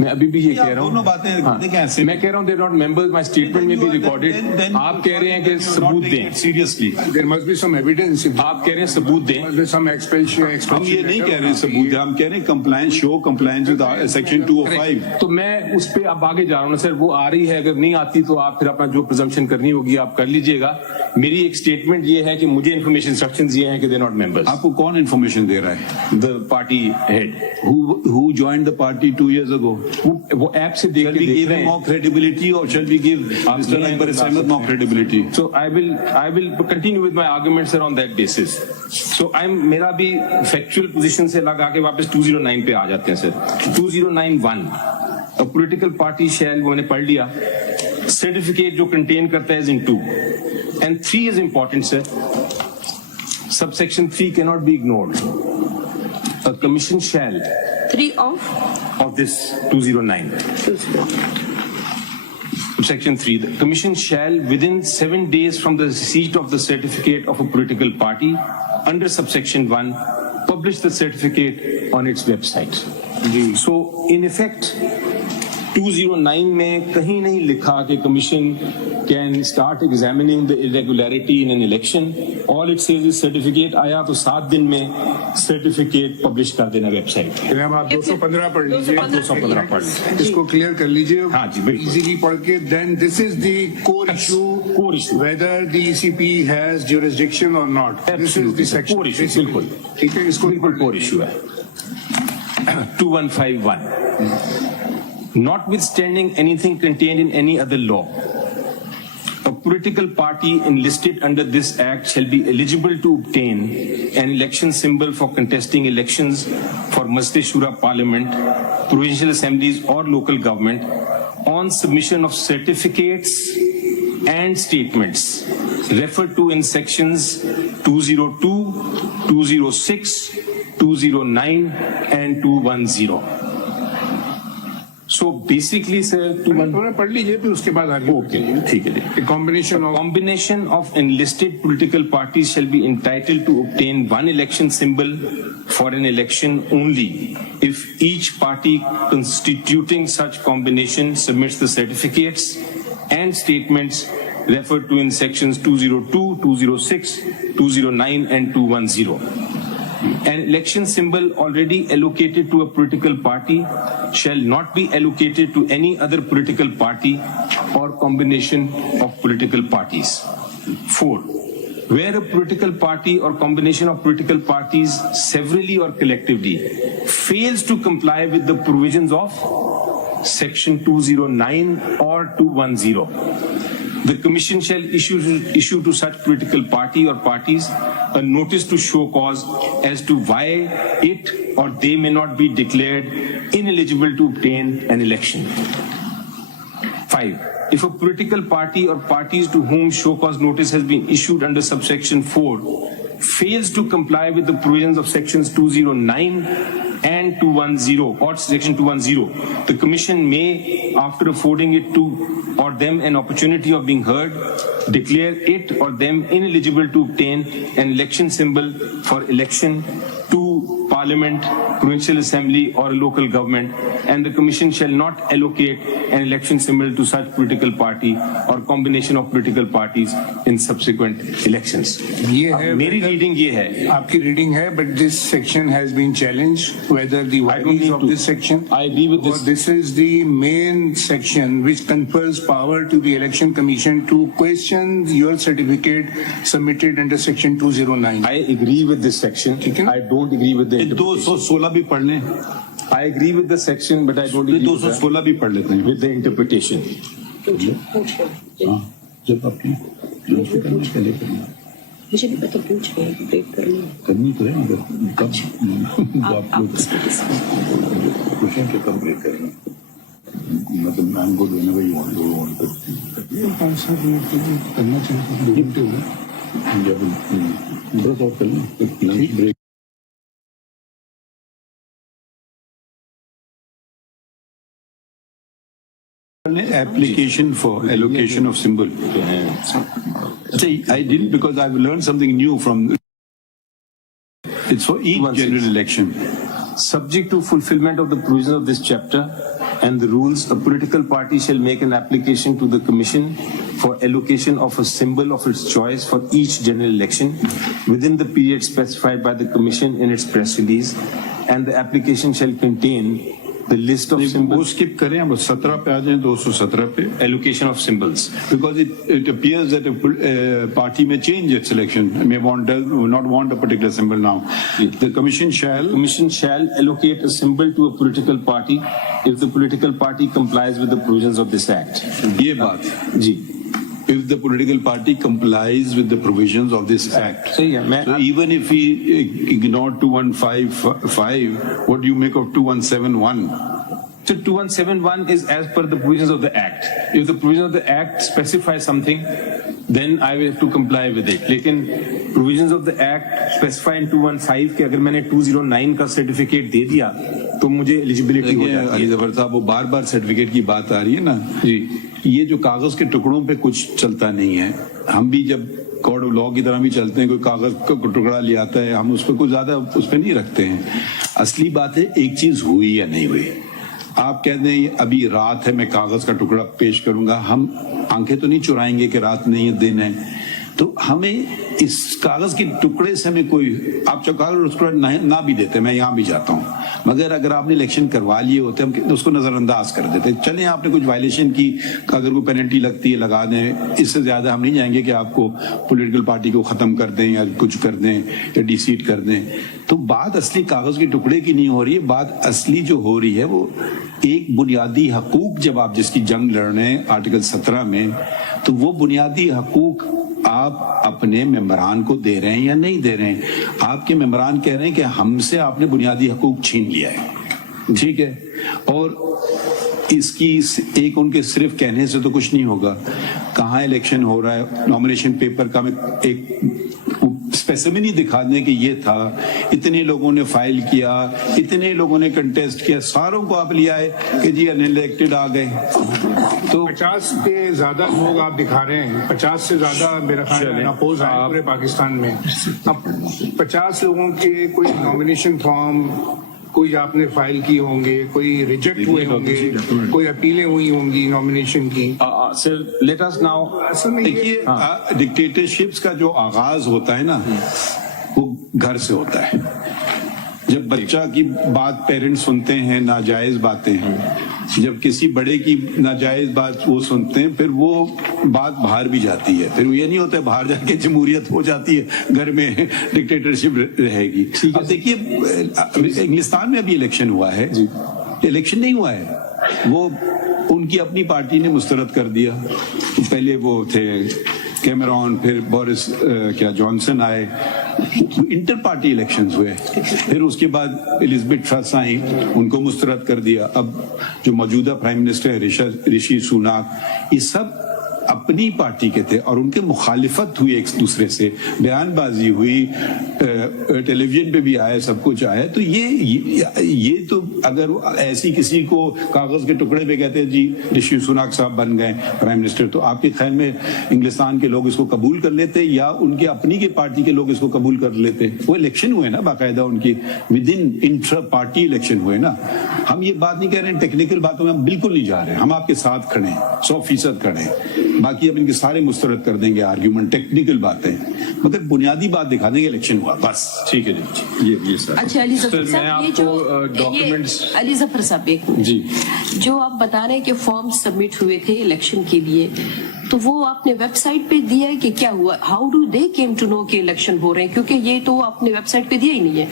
मैं अभी भी ये कह रहा हूँ. दोनों बातें कैसे? मैं कह रहा हूँ they not members. My statement में भी रिकॉर्डेड. आप कह रहे हैं कि सबूत दें. Seriously There must be some evidence. आप कह रहे हैं सबूत दें. There must be some expulsion. हम ये नहीं कह रहे सबूत, हम कह रहे compliance, show compliance with section 205. तो मैं उस पे अब आगे जा रहा हूँ ना सर. वो आ रही है, अगर नहीं आती तो आप फिर अपना जो प्रिजम्पशन करनी होगी आप कर लीजिएगा. मेरी एक स्टेटमेंट ये है कि मुझे इन्फॉर्मेशन इंस्ट्रक्शंस ये हैं कि दे नॉट मेंबर्स. आपको कौन इन्फॉर्मेशन दे रहा है? The party head who joined the party 2 years ago. वो ऐप से देख के देख रहे हैं. More credibility or shall we give Mr. Akbar Ahmed more credibility? So I will continue with my arguments sir on that basis. So मेरा भी factual position से लगा के वापस 209 पे आ जाते हैं sir. 209(1) a political party shall, वो मैंने पढ़ लिया, certificate जो contain करता है is in 2 and 3 is important sir. Subsection 3 cannot be ignored. A commission shall 3 of this 209. Section 3. The Commission shall, within 7 days from the receipt of the certificate of a political party, under subsection 1, publish the certificate on its website. So, in effect, 209 में कहीं नहीं लिखा कि Commission can start examining the irregularity in an election. All it says is certificate आया तो 7 दिन में certificate publish कर देना website. जनाब आप 215 पढ़ लीजिए. 215 पढ़ लीजिए. इसको क्लियर कर लीजिए. हाँ जी, बिल्कुल. Easily पढ़ के then this is the core issue whether the ECP has jurisdiction or not. This is the section. Core issue, बिल्कुल. ठीक है, इसको बिल्कुल core issue है. 2151. Notwithstanding anything contained in any other law, a political party enlisted under this act shall be eligible to obtain an election symbol for contesting elections for Masjid-e-Shura Parliament, provincial assemblies or local government on submission of certificates and statements referred to in sections 202, 206, 209 and 210. So basically, sir, पढ़ लीजिए फिर उसके बाद आगे okay, ठीक है. A combination of enlisted political parties shall be entitled to obtain one election symbol for an election only if each party constituting such combination submits the certificates and statements referred to in sections 202, 206, 209 and 210. An election symbol already allocated to a political party shall not be allocated to any other political party or combination of political parties. 4. Where a political party or combination of political parties severally or collectively fails to comply with the provisions of section 209 or 210, the Commission shall issue to such political party or parties a notice to show cause as to why it or they may not be declared ineligible to obtain an election. 5. If a political party or parties to whom show cause notice has been issued under subsection 4 fails to comply with the provisions of sections 209 and 210 or section 210, the Commission may, after affording it to or them an opportunity of being heard, declare it or them ineligible to obtain an election symbol for election to Parliament, Provincial Assembly or a local government, and the Commission shall not allocate an election symbol to such political party or combination of political parties in subsequent elections. ये है मेरी reading ये है. आपकी reading है, but this section has been challenged whether the wordings of this section. I agree with this. This is the main section which confers power to the Election Commission to question your certificate submitted under section 209. I agree with this section. I don't agree with the 216 भी पढ़ लें. I agree with the section, but I don't agree 216 भी पढ़ लेते हैं. with the interpretation. हाँ, जब आपकी लंच पे करने के लिए करना. मुझे भी पता पूछ रहे हैं, ब्रेक करनी तो है मगर कब आप लोग क्वेश्चन के कब ब्रेक करेंगे. मतलब I'm good whenever you want to. 5-7 minute के लिए करना चाहिए. 2 घंटे हो गए. जब ब्रेक और कर लें lunch break. Application for allocation of symbol. See, I didn't because I've learned something new from. It's for each general election. Subject to fulfillment of the provisions of this chapter and the rules, a political party shall make an application to the Commission for allocation of a symbol of its choice for each general election within the period specified by the Commission in its press release, and the application shall contain the list of symbols. वो skip करें, अब 17 पे आ जाएं, 217 पे. Allocation of symbols. Because it appears that a party may change its selection, may not want a particular symbol now. The Commission shall allocate a symbol to a political party if the political party complies with the provisions of this act. ये बात. जी. If the political party complies with the provisions of this act. So even if we ignore 2155, what do you make of 2171? So 2171 is as per the provisions of the act. If the provisions of the act specify something, then I will have to comply with it. लेकिन provisions of the act specify in 215 कि अगर मैंने 209 का certificate दे दिया तो मुझे eligibility हो जाती है. अली जफर साहब, वो बार-बार सर्टिफिकेट की बात आ रही है ना जी. ये जो कागज के टुकड़ों पे कुछ चलता नहीं है. हम भी जब कोड ऑफ लॉ की तरह भी चलते हैं, कोई कागज का टुकड़ा ले आता है, हम उस पर कुछ ज्यादा उस पर नहीं रखते हैं. असली बात है एक चीज हुई या नहीं हुई. आप कहते हैं अभी रात है, मैं कागज का टुकड़ा पेश करूंगा. हम आंखें तो नहीं चुराएंगे कि रात नहीं है दिन है. تو ہمیں اس کاغذ کے ٹکڑے سے ہمیں کوئی آپ کاغذ ٹکڑا نہ بھی دیتے، میں یہاں بھی جاتا ہوں، مگر اگر آپ نے الیکشن کروا لیے ہوتے ہم اس کو نظر انداز کر دیتے، چلیں آپ نے کچھ وائلیشن کی، اگر کوئی پینلٹی لگتی ہے لگا دیں، اس سے زیادہ ہم نہیں جائیں گے کہ آپ کو پولیٹیکل پارٹی کو ختم کر دیں یا کچھ کر دیں یا ڈی سیٹ کر دیں. تو بات اصلی کاغذ کے ٹکڑے کی نہیں ہو رہی ہے، بات اصلی جو ہو رہی ہے وہ ایک بنیادی حقوق، جب آپ جس کی جنگ لڑ رہے ہیں آرٹیکل 17 میں، تو وہ بنیادی حقوق آپ اپنے ممبران کو دے رہے ہیں یا نہیں دے رہے ہیں. آپ کے ممبران کہہ رہے ہیں کہ ہم سے آپ نے بنیادی حقوق چھین لیا ہے، ٹھیک ہے، اور اس کی ایک ان کے صرف کہنے سے تو کچھ نہیں ہوگا. کہاں الیکشن ہو رہا ہے، نامینیشن پیپر کا ایک اسپیسیمنی دکھا دیں کہ یہ تھا، اتنے لوگوں نے فائل کیا، اتنے لوگوں نے کنٹیسٹ کیا، ساروں کو آپ لے آئے کہ جی ان الیکٹڈ آ گئے. تو 50 سے زیادہ لوگ آپ دکھا رہے ہیں، 50 سے زیادہ میرا خیال ہے اپوز ہیں پورے پاکستان میں. اب 50 لوگوں کے کوئی نامینیشن فارم کوئی آپ نے فائل کی ہوں گے، کوئی ریجیکٹ ہوئے ہوں گے، کوئی اپیلیں ہوئی ہوں گی نامینیشن کی. لیٹ اس ناؤ دیکھیے ڈکٹیٹرشپس کا جو آغاز ہوتا ہے نا وہ گھر سے ہوتا ہے. جب بچہ کی بات پیرنٹ سنتے ہیں، ناجائز باتیں ہیں، جب کسی بڑے کی ناجائز بات وہ سنتے ہیں، پھر وہ بات باہر بھی جاتی ہے. پھر یہ نہیں ہوتا ہے باہر جا کے جمہوریت ہو جاتی ہے، گھر میں ڈکٹیٹرشپ رہے گی. اب دیکھیے انگلستان میں ابھی الیکشن ہوا ہے، الیکشن نہیں ہوا ہے، وہ ان کی اپنی پارٹی نے مسترد کر دیا. پہلے وہ تھے کیمرون، پھر بورس جانسن آئے، انٹر پارٹی الیکشنز ہوئے، پھر اس کے بعد الزبتھ ٹرس آئیں، ان کو مسترد کر دیا. اب جو موجودہ پرائم منسٹر ہے رشی سوناک، یہ سب اپنی پارٹی کے تھے اور ان کے مخالفت ہوئی ایک دوسرے سے، بیان بازی ہوئی، ٹیلی ویژن پہ بھی آیا، سب کچھ آیا. تو یہ تو اگر ایسی کسی کو کاغذ کے ٹکڑے پہ کہتے ہیں جی رشی سوناک صاحب بن گئے پرائم منسٹر، تو آپ کے خیال میں انگلستان کے لوگ اس کو قبول کر لیتے یا ان کے اپنی کی پارٹی کے لوگ اس کو قبول کر لیتے؟ وہ الیکشن ہوئے نا باقاعدہ، ان کی with in intra party election ہوئے نا. ہم یہ بات نہیں کہہ رہے ہیں، ٹیکنیکل باتوں میں ہم بالکل نہیں جا رہے ہیں، ہم آپ کے ساتھ کھڑے ہیں 100% کھڑے ہیں. باقی اب ان کے سارے مسترد کر دیں گے آرگیومنٹ، ٹیکنیکل باتیں، مگر بنیادی بات دکھا دیں گے الیکشن ہوا بس. ٹھیک ہے جی، یہ سر. اچھا علی ظفر صاحب، یہ جو علی ظفر صاحب جی جو آپ بتا رہے ہیں کہ فارم سبمٹ ہوئے تھے الیکشن کے لیے، تو وہ آپ نے ویب سائٹ پہ دیا ہے کہ کیا ہوا؟ How do they came to know کہ الیکشن ہو رہے ہیں؟ کیونکہ یہ تو آپ نے ویب سائٹ پہ دیا ہی نہیں ہے.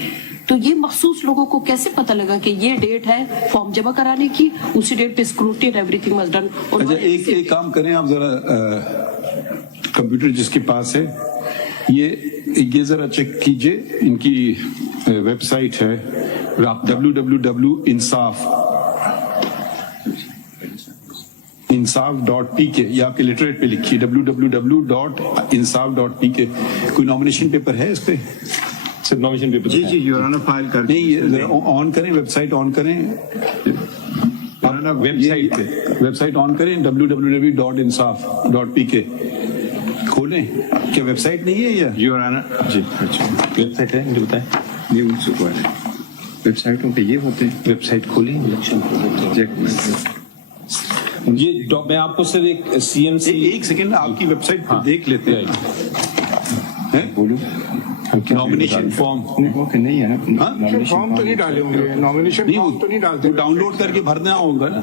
تو یہ مخصوص لوگوں کو کیسے پتہ لگا کہ یہ ڈیٹ ہے فارم جمع کرانے کی، اسی ڈیٹ پہ scrutiny and everything was done? اچھا ایک کام کریں آپ ذرا، کمپیوٹر جس کے پاس ہے یہ ذرا چیک کیجئے، ان کی ویب سائٹ ہے insaf.pk، یہ آپ کے لٹریٹ پہ لکھیے www.insaf.pk. کوئی نامینیشن پیپر ہے اس پہ؟ سر نامینیشن پیپر جی یور آنر فائل کر نہیں، آن کریں، ویب سائٹ آن کریں، ویب سائٹ آن کریں www.insaf.pk کھولیں. کیا ویب سائٹ نہیں ہے یہ؟ یور آنر جی اچھا ویب سائٹ ہے جو بتائیں. یہ ان سے کوئی ویب سائٹوں پہ یہ ہوتے ہیں، ویب سائٹ کھولیں. یہ میں آپ کو صرف ایک CMC ایک سیکنڈ آپ کی ویب سائٹ پہ دیکھ لیتے ہیں. بولو نامینیشن فارم نہیں ہے نا، فارم تو نہیں ڈالے ہوں گے، نامینیشن فارم تو نہیں ڈالتے، ڈاؤن لوڈ کر کے بھرنا ہوگا نا.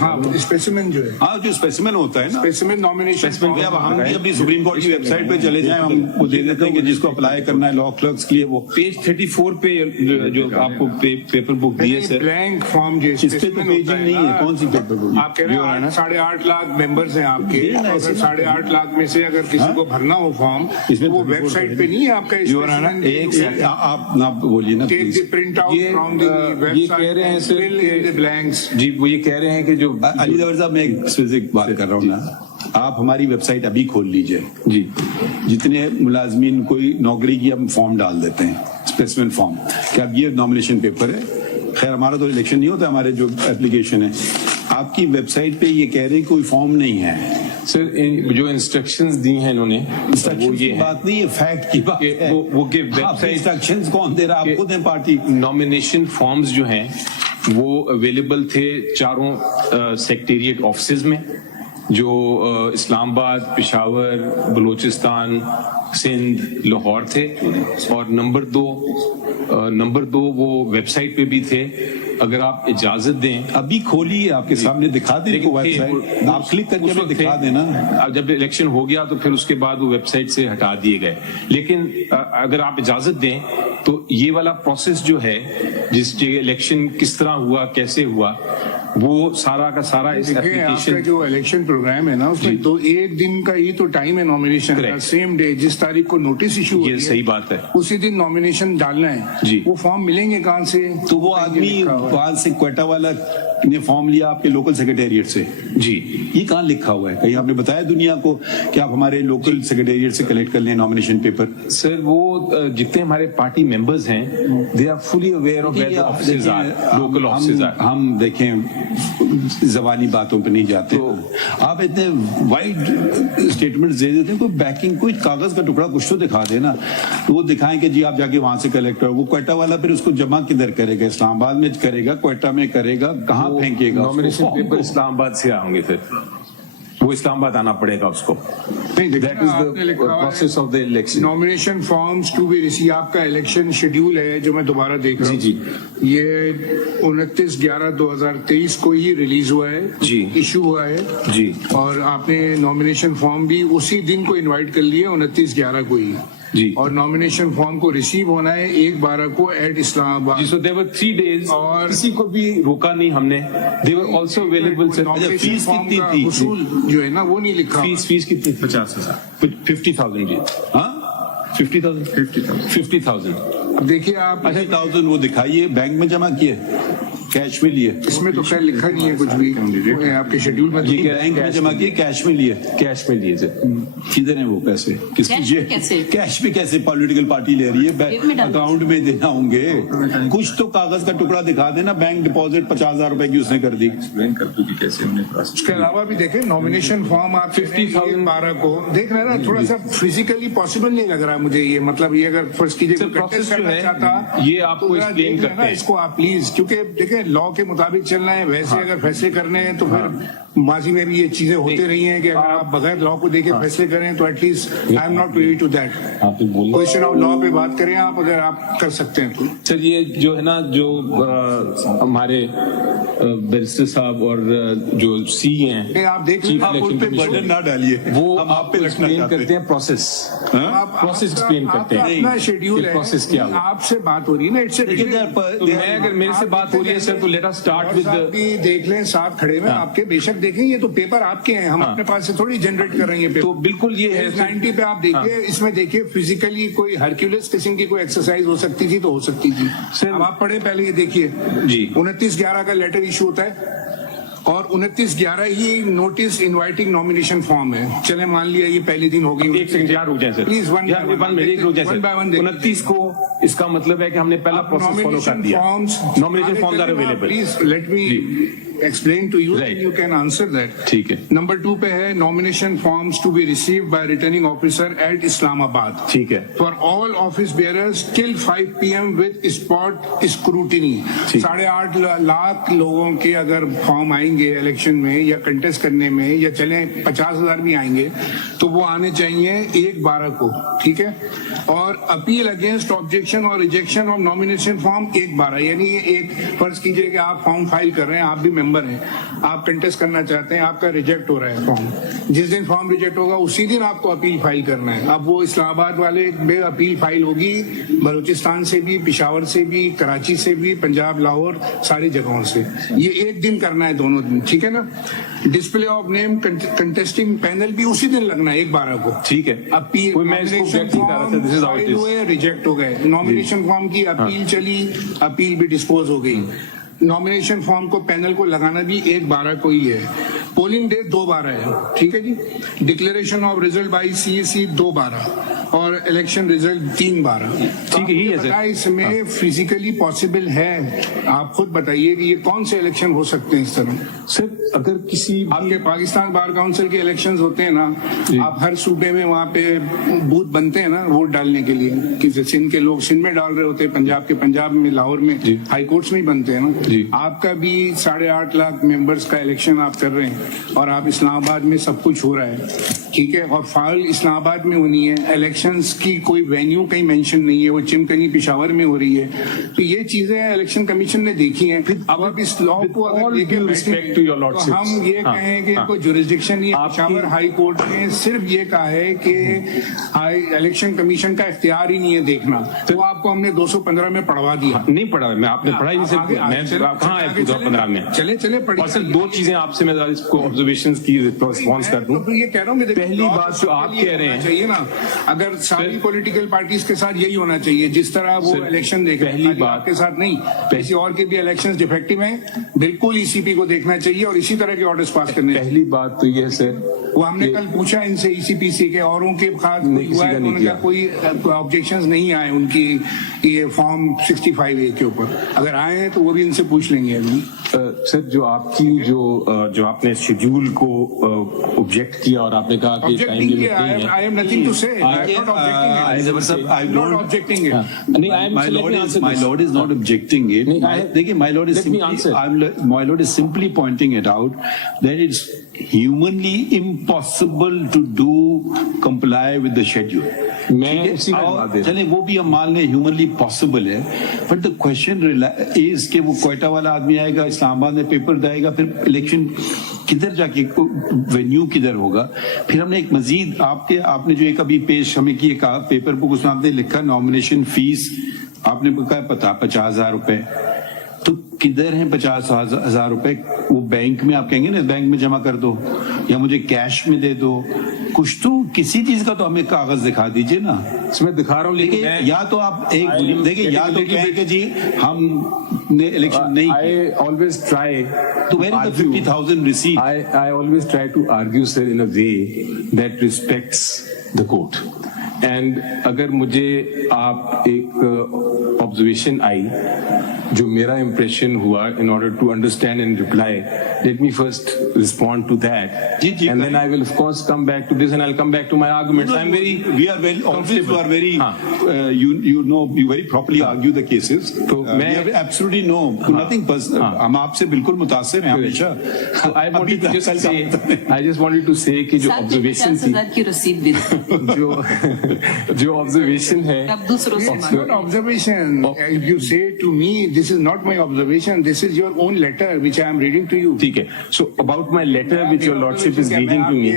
ہاں اسپیسیمن جو ہے، ہاں جو اسپیسیمن ہوتا ہے نا، اسپیسیمن نامینیشن. اب ہم بھی اپنی سپریم کورٹ کی ویب سائٹ پہ چلے جائیں، ہم وہ دے دیتے ہیں کہ جس کو اپلائی کرنا ہے لا کلرکس کے لیے، وہ پیج 34 پہ جو آپ کو پیپر بک دیے سر، بلینک فارم جو اس پہ تو پیجنگ نہیں ہے. کون سی پیپر بک؟ آپ کہہ رہے ہیں 8.5 لاکھ ممبرز ہیں آپ کے، اور 8.5 لاکھ میں سے اگر کسی کو بھرنا ہو فارم، وہ ویب سائٹ پہ نہیں ہے آپ کا. ایک آپ نہ بولیے نا، یہ کہہ رہے ہیں سر جی وہ یہ کہہ رہے ہیں کہ جو علی ظفر صاحب میں ایک اسپیسیفک بات کر رہا ہوں نا، آپ ہماری ویب سائٹ ابھی کھول لیجئے جی. جتنے ملازمین کوئی نوکری کی ہم فارم ڈال دیتے ہیں، اسپیسیمن فارم، کہ اب یہ نامینیشن پیپر ہے. خیر ہمارا تو الیکشن نہیں ہوتا، ہمارے جو اپلیکیشن ہے، آپ کی ویب سائٹ پہ یہ کہہ رہے ہیں کوئی فارم نہیں ہے. سر جو انسٹرکشنز دی ہیں انہوں نے، وہ یہ بات نہیں ہے، فیکٹ کی بات ہے. وہ کہ ویب سائٹ انسٹرکشنز کون دے رہا؟ آپ خود ہیں پارٹی. نامینیشن فارمز جو ہیں وہ اویلیبل تھے 4 سیکریٹریٹ آفسز میں، جو اسلام آباد، پشاور، بلوچستان، سندھ، لاہور تھے، اور نمبر دو وہ ویب سائٹ پہ بھی تھے. اگر آپ اجازت دیں ابھی کھولی آپ کے سامنے دکھا دیں کو ویب سائٹ، آپ کلک کر کے ہمیں دکھا دینا. جب الیکشن ہو گیا تو پھر اس کے بعد وہ ویب سائٹ سے ہٹا دیے گئے. لیکن اگر آپ اجازت دیں تو یہ والا پروسیس جو ہے، جس الیکشن کس طرح ہوا، کیسے ہوا، وہ سارا کا سارا اس آپ کا جو الیکشن پروگرام ہے نا، اس میں تو ایک دن کا ہی تو ٹائم ہے نامینیشن کا. سیم ڈے جس تاریخ کو نوٹس ایشو ہو، یہ صحیح بات ہے، اسی دن نامینیشن ڈالنا ہے. وہ فارم ملیں گے کہاں سے؟ تو وہ آدمی وہاں سے کوئٹہ والا نے فارم لیا آپ کے لوکل سیکریٹریٹ سے. جی یہ کہاں لکھا ہوا ہے؟ کہیں آپ نے بتایا دنیا کو کہ آپ ہمارے لوکل سیکریٹریٹ سے کلیکٹ کر لیں نامینیشن پیپر؟ سر وہ جتنے ہمارے پارٹی ممبرز ہیں they are fully aware of where the offices are, local offices are. ہم دیکھیں زبانی باتوں پہ نہیں جاتے. آپ اتنے وائڈ اسٹیٹمنٹ دے دیتے ہیں، کوئی بیکنگ، کوئی کاغذ کا ٹکڑا کچھ تو دکھا دینا. تو وہ دکھائیں کہ جی آپ جا کے وہاں سے کلیکٹ کرو. وہ کوئٹہ والا پھر اس کو جمع کدھر کرے گا؟ اسلام آباد میں کرے گا، کوئٹہ میں کرے گا، کہاں پھینکے گا؟ نامینیشن پیپر اسلام آباد سے آئیں گے، پھر وہ اسلام آباد آنا پڑے گا اس کو. That is the process of the election. Nomination forms to be receive, آپ کا الیکشن شیڈیول ہے جو میں دوبارہ دیکھ رہا ہوں. جی یہ 29/11/2023 کو ہی ریلیز ہوا ہے، ایشو ہوا ہے. جی اور آپ نے نامینیشن فارم بھی اسی دن کو انوائٹ کر لیا، 29/11 کو ہی. جی اور نامینیشن فارم کو ریسیو ہونا ہے 1/12 کو ایٹ اسلام آباد. جی سو there were 3 days اور کسی کو بھی روکا نہیں ہم نے. they were also available. Face کتنی تھی؟ اصول جو ہے نا وہ نہیں لکھا. فیس کتنی؟ 50,000. 50,000 جی. ہاں 50,000. اب دیکھیے آپ 50,000 وہ دکھائیے بینک میں جمع کیے، کیش میں لیے؟ اس میں تو خیر لکھا نہیں ہے کچھ بھی آپ کے شیڈیول میں. بینک میں جمع کیے، کیش میں لیے؟ کیش میں لیے. کدھر ہیں وہ پیسے؟ کس کیش میں کیسے پولیٹیکل پارٹی لے رہی ہے؟ اکاؤنٹ میں دینا ہوں گے. کچھ تو کاغذ کا ٹکڑا دکھا دینا. بینک ڈپازٹ 50,000 روپے کی اس نے کر دی. اس کے علاوہ بھی دیکھیں نامینیشن فارم آپ 50,000 کو دیکھ رہے ہیں نا، تھوڑا سا فزیکلی پاسبل نہیں لگ رہا مجھے. یہ مطلب یہ اگر فرض کیجیے یہ آپ کو ایکسپلین کرتے ہیں اس کو آپ پلیز، کیونکہ دیکھیں لا کے مطابق چلنا ہے. ویسے اگر فیصلے کرنے ہیں تو پھر ماضی میں بھی یہ چیزیں ہوتی رہی ہیں کہ اگر آپ بغیر لا کو دیکھے فیصلے کریں تو at least I am not ready to that. Question of law پہ بات کریں آپ، اگر آپ کر سکتے ہیں تو. سر یہ جو ہے نا، جو ہمارے بیرسٹر صاحب اور جو سی ہیں، آپ دیکھ لیں، برڈن نہ ڈالیے، وہ آپ پہ ایکسپلین کرتے ہیں پروسیس ایکسپلین کرتے ہیں. اپنا شیڈیول ہے، پروسیس کیا ہوا؟ آپ سے بات ہو رہی ہے نا. میں اگر میرے سے بات ہو رہی ہے سر تو لیٹ اس اسٹارٹ ود دیکھ لیں ساتھ کھڑے ہوئے آپ کے. بے شک دیکھیں، یہ تو پیپر آپ کے ہیں، ہم اپنے پاس سے تھوڑی جنریٹ کر رہے ہیں. تو بالکل یہ ہے 90 پہ آپ دیکھیے، اس میں دیکھیے فزیکلی کوئی ہرکیولس قسم کی کوئی ایکسرسائز ہو سکتی تھی تو ہو سکتی تھی. اب آپ پڑھیں پہلے یہ دیکھیے. جی 29/11 کا لیٹر ایشو ہوتا ہے اور 29/11 ہی نوٹس انوائٹنگ نامینیشن فارم ہے. چلے مان لیا یہ پہلے دن ہوگی. ایک سیکنڈ یار رک جائیں سر پلیز. 29 کو اس کا مطلب ہے کہ ہم نے پہلا پروسیس فالو کر دیا. Nomination forms are available. Please let me explain to you and you can answer that. ٹھیک ہے. نمبر 2 پہ ہے nomination forms to be received by returning officer at Islam Abad. ٹھیک ہے. For all office bearers till 5 PM with spot scrutiny. 8.5 lakh لوگوں کے اگر form آئیں گے الیکشن میں یا کنٹیسٹ کرنے میں، یا چلیں 50,000 بھی آئیں گے تو وہ آنے چاہیے 1/12 کو. ٹھیک ہے. اور اپیل اگینسٹ آبجیکشن اور ریجیکشن آف نامینیشن فارم 1/12. یعنی ایک فرض کیجئے کہ آپ فارم فائل کر رہے ہیں، آپ بھی ممبر ہیں، آپ کنٹیسٹ کرنا چاہتے ہیں، آپ کا ریجیکٹ ہو رہا ہے فارم. جس دن فارم ریجیکٹ ہوگا اسی دن آپ کو اپیل فائل کرنا ہے. اب وہ اسلام آباد والے میں اپیل فائل ہوگی، بلوچستان سے بھی، پشاور سے بھی، کراچی سے بھی، پنجاب، لاہور، ساری جگہوں سے. یہ ایک دن کرنا ہے، دونوں دن. ٹھیک ہے نا. Display of name contesting panel بھی اسی دن لگنا ہے 1/12 کو. ٹھیک ہے. اپیل ریجیکٹ ہو گئے، نامینیشن فارم کی اپیل چلی، اپیل بھی ڈسپوز ہو گئی. نامینیشن فارم کو پینل کو لگانا بھی 1/12 کو ہی ہے. پولنگ ڈیٹ 2/12 ہے. ٹھیک ہے جی. Declaration of result by CAC 2/12 اور الیکشن ریزلٹ 3/12. ٹھیک ہے. یہ اس میں فزیکلی پاسبل ہے؟ آپ خود بتائیے کہ یہ کون سے الیکشن ہو سکتے ہیں اس طرح. سر اگر کسی آپ کے پاکستان بار کاؤنسل کے الیکشنز ہوتے ہیں نا، آپ ہر صوبے میں وہاں پہ بوتھ بنتے ہیں نا ووٹ ڈالنے کے لیے. کسی سندھ کے لوگ سندھ میں ڈال رہے ہوتے ہیں، پنجاب کے پنجاب میں، لاہور میں ہائی کورٹس میں ہی بنتے ہیں نا. آپ کا بھی 8.5 لاکھ ممبرس کا الیکشن آپ کر رہے ہیں. اور آپ اسلام آباد میں سب کچھ ہو رہا ہے, ٹھیک ہے, اور فائل اسلام آباد میں ہونی ہے, الیکشنز کی کوئی وینیو کہیں مینشن نہیں ہے, وہ چمکنی پشاور میں ہو رہی ہے, تو یہ چیزیں الیکشن کمیشن نے دیکھی ہیں. اب آپ اس لا کو اگر دیکھیں تو ہم یہ کہیں کہ کوئی جورسڈکشن نہیں ہے. پشاور ہائی کورٹ نے صرف یہ کہا ہے کہ الیکشن کمیشن کا اختیار ہی نہیں ہے دیکھنا, تو آپ کو ہم نے 215 میں پڑھوا دیا. نہیں پڑھا میں, آپ نے پڑھا ہی نہیں, کہاں ہے 215 میں؟ چلے پڑھیے. اور صرف دو چیزیں آپ سے میں اس کو آبزرویشنز کی رسپانس کر دوں. یہ کہہ رہا ہوں کہ پہلی بات جو آپ کہہ رہے ہیں چاہیے نا, اگر ساری پولیٹیکل پارٹیز کے ساتھ یہی ہونا چاہیے جس طرح وہ الیکشن دیکھ رہے ہیں, پہلی بات کے ساتھ نہیں, کسی اور کے بھی الیکشن ڈیفیکٹو ہیں, بالکل ای سی پی کو دیکھنا چاہیے اور اسی طرح کے آرڈرز پاس کرنے. پہلی بات تو یہ سر, وہ ہم نے کل پوچھا ان سے ای سی پی سی کے, اوروں کے خاص ہوا ہے, ان کا کوئی آبجیکشنز نہیں آئے ان کی یہ فارم 65A کے اوپر, اگر آئے ہیں تو وہ بھی ان سے پوچھ لیں گے. سر جو آپ کی جو آپ نے شیڈیول کو آبجیکٹ کیا اور آپ نے کہا کہ ٹائم لمٹ نہیں ہے, I have nothing to say. I'm not objecting it. My lord is not objecting it. My lord is simply pointing it out that it's humanly impossible to comply with the schedule. چلے وہ بھی ہم مان لیں humanly possible ہے, but the question is کہ وہ کوئٹہ والا آدمی آئے گا, اسلام آباد میں پیپر دائے گا, پھر الیکشن کدھر جا کے وینیو کدھر ہوگا. پھر ہم نے ایک مزید آپ نے جو ایک ابھی پیش ہمیں کیے کہا پیپر بک, اس میں آپ نے لکھا نامنیشن فیس آپ نے کہا 50,000 روپے, تو کدھر ہیں 50,000 روپے؟ وہ بینک میں آپ کہیں گے نا بینک میں جمع کر دو یا مجھے کیش میں دے دو, کچھ تو کسی چیز کا تو ہمیں کاغذ دکھا دیجئے نا. اس میں دکھا رہا ہوں, لیکن یا تو آپ ایک دیکھیں, یا تو کہیں کہ جی ہم نے الیکشن نہیں I always try تو where is the 50,000 receipt? I always try to argue sir in a way that respects the court. And اگر مجھے آپ ایک آبزرویشن آئی جو میرا امپریشن ہوا in order to understand and reply, let me first respond to that and then I will of course come back to this and I will come back to my arguments. I am very we are very obviously you are very you know you very properly argue the cases, so we have absolutely no nothing personal. ہم آپ سے بالکل متاثر ہیں ہمیشہ. I wanted to just say, I just wanted to say کہ جو observation تھی, کی رسید بھی جو آبزرویشن ہے, observation. If you say to me this is not my observation, this is your own letter which I am reading to you. ٹھیک ہے. So about my letter which your lordship is reading to me,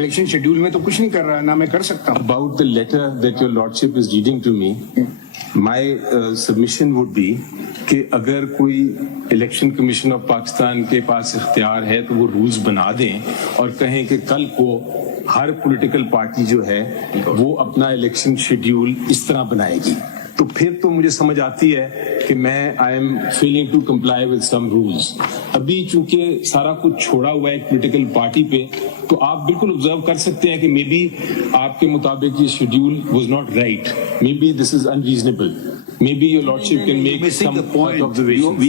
election schedule میں تو کچھ نہیں کر رہا, نہ میں کر سکتا ہوں. about the letter that your lordship is reading to me, my submission would be کہ اگر کوئی الیکشن کمیشن آف پاکستان کے پاس اختیار ہے تو وہ رولز بنا دیں اور کہیں کہ کل کو ہر پولیٹیکل پارٹی جو ہے وہ اپنا الیکشن شیڈیول اس طرح بنائے گی, تو پھر تو مجھے سمجھ آتی ہے کہ میں I am feeling to comply with some rules. ابھی چونکہ سارا کچھ چھوڑا ہوا ہے ایک پولیٹیکل پارٹی پہ, تو آپ بالکل آبزرو کر سکتے ہیں کہ مے بی آپ کے مطابق یہ schedule was not right, may be this is unreasonable, may be your lordship can make some observation.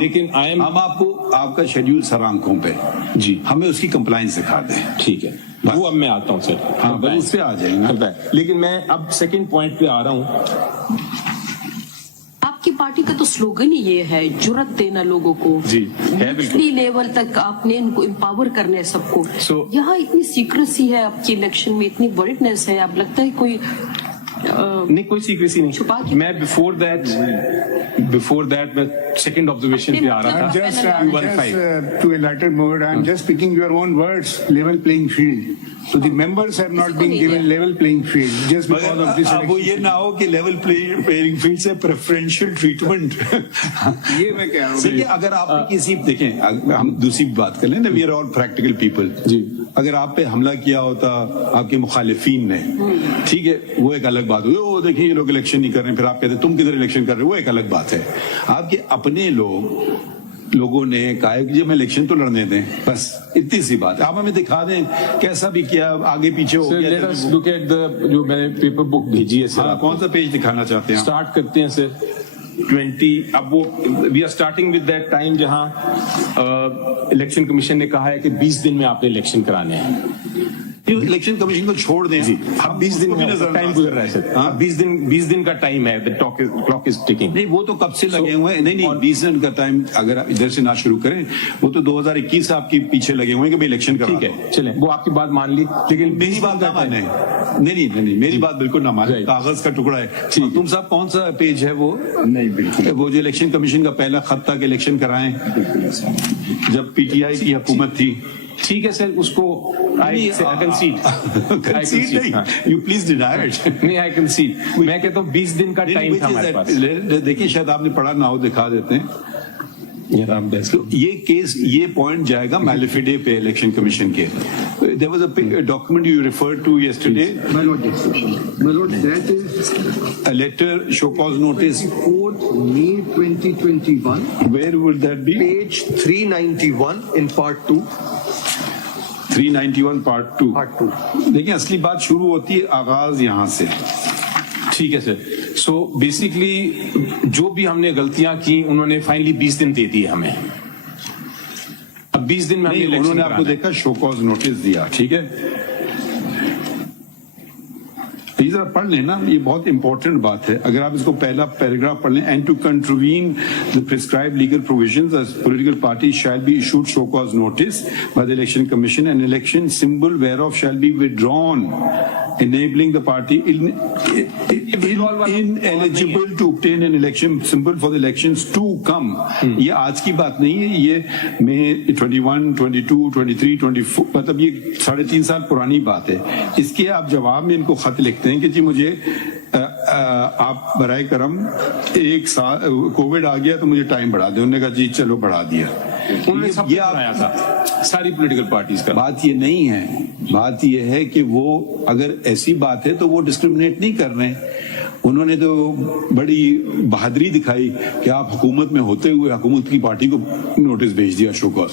لیکن ہم آپ کو آپ کا شیڈیول سر آنکھوں پہ, جی ہمیں اس کی کمپلائنس دکھا دیں. ٹھیک ہے, وہ اب میں آتا ہوں سر. ہاں اس پہ آ جائیں گے. لیکن میں اب سیکنڈ پوائنٹ پہ آ رہا ہوں. آپ کی پارٹی کا تو سلوگن ہی یہ ہے جرأت دینا لوگوں کو, جی نچلی لیول تک آپ نے ان کو امپاور کرنا ہے سب کو. یہاں اتنی سیکریسی ہے آپ کی الیکشن میں, اتنی بریٹنس ہے, آپ لگتا ہے کوئی نہیں, کوئی سیکریسی نہیں. میں بفور دیٹ میں سیکنڈ آبزرویشن پہ آ رہا تھا. Just to a lighter mode, I'm just picking your own words, level playing field. So the members have not been given level playing field just because of this election. وہ یہ نہ ہو کہ level playing field سے preferential treatment. یہ میں کہہ رہا ہوں. دیکھیں اگر آپ نے کسی دیکھیں ہم دوسری بات کر لیں نا, we are all practical people. جی اگر آپ پہ حملہ کیا ہوتا آپ کے مخالفین نے, ٹھیک ہے, وہ ایک الگ بات ہوئی. وہ دیکھیں یہ لوگ الیکشن نہیں کر رہے, پھر آپ کہتے تم کدھر الیکشن کر رہے ہو, وہ ایک الگ بات ہے. آپ کے اپنے لوگوں نے کہا کہ جی ہمیں الیکشن تو لڑنے دیں, بس اتنی سی بات ہے. آپ ہمیں دکھا دیں کیسا بھی کیا, آگے پیچھے ہو گیا. Let us look at جو میں نے پیپر بک بھیجی ہے سر, کون سا پیج دکھانا چاہتے ہیں؟ اسٹارٹ کرتے ہیں سر 20. اب وہ we are starting with that time جہاں الیکشن کمیشن نے کہا ہے کہ 20 دن میں آپ نے الیکشن کرانے ہیں. الیکشن کمیشن کو چھوڑ دیں. اب 20 دن کا ٹائم گزر رہا ہے سر. 20 دن کا ٹائم ہے, the clock is ticking. نہیں وہ تو کب سے لگے ہوئے ہیں. نہیں 20 دن کا ٹائم اگر آپ ادھر سے نہ شروع کریں, وہ تو 2021 آپ کے پیچھے لگے ہوئے ہیں کہ بھائی الیکشن کرا. ٹھیک ہے چلیں, وہ آپ کی بات مان لی, لیکن میری بات نہ مانیں. نہیں میری بات بالکل نہ مانیں, کاغذ کا ٹکڑا ہے. تم صاحب کون سا پیج ہے وہ؟ نہیں بالکل وہ جو الیکشن کمیشن کا پہلا خط تھا کہ الیکشن کرائیں, جب پی ٹی آئی کی حکومت تھی. ٹھیک ہے سر, اس کو یو پلیز ڈینائی اٹ. نہیں آئی کنسیڈ, میں کہتا ہوں 20 دن کا ٹائم تھا ہمارے پاس. دیکھیں شاید آپ نے پڑھا نہ ہو, دکھا دیتے ہیں. یہ کیس, یہ پوائنٹ جائے گا میلیفیڈے پہ الیکشن کمیشن کے. There was a document you referred to yesterday. My lord, that is a letter, show cause notice. 4th May 2021. Where would that be? Page 391 in part 2. 391 part 2. دیکھیں اصلی بات شروع ہوتی ہے آغاز یہاں سے. ٹھیک ہے سر. سو بیسکلی جو بھی ہم نے غلطیاں کی انہوں نے فائنلی 20 دن دے دیے ہمیں. اب 20 دن میں انہوں نے آپ کو دیکھا شو کاز نوٹس دیا. ٹھیک ہے, یہ ذرا پڑھ لیں نا, یہ بہت امپورٹنٹ بات ہے. اگر آپ اس کو پہلا پیراگراف پڑھ لیں, and to contravene the prescribed legal provisions as political parties shall be issued show cause notice by the election commission, and election symbol whereof shall be withdrawn, enabling the party ineligible to obtain an election symbol for the elections to come. یہ آج کی بات نہیں ہے, یہ میں 21, 22, 23, 24 مطلب یہ 3.5 سال پرانی بات ہے. اس کے آپ جواب میں ان کو خط لکھتے ہیں کہ جی مجھے آپ برائے کرم 1 سال کووڈ آ گیا تو مجھے ٹائم بڑھا دیں. انہوں نے کہا جی چلو بڑھا دیا. یہ آیا تھا ساری پولیٹیکل پارٹیز کا. بات یہ نہیں ہے, بات یہ ہے کہ وہ اگر ایسی بات ہے تو وہ ڈسکریمنیٹ نہیں کر رہے ہیں. انہوں نے تو بڑی بہادری دکھائی کہ آپ حکومت میں ہوتے ہوئے حکومت کی پارٹی کو نوٹس بھیج دیا شو کاز.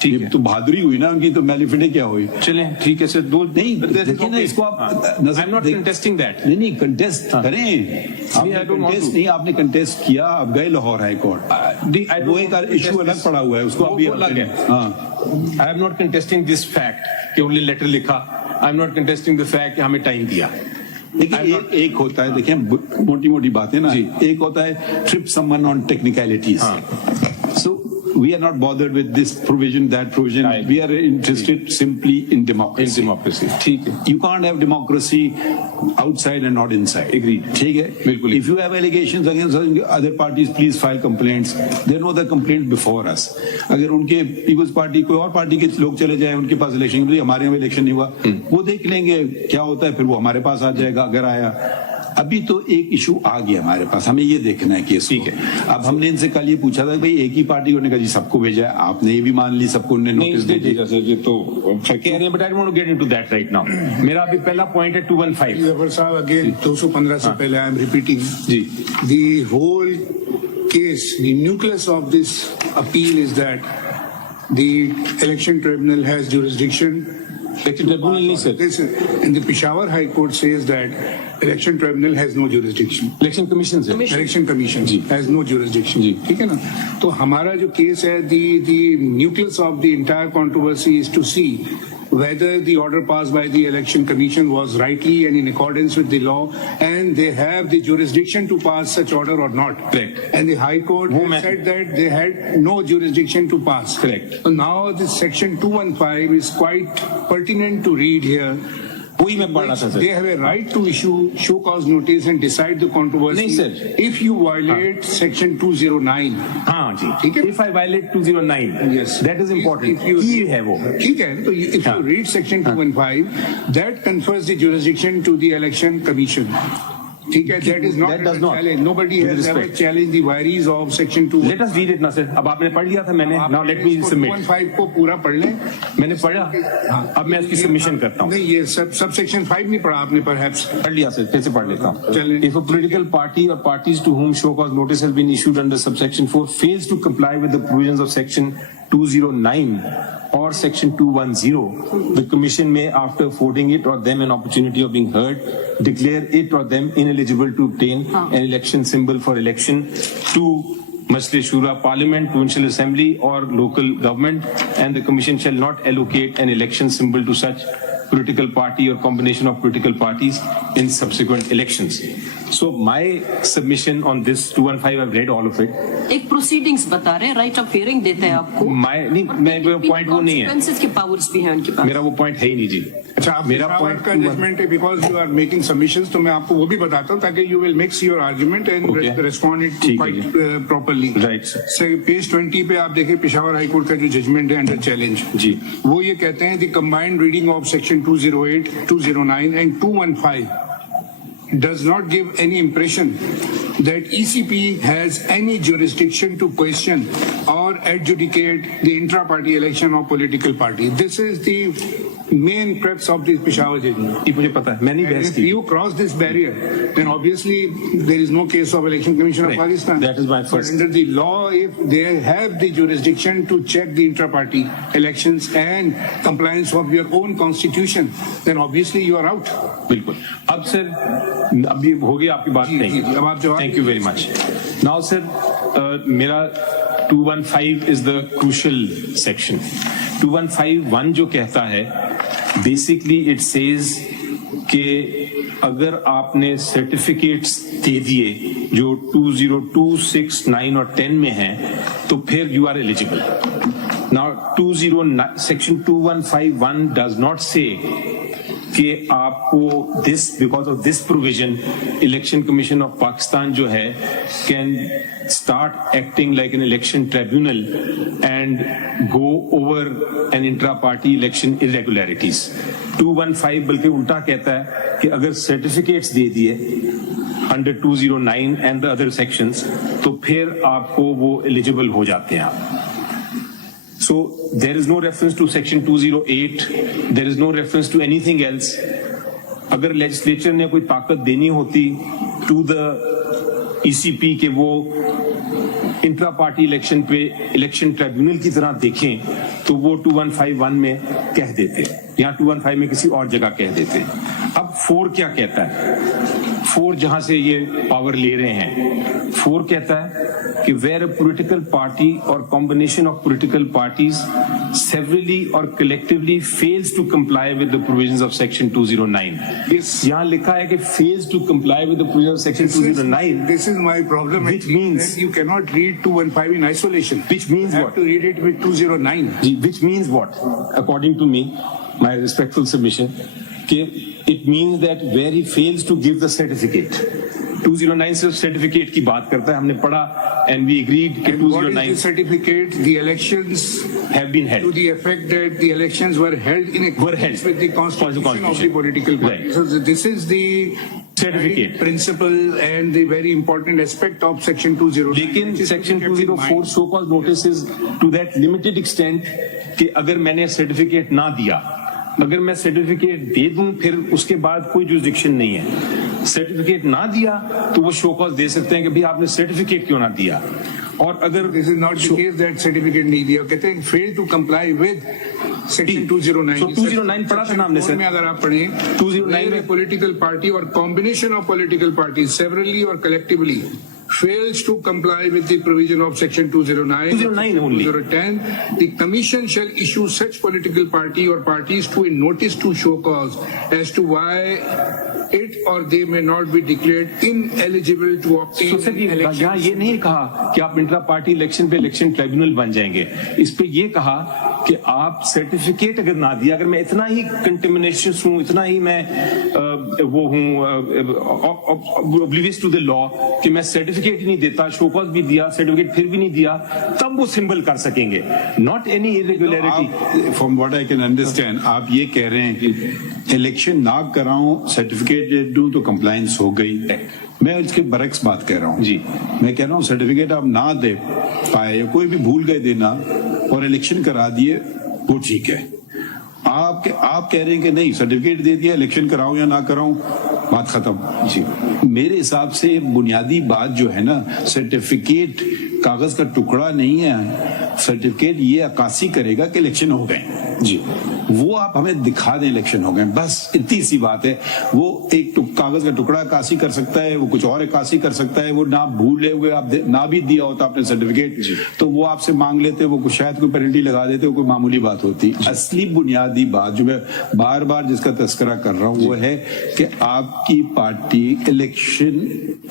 ٹھیک ہے, تو بہادری ہوئی نا ان کی, تو میلیفیڈے کیا ہوئی. چلیں ٹھیک ہے سر, دو نہیں دیکھیں نا اس کو آپ. نہیں کنٹیسٹ کریں, نہیں آپ نے کنٹیسٹ کیا, آپ گئے لاہور ہائی کورٹ, وہ ایک ایشو الگ پڑا ہوا ہے, اس کو ابھی الگ ہے. ہاں, I am not contesting this fact کہ انہوں نے لیٹر لکھا. I am not contesting the fact کہ ہمیں ٹائم دیا. دیکھیں ایک ہوتا ہے, دیکھیں موٹی موٹی باتیں نا, ایک ہوتا ہے trip someone on technicalities. So we are not bothered with this provision, that provision. We are interested simply in democracy. ٹھیک ہے, You can't have democracy outside and not inside. Agreed. ٹھیک ہے, بالکل. If you have allegations against other parties, please file complaints. There are no other complaints before us. اگر ان کے Peoples party کوئی اور party کے لوگ چلے جائیں, ان کے پاس الیکشن, ہمارے یہاں الیکشن نہیں ہوا, وہ دیکھ لیں گے کیا ہوتا ہے, پھر وہ ہمارے پاس آ جائے گا اگر آیا. ابھی تو ایک ایشو آ گیا ہمارے پاس, ہمیں یہ دیکھنا ہے کہ ٹھیک ہے. اب ہم نے ان سے کل یہ پوچھا تھا کہ ایک ہی پارٹی کو, نے کہا جی سب کو بھیجا ہے, آپ نے یہ بھی مان لی سب کو انہوں نے نوٹس دے دیا. یہ تو کہہ رہے ہیں, but I don't want to get into that right now. میرا ابھی پہلا پوائنٹ ہے 215. ظفر صاحب اگین 215 سے پہلے آئی ایم ریپیٹنگ, جی the whole case, the nucleus of this appeal is that the election tribunal has jurisdiction. Election tribunal نہیں sir. And the Peshawar High Court says that election tribunal has no jurisdiction. Election commission سے. Election commission has no jurisdiction. ٹھیک ہے نا. تو ہمارا جو case ہے, the nucleus of the entire controversy is to see whether the order passed by the election commission was rightly and in accordance with the law, and they have the jurisdiction to pass such order or not. Correct. And the High Court has said that they had no jurisdiction to pass. Correct. So now this section 215 is quite pertinent to read here. وہی میں پڑھ رہا تھا سر. They have a right to issue show cause notice and decide the controversy. نہیں سر, if you violate section 209. ہاں جی, ٹھیک ہے. If I violate 209, yes, that is important. یہ ہے وہ. ٹھیک ہے, تو if you read section 215, that confers the jurisdiction to the election commission. ٹھیک ہے, that is not a challenge. Nobody has ever challenged the vagaries of section 2. Let us read it now sir. اب آپ نے پڑھ لیا تھا, میں نے. Now let me submit. 215 کو پورا پڑھ لیں. میں نے پڑھا, اب میں اس کی سبمیشن کرتا ہوں. نہیں, یہ سب سیکشن 5 نہیں پڑھا آپ نے, perhaps پڑھ لیا سر, پھر سے پڑھ لیتا ہوں. If a political party or parties to whom show cause notice has been issued under subsection 4 fails to comply with the provisions of section 209 or section 210, the commission may, after affording it or them an opportunity of being heard, declare it or them ineligible to obtain an election symbol for election to Majlis Shura, Parliament, Provincial Assembly or local government, and the commission shall not allocate an election symbol to such political party or combination of political parties in subsequent elections. So my submission on this 215, I've read all of it. एक proceedings बता रहे हैं, right of hearing देते हैं आपको. मेरा point वो नहीं है. Consequences के powers भी हैं उनके पास. मेरा वो point है ही नहीं जी. अच्छा, मेरा point का judgment है because you are making submissions, तो मैं आपको वो भी बताता हूँ ताकि you will mix your argument and respond it quite properly. Right. So page 20 पे आप देखें पेशावर हाई कोर्ट का जो judgment है under challenge. जी. वो ये कहते हैं the combined reading of section 208, 209 and 215 does not give any impression that ECP has any jurisdiction to question or adjudicate the intra-party election of political party. This is the main crux of this Peshawar judgment. मुझे पता है, मैंने बहस If की. you cross this barrier, then obviously there is no case of Election Commission of Pakistan. That is my first. But under the law, if they have the jurisdiction to check the intra-party elections and compliance of your own constitution, then obviously you are out. बिल्कुल. अब sir अब ये हो गई आपकी बात नहीं. अब आप जवाब. Thank you very much. Now sir, मेरा 215 is the crucial section. 215(1) जो कहता है, basically it says कि अगर आपने सर्टिफिकेट्स दे दिए जो 202, 6, 9 और 10 में हैं, तो फिर you are eligible. Now 209 section 215(1) does not say कि आपको this because of this provision election commission of Pakistan जो है can start acting like an election tribunal and go over an intra-party election irregularities. 215 बल्कि उल्टा कहता है कि अगर certificates दे दिए under 209 and the other sections तो फिर आपको वो eligible हो जाते हैं आप. So there is no reference to section 208, there is no reference to anything else. अगर legislature ने कोई ताकत देनी होती to the ECP के वो इंट्रा पार्टी इलेक्शन पे इलेक्शन ट्रिब्यूनल की तरह देखें तो वो 2151 में कह देते, यहाँ 215 में किसी और जगह कह देते. अब 4 क्या कहता है? 4 जहां से ये पावर ले रहे हैं, 4 कहता है कि where a political party or combination of political parties severally or collectively fails to comply with the provisions of section 209. यहाँ लिखा है कि fails to comply with the provisions of section 209. This is my problem. Which means you cannot read 215 in isolation. Which means you what? have to read it with 209. Which means what? According to me, my respectful submission, it means that where he fails to give the certificate. 209 सिर्फ certificate की बात करता है, हमने पढ़ा and we agreed कि 209 what is the certificate? The elections have been held to the effect that the elections were held in accordance with the constitution of the political party. Right. So this is the certificate principle and the very important aspect of section 209. लेकिन section 204 so called notices to that limited extent कि अगर मैंने certificate ना दिया, अगर मैं certificate दे दूं फिर उसके बाद कोई जुरिडिक्शन नहीं है. सर्टिफिकेट ना दिया तो वो शो कॉज दे सकते हैं कि भाई आपने सर्टिफिकेट क्यों ना दिया. और अगर this is not the case that certificate नहीं दिया, कहते हैं fail to comply with section 209. So 209 पढ़ा था ना हमने सर. में अगर आप पढ़ें 209 में political party or combination of political parties severally or collectively fails to comply with the provision of section 209 only. 210, the commission shall issue such political party or parties to a notice to show cause as to why it or they may not be declared ineligible to obtain election. यहाँ ये नहीं कहा कि आप intra party election पे election tribunal बन जाएंगे. इस पे ये कहा कि आप सर्टिफिकेट अगर ना दिया, अगर मैं इतना ही कंटेमिनेशन हूँ, इतना ही मैं वो हूँ oblivious to the law कि मैं सर्टिफिकेट ही नहीं देता, शो कॉज भी दिया, सर्टिफिकेट फिर भी नहीं दिया, तब वो सिंबल कर सकेंगे. Not any irregularity. From what I can understand आप ये कह रहे हैं कि इलेक्शन ना कराऊं, सर्टिफिकेट दे दूं तो कंप्लायंस हो गई. मैं इसके बरक्स बात कह रहा हूँ जी. मैं कह रहा हूँ सर्टिफिकेट आप ना दे पाए, कोई भी भूल गए देना और इलेक्शन करा दिए, वो ठीक है. आप कह रहे हैं कि नहीं सर्टिफिकेट दे दिया, इलेक्शन कराऊं या ना कराऊं, बात खत्म. जी मेरे हिसाब से बुनियादी बात जो है ना, सर्टिफिकेट कागज का टुकड़ा नहीं है. सर्टिफिकेट ये अक्कासी करेगा कि इलेक्शन हो गए. जी وہ آپ ہمیں دکھا دیں الیکشن ہو گئے, بس اتنی سی بات ہے. وہ ایک کاغذ کا ٹکڑا عکاسی کر سکتا ہے, وہ کچھ اور عکاسی کر سکتا ہے, وہ نہ بھولے ہوئے آپ نہ بھی دیا ہوتا آپ نے سرٹیفکیٹ تو وہ آپ سے مانگ لیتے, وہ شاید کوئی پینلٹی لگا دیتے, وہ کوئی معمولی بات ہوتی. اصلی بنیادی بات جو میں بار بار جس کا تذکرہ کر رہا ہوں وہ ہے کہ آپ کی پارٹی الیکشن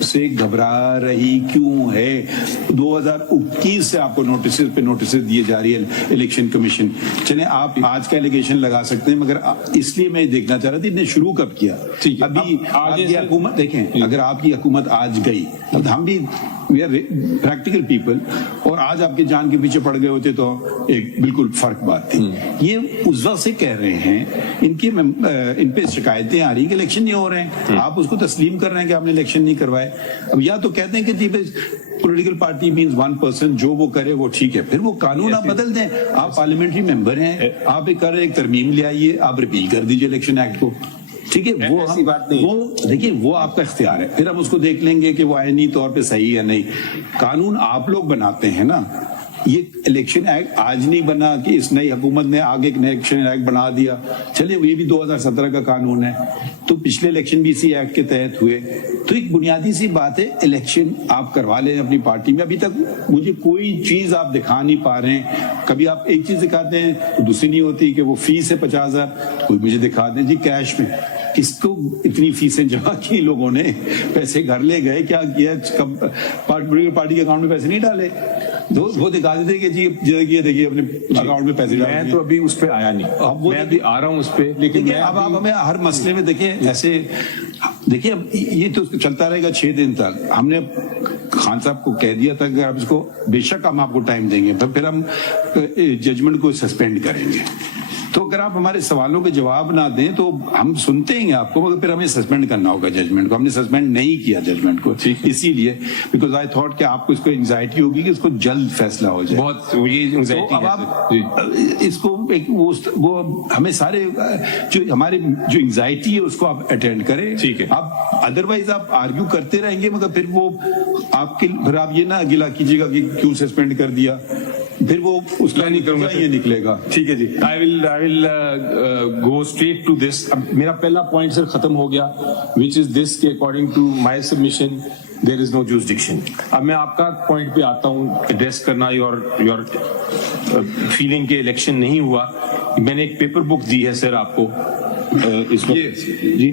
سے گھبرا رہی کیوں ہے. 2021 سے آپ کو نوٹسز پہ نوٹسز دیے جا رہی ہے الیکشن کمیشن. چلیں آپ آج کا الیگیشن لگا سکتے ہیں, مگر اس لیے میں دیکھنا چاہ رہا تھا نے شروع کب کیا. ابھی آپ کی حکومت دیکھیں, اگر آپ کی حکومت آج گئی, اب ہم بھی وی آر پریکٹیکل پیپل, اور آج آپ کے جان کے پیچھے پڑ گئے ہوتے تو ایک بالکل فرق بات تھی. یہ اس وقت سے کہہ رہے ہیں, ان پہ شکایتیں آ رہی ہیں کہ الیکشن نہیں ہو رہے ہیں, آپ اس کو تسلیم کر رہے ہیں کہ آپ نے الیکشن نہیں کروائے. اب یا تو کہتے ہیں کہ political party means one person, جو وہ کرے وہ ٹھیک ہے, پھر وہ قانون آپ بدل دیں. آپ پارلیمنٹری ممبر ہیں, آپ ایک ترمیم لے آئیے, آپ ریپیل کر دیجئے الیکشن ایکٹ کو, ٹھیک ہے. وہ دیکھیے وہ آپ کا اختیار ہے, پھر ہم اس کو دیکھ لیں گے کہ وہ آئینی طور پہ صحیح ہے نہیں. قانون آپ لوگ بناتے ہیں نا, یہ الیکشن ایکٹ آج نہیں بنا کہ اس نئی حکومت نے آگے ایک الیکشن ایکٹ بنا دیا. چلے یہ بھی 2017 کا قانون ہے, تو پچھلے الیکشن بھی اسی ایکٹ کے تحت ہوئے. تو ایک بنیادی سی بات ہے, الیکشن آپ کروا لیں اپنی پارٹی میں. ابھی تک مجھے کوئی چیز آپ دکھا نہیں پا رہے ہیں. کبھی آپ ایک چیز دکھاتے ہیں تو دوسری نہیں ہوتی, کہ وہ فیس ہے 50,000, کوئی مجھے دکھا دیں جی کیش میں. اس کو اتنی فیسیں جمع کی لوگوں نے, پیسے گھر لے گئے, کیا کیا, پارٹی کے اکاؤنٹ میں پیسے نہیں ڈالے, وہ دکھا دیتے کہ جی دیکھیے اپنے اکاؤنٹ میں پیسے ڈالے. میں تو ابھی اس پہ آیا نہیں, میں ابھی آ رہا ہوں اس پہ, لیکن اب آپ ہمیں ہر مسئلے میں دیکھیں ایسے دیکھیے. اب یہ تو چلتا رہے گا 6 دن تک. ہم نے خان صاحب کو کہہ دیا تھا کہ آپ اس کو بے شک ہم آپ کو ٹائم دیں گے, پھر ہم ججمنٹ کو سسپینڈ کریں گے. تو اگر آپ ہمارے سوالوں کے جواب نہ دیں تو ہم سنتے ہیں آپ کو, مگر پھر ہمیں سسپینڈ کرنا ہوگا ججمنٹ کو. ہم نے سسپینڈ نہیں کیا ججمنٹ کو اسی لیے بیکاز آئی تھاٹ کہ آپ کو اس کو انگزائٹی ہوگی کہ اس کو جلد فیصلہ ہو جائے. بہت یہ انگزائٹی ہے. اب آپ اس کو وہ ہمیں سارے جو ہماری جو انگزائٹی ہے اس کو آپ اٹینڈ کریں. ٹھیک ہے. آپ ادروائز آپ آرگیو کرتے رہیں گے, مگر پھر وہ آپ کے پھر آپ یہ نہ گلا کیجیے گا کہ کیوں سسپینڈ کر دیا, پھر وہ اس کا نہیں کروں گا, یہ نکلے گا. ٹھیک ہے جی, I will go straight to this. اب میرا پہلا پوائنٹ سر ختم ہو گیا, which is this کہ according to my submission there is no jurisdiction. اب میں آپ کا پوائنٹ پہ آتا ہوں, ایڈریس کرنا your feeling کہ الیکشن نہیں ہوا. میں نے ایک پیپر بک دی ہے سر آپ کو, اس وقت جی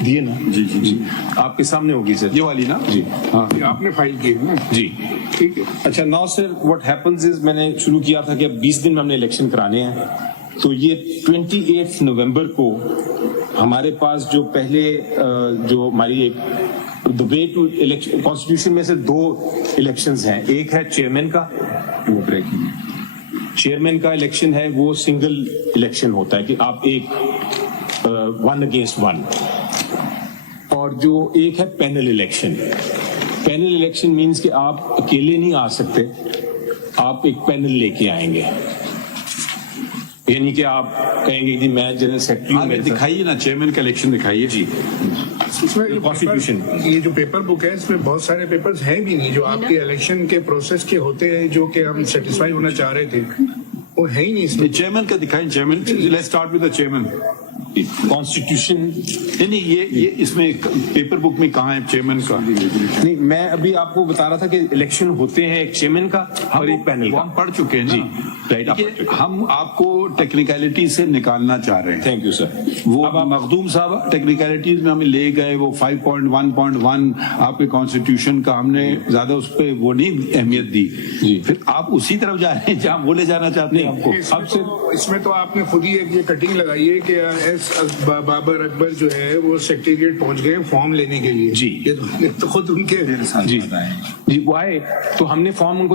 دیے نا, جی آپ کے سامنے ہوگی سر, یہ والی نا, جی ہاں آپ نے فائل کی ہے نا, جی ٹھیک ہے. اچھا now sir what happens is, میں نے شروع کیا تھا کہ اب 20 دن میں ہم نے الیکشن کرانے ہیں, تو یہ 28 نومبر کو ہمارے پاس جو پہلے جو ہماری ایک the way to election constitution میں سے 2 elections ہیں. ایک ہے چیئرمین کا, وہ چیئرمین کا الیکشن ہے, وہ سنگل الیکشن ہوتا ہے کہ آپ ایک 1 against 1, اور جو ایک ہے panel election. Panel election means کہ آپ اکیلے نہیں آ سکتے, آپ ایک پینل لے کے آئیں گے, یعنی کہ آپ کہیں گے کہ میں جنرل سیکرٹری. دکھائیے نا چیئرمین کا الیکشن دکھائیے. جی اس میں کانسٹیٹیوشن یہ جو پیپر بک ہے اس میں بہت سارے پیپرز ہیں بھی نہیں جو آپ کے الیکشن کے پروسیس کے ہوتے ہیں, جو کہ ہم سیٹسفائی ہونا چاہ رہے تھے, وہ ہے ہی نہیں اس میں. چیئرمین کا دکھائیں, chairman, let's start with the chairman. Constitution نہیں, یہ اس میں پیپر بک میں کہاں ہے چیئرمین کا؟ نہیں, میں ابھی آپ کو بتا رہا تھا کہ الیکشن ہوتے ہیں ایک چیئرمین کا اور ایک پینل کا. ہم پڑھ چکے ہیں نا, ہم آپ کو ٹیکنیکلٹی سے نکالنا چاہ رہے ہیں. Thank you sir. وہ مخدوم صاحب ٹیکنیکلٹیز میں ہمیں لے گئے, وہ 5.1.1 آپ کے کانسٹیٹیوشن کا, ہم نے زیادہ اس پہ وہ نہیں اہمیت دی. پھر آپ اسی طرف جا رہے ہیں جہاں وہ لے جانا چاہتے ہیں آپ کو. اس میں تو آپ نے خود ہی ایک یہ کٹنگ لگائی ہے کہ ایس بابر اکبر جو ہے وہ سیکریٹریٹ پہنچ گئے فارم لینے کے لیے. جی یہ تو خود ان کے جی وہ آئے تو ہم نے فارم ان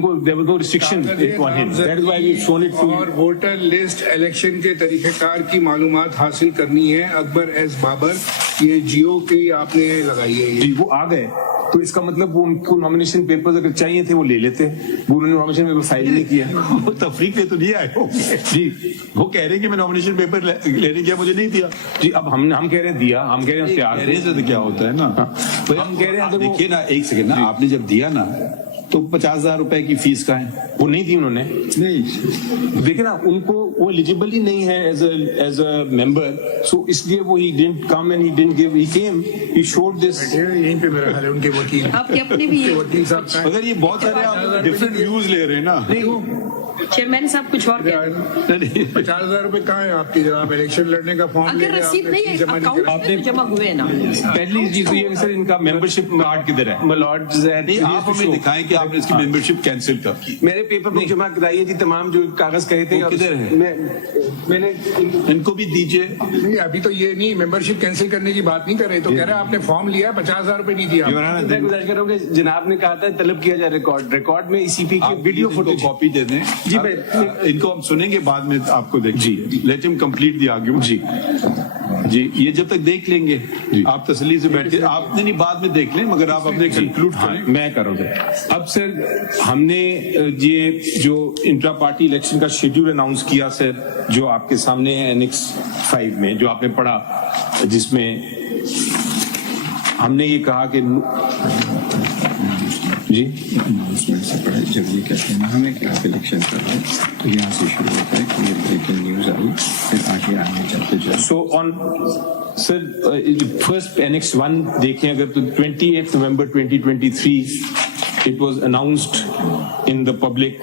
کو there was no restriction on him. That is why we shown it to. اور ووٹر لسٹ الیکشن کے طریقہ کار کی معلومات حاصل کرنی ہے. اکبر ایس بابر, یہ جیو کی آپ نے لگائی ہے. جی وہ آ گئے, تو اس کا مطلب وہ ان کو نامینیشن پیپرز اگر چاہیے تھے وہ لے لیتے, وہ انہوں نے نامینیشن پیپر فائل نہیں کیا. وہ تفریق پہ تو نہیں آئے ہو جی, وہ کہہ رہے ہیں کہ میں نامینیشن پیپر لینے گیا, مجھے نہیں دیا. جی اب ہم کہہ رہے ہیں دیا, ہم کہہ رہے ہیں تیار سے کیا ہوتا ہے نا, ہم کہہ رہے ہیں دیکھیے نا, ایک سیکنڈ نا, آپ نے جب دیا نا تو 50,000 روپے کی فیس کا ہے. وہ نہیں دی انہوں نے. نہیں دیکھیں نا ان کو وہ ایلیجیبل ہی نہیں ہے ایز اے ممبر, سو اس لیے وہ he didn't come and he didn't give, he came, he should this. یہیں پہ میرا خیال ہے ان کے وکیل, آپ کے اپنے بھی وکیل صاحب اگر یہ بہت سارے آپ ڈفرینٹ ویوز لے رہے ہیں نا. چیئرمین صاحب کچھ اور کیا 50,000 روپے کہاں ہے آپ کی جناب؟ الیکشن لڑنے کا فارم اگر رسید نہیں ہے اکاؤنٹ میں جمع ہوئے نا. پہلی چیز تو یہ ہے سر ان کا ممبرشپ کارڈ کدھر ہے؟ ملارڈ نہیں, آپ ہمیں دکھائیں کہ آپ نے اس کی ممبرشپ کینسل کب کی. میرے پیپر میں جمع کرائی ہے جی, تمام جو کاغذ کہے تھے. کدھر ہے؟ میں نے ان کو بھی دیجیے. نہیں ابھی تو یہ نہیں ممبرشپ کینسل کرنے کی بات نہیں کر رہے, تو کہہ رہے آپ نے فارم لیا 50,000 روپے نہیں دیا. میں گزارش کر رہا ہوں کہ جناب نے کہا تھا طلب کیا جائے ریکارڈ میں ای پی کی ویڈیو فوٹیج کاپی دے دیں. جی ان کو ہم سنیں گے بعد میں آپ کو دیکھ. جی لیٹ ہم کمپلیٹ دی آرگیومنٹ. جی یہ جب تک دیکھ لیں گے آپ تسلی سے بیٹھ کے, آپ نے نہیں بعد میں دیکھ لیں, مگر آپ اپنے کنکلوڈ کریں. میں کروں گا. اب سر ہم نے یہ جو انٹرا پارٹی الیکشن کا شیڈیول اناؤنس کیا سر, جو آپ کے سامنے ہے Annex 5 میں, جو آپ نے پڑھا, جس میں ہم نے یہ کہا کہ جی سے پڑھے جب یہ کہتے ہیں ہمیں کہ آپ الیکشن کر رہے ہیں تو یہاں سے شروع ہوتا ہے کہ یہ بریکنگ نیوز آئی, پھر آگے چلتے جائیں. سو آن سر فرسٹ Annex 1 دیکھیں اگر تو 28 نومبر 2023 it was announced in the public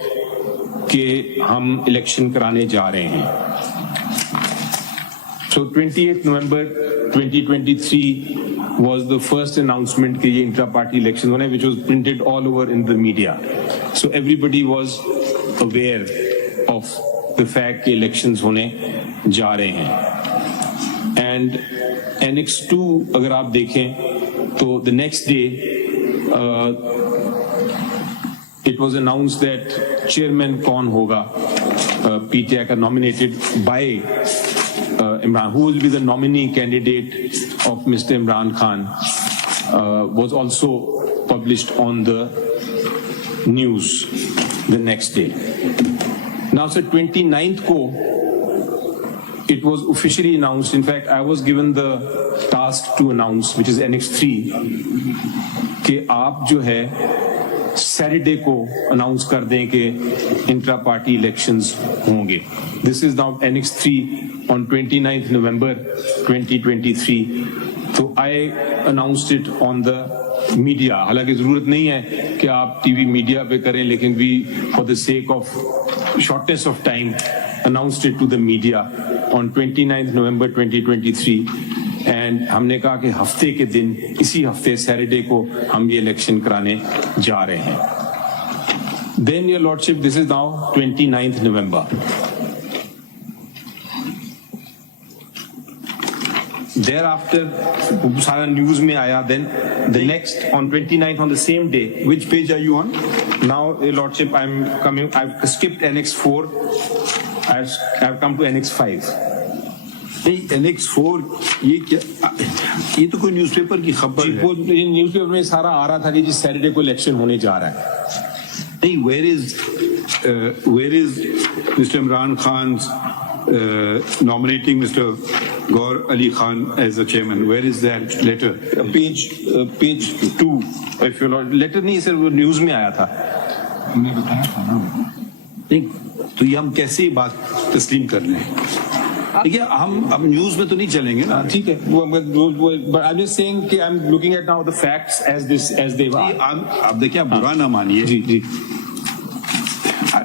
کہ ہم الیکشن کرانے جا رہے ہیں. So 28 November 2023 was the first announcement کہ یہ intra party elections ہونے, which was printed all over in the media. So everybody was aware of the fact کہ elections ہونے جا رہے ہیں. And Annex 2 اگر آپ دیکھیں تو the next day it was announced that chairman کون ہوگا PTI کا nominated by Imran, who will be the nominee candidate of Mr. Imran Khan, was also published on the news the next day. Now, sir, 29th ko, it was officially announced. In fact, I was given the task to announce, which is Annex 3, کہ آپ جو ہے Saturday کو announce کر دیں کہ intra party elections ہوں گے. دس is now Annex 3 on 29th November 2023. تو I announced it on the media. حالانکہ ضرورت نہیں ہے کہ آپ ٹی وی میڈیا پہ کریں, لیکن we for the sake of shortness of time announced it to the media on 29th November 2023. And ہم نے کہا کہ ہفتے کے دن, اسی ہفتے سیٹرڈے کو ہم یہ الیکشن کرانے جا رہے ہیں. Then your lordship, this is now 29th November. Thereafter سارا نیوز میں آیا. دین the next on 29th on the same day. Which page are you on? Now, your lordship, I've skipped Annex 4. I've come to Annex 5. Annex 4 یہ کیا, یہ تو کوئی news paper کی خبر ہے. وہ نیوز پیپر میں سارا آ رہا تھا کہ جس سیٹرڈے کو الیکشن ہونے جا رہا ہے. نہیں, where is Mr. Imran Khan's nominating Mr. Gaur Ali Khan as the chairman? Where is that letter? Page 2. If you letter نہیں سر, وہ نیوز میں آیا تھا. ہم نے بتایا تھا نا. نہیں تو یہ ہم کیسے یہ بات تسلیم کر لیں؟ دیکھیے ہم اب نیوز میں تو نہیں چلیں گے نا. ٹھیک ہے, I'm just saying کہ I'm looking at now the facts as they were. اب دیکھیں, آپ برا نہ مانیے. جی جی,